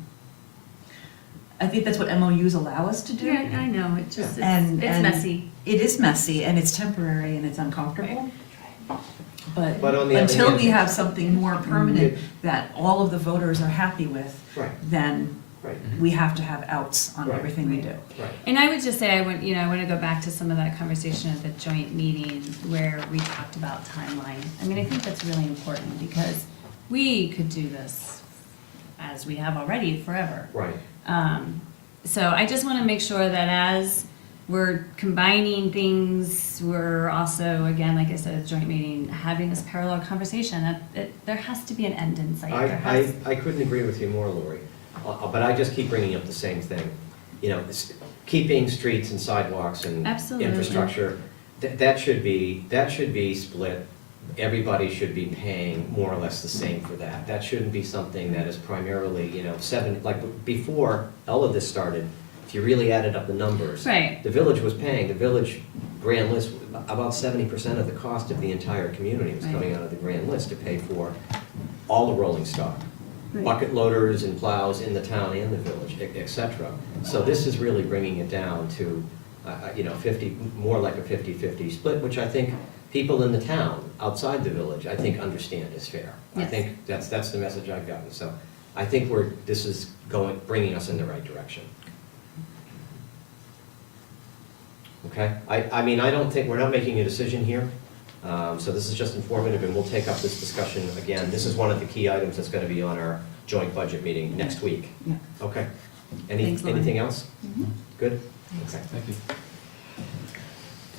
I think that's what MOUs allow us to do. Yeah, I know, it's just, And- it's and messy. It is messy and it's temporary and it's uncomfortable. But But on the other until hand- we have something more permanent that all of the voters are happy with, right, then right, we have to have outs on Right. everything we do. right. And I would just say, I want to go back to some of that conversation at the joint meeting where we talked about timeline. I mean, I think that's really important because we could do this, as we have already, forever. Right. So I just want to make sure that as we're combining things, we're also, again, like I said, at the joint meeting, having this parallel conversation, that there has to be an end in sight. There has- I couldn't agree with you more, Lori, but I just keep bringing up the same thing. You know, keeping streets and sidewalks and Absolutely. infrastructure, that should be split. Everybody should be paying more or less the same for that. That shouldn't be something that is primarily, you know, like before all of this started, if you really added up the numbers. Right. The village was paying, the village grand list, about 70% of the cost of the entire community was coming out of the grand list to pay for all the rolling stock. Right. Bucket loaders and plows in the town and the village, et cetera. So this is really bringing it down to, you know, 50, more like a 50-50 split, which I think people in the town, outside the village, I think understand is fair. I Yes. think that's the message I've gotten. So I think this is bringing us in the right direction. Okay? I mean, I don't think, we're not making a decision here. So this is just informative, and we'll take up this discussion again. This is one of the key items that's gonna be on our joint budget meeting next week. Yeah. Okay. Thanks, Lauren. Anything else? Mm-hmm. Good? Thanks. Okay. Thank you.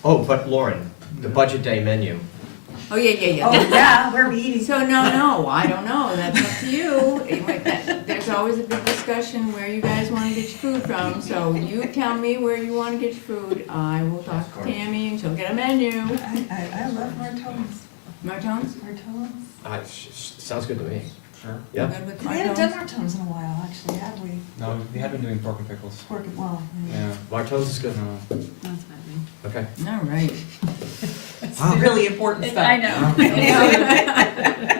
Oh, but Lauren, the budget day menu. Oh, yeah. Oh, yeah, where are we eating? So, no, I don't know, that's up to you. There's always a big discussion where you guys wanna get your food from, so you tell me where you wanna get your food. I will talk to Tammy and she'll get a menu. I love Martones. Martones? Martones? Sounds good to me. Sure. Yeah. Good with We haven't done Martones? Martones in a while, actually, have we? No, we had been doing pork and pickles. Pork and, well, Yeah. Martones is good. No. That's fine. Okay. All right. it's really important stuff. I know.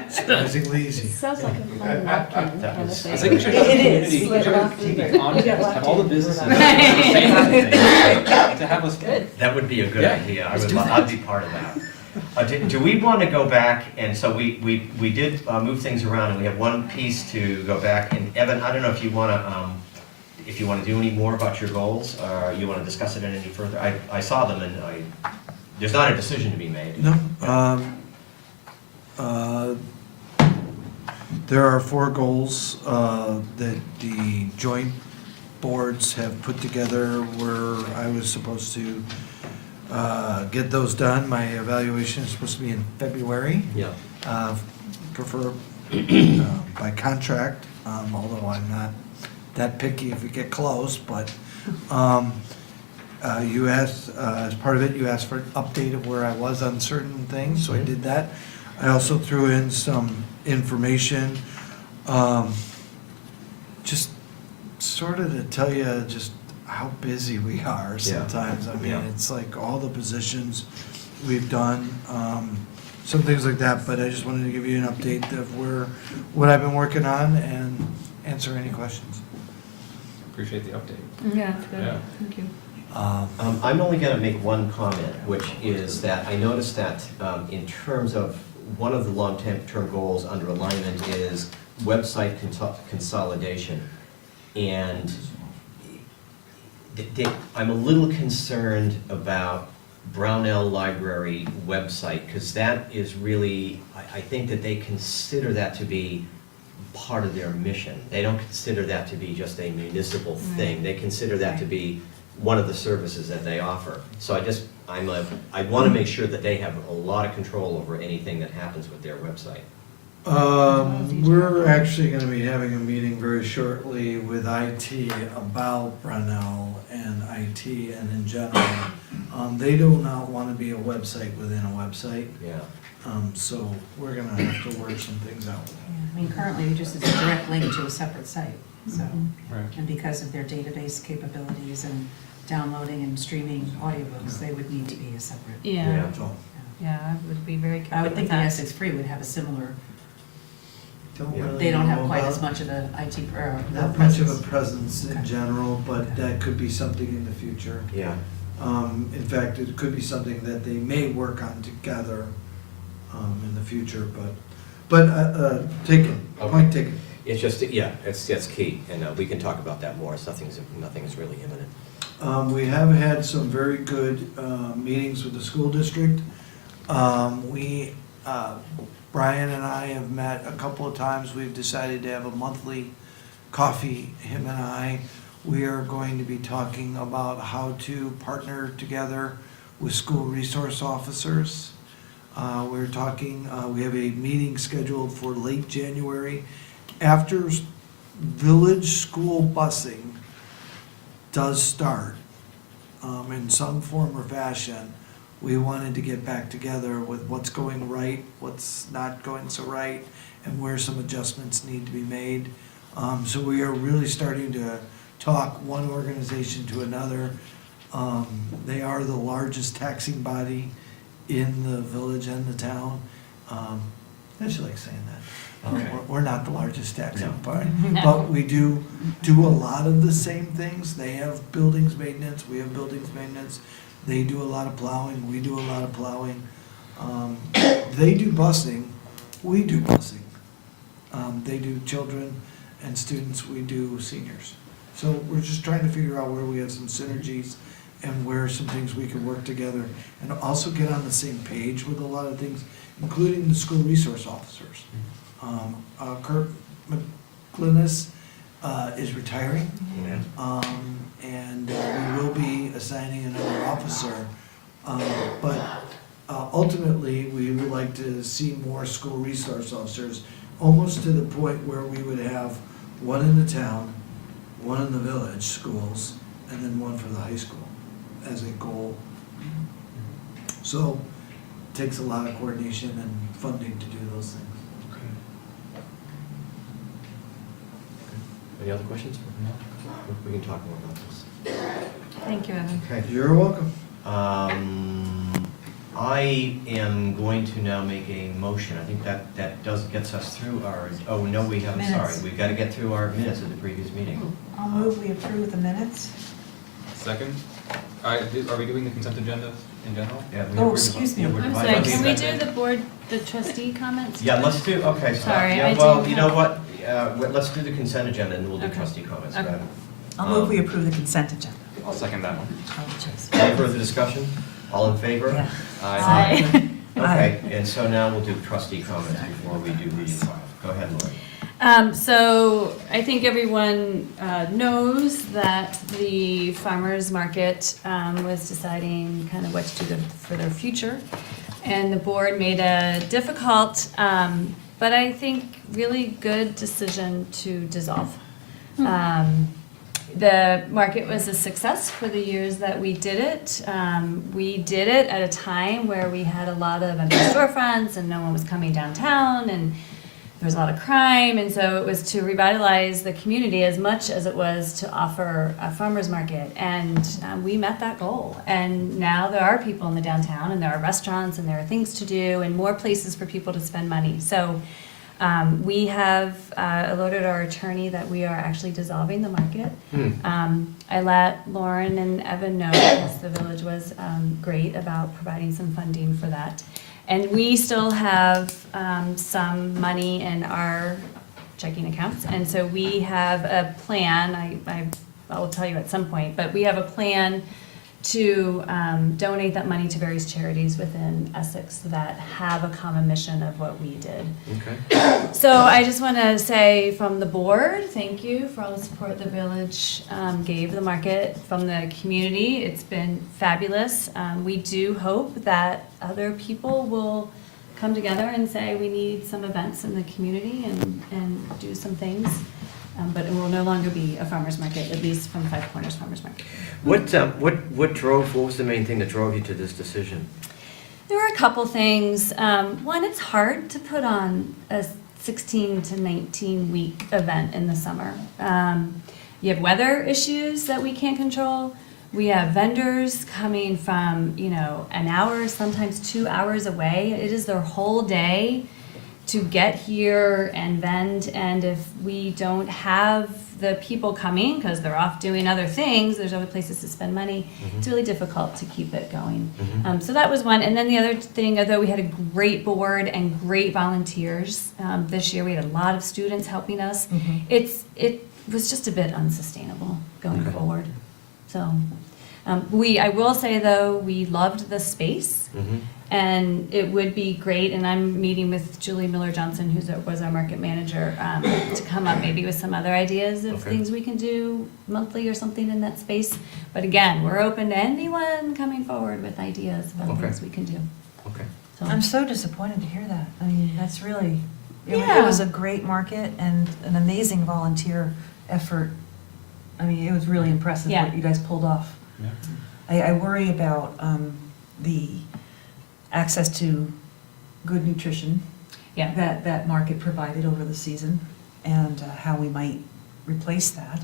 Surprisingly easy. Sounds like a fun napkin That kind of was- thing. I think we should have a It community, is. we should have a TV contest, have all the businesses Right. say something to have us. That would be a good Yeah, idea. let's do that. I'd be part of that. Do we want to go back, and so we did move things around, and we have one piece to go back, and Evan, I don't know if you want to do any more about your goals, or you want to discuss it any further. I saw them, and there's not a decision to be made. No, there are 4 goals that the joint boards have put together where I was supposed to get those done. My evaluation is supposed to be in February. Yeah. Prefer by contract, although I'm not that picky if we get close, but you asked, as part of it, you asked for an update of where I was on certain things, so I did that. I also threw in some information, just sort of to tell you just how busy we are sometimes. I mean, Yeah. it's like all the positions we've done, some things like that, but I just wanted to give you an update of what I've been working on and answer any questions. Appreciate the update. Yeah, that's good. Yeah. Thank you. I'm only going to make one comment, which is that I noticed that in terms of one of the long-term goals under alignment is website consolidation. And I'm a little concerned about Brownell Library website, because that is really, I think that they consider that to be part of their mission. They don't consider that to be just a municipal thing. They consider that to be one of the services that they offer. So I want to make sure that they have a lot of control over anything that happens with their website. We're actually gonna be having a meeting very shortly with IT about Brownell and IT and in general. They do not wanna be a website within a website, Yeah. so we're gonna have to work some things out. I mean, currently, it just is a direct link to a separate site, so, Right. and because of their database capabilities and downloading and streaming audiobooks, they would need to be a separate. Yeah, So, yeah, I would be very careful I would with think the that. Essex Free would have a similar, Yeah. they don't have know quite as about- much of a IT, or. Not much of a presence. presence in Okay. general, but that could be something in the future. Yeah. In fact, it could be something that they may work on together in the future, but taken, point taken. It's just, yeah, it's key, and we can talk about that more. Nothing is really imminent. We have had some very good meetings with the school district. Brian and I have met a couple of times. We've decided to have a monthly coffee, him and I. We are going to be talking about how to partner together with school resource officers. We're talking, we have a meeting scheduled for late January. After village school busing does start, in some form or fashion, we wanted to get back together with what's going right, what's not going so right, and where some adjustments need to be made. So we are really starting to talk one organization to another. They are the largest taxing body in the village and the town. I just like saying that. Okay. We're not the largest taxing No. body, but we do a lot of the same things. They have buildings maintenance, we have buildings maintenance. They do a lot of plowing, we do a lot of plowing. They do busing, we do busing. They do children and students, we do seniors. So we're just trying to figure out where we have some synergies and where some things we can work together, and also get on the same page with a lot of things, including the school resource officers. Kurt McClinnis is retiring, Yeah. and we will be assigning another officer. But ultimately, we would like to see more school resource officers, almost to the point where we would have one in the town, one in the village schools, and then one for the high school as a goal. So, it takes a lot of coordination and funding to do those things. Any other questions? We can talk more about this. Thank you, Evan. Okay. You're welcome. I am going to now make a motion. I think that gets us through our, oh, no, we haven't, sorry. Minutes. We've got to get through our minutes of the previous meeting. I'll move we approve the minutes. Second? Are we doing the consent agenda in general? Yeah, Oh, we're- excuse me. yeah, we're I'm dividing sorry, the can we agenda. do the board, the trustee comments? Yeah, let's do, okay, so, Sorry, yeah, I well, do you know have- what? Let's do the consent agenda and we'll do Okay. trustee comments. Okay. Go ahead. I'll move we approve the consent agenda. I'll second that one. Any further discussion? All in favor? Yeah. Aye. Okay, and so now we'll do trustee comments before we do reading five. Go ahead, Lori. So I think everyone knows that the farmers market was deciding kind of what to do for their future. And the board made a difficult, but I think really good decision to dissolve. The market was a success for the years that we did it. We did it at a time where we had a lot of empty storefronts and no one was coming downtown and there was a lot of crime. And so it was to revitalize the community as much as it was to offer a farmer's market. And we met that goal. And now there are people in the downtown and there are restaurants and there are things to do and more places for people to spend money. So we have alerted our attorney that we are actually dissolving the market. I let Lauren and Evan know because the village was great about providing some funding for that. And we still have some money in our checking accounts. And so we have a plan, I will tell you at some point, but we have a plan to donate that money to various charities within Essex that have a common mission of what we did. Okay. So I just want to say from the board, thank you for all the support the village gave the market from the community. It's been fabulous. We do hope that other people will come together and say we need some events in the community and do some things. But it will no longer be a farmer's market, at least from Five Corners Farmer's Market. What was the main thing that drove you to this decision? There were a couple things. One, it's hard to put on a 16 to 19 week event in the summer. You have weather issues that we can't control. We have vendors coming from, an hour, sometimes 2 hours away. It is their whole day to get here and vend, and if we don't have the people coming because they're off doing other things, there's other places to spend money, it's really difficult to keep it going. So that was one. And then the other thing, although we had a great board and great volunteers, this year we had a lot of students helping us, it was just a bit unsustainable going forward. So I will say though, we loved the space. And it would be great, and I'm meeting with Julie Miller-Johnson, who was our market manager, to come up maybe with some other ideas of things we can do monthly or something in that space. But again, we're open to anyone coming forward with ideas about things we can do. Okay. So, I'm so disappointed to hear that. I mean, that's really, it Yeah. was a great market and an amazing volunteer effort. I mean, it was really impressive Yeah. what you guys pulled off. I worry about the access to good nutrition yeah. that market provided over the season and how we might replace that.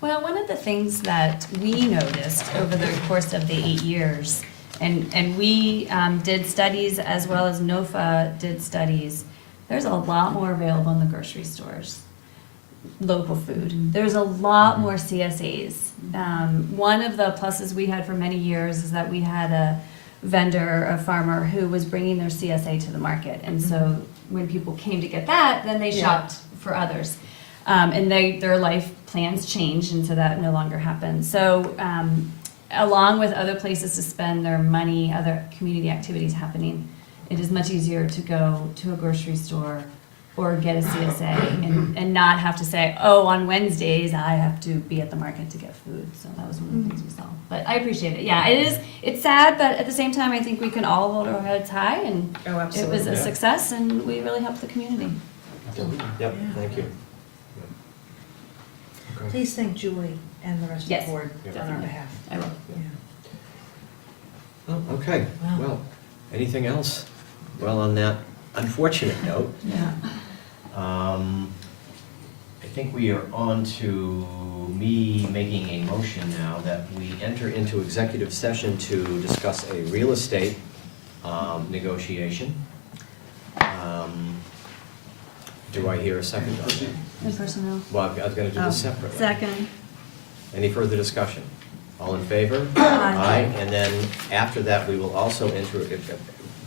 Well, one of the things that we noticed over the course of the 8 years, and we did studies as well as NOFA did studies, there's a lot more available in the grocery stores, local food. There's a lot more CSAs. One of the pluses we had for many years is that we had a vendor, a farmer, who was bringing their CSA to the market. And so when people came to get that, then they shopped for others. And their life plans changed, and so that no longer happens. So along with other places to spend their money, other community activities happening, it is much easier to go to a grocery store or get a CSA and not have to say, oh, on Wednesdays, I have to be at the market to get food. So that was one of the things we saw. But I appreciate it. Yeah, it's sad, but at the same time, I think we can all hold our heads high, and Oh, it was a Yeah. success, and we really helped the community. Yep, thank you. Okay. Please thank Julie and the rest of the Yes, board on our definitely. behalf. I will. Yeah. Oh, okay, Wow. well, anything else? Well, on that unfortunate note, Yeah. I think we are on to me making a motion now that we enter into executive session to discuss a real estate negotiation. Do I hear a second on that? And personnel. Well, I was gonna do Oh, this separately. Second. Any further discussion? All in favor? Aye. And then after that, we will also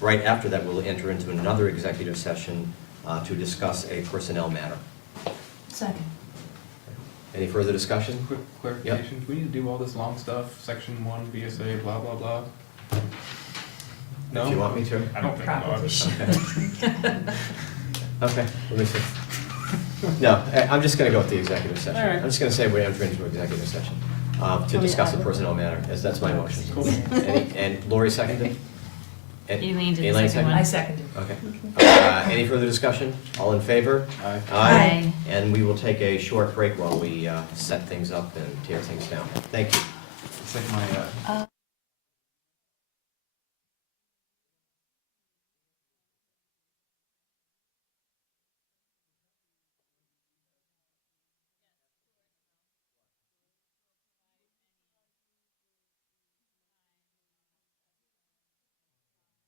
right after that, we'll enter into another executive session to discuss a personnel matter. Second. Any further discussion? Quick clarification, do we need to do all this long stuff, section 1, BSA, blah, blah, blah? No? If you want me to? I don't think so. Probably should. Okay, let me see. No, I'm just gonna go with the executive session. All right. I'm just gonna say we enter into executive session to discuss a personnel matter, as that's my motion. Cool. And Lori seconded? And Elaine did the Elaine second one. I seconded. Okay. Any further discussion? All in favor? Aye. Aye. And we will take a short break while we set things up and tear things down. Thank you. It's like my,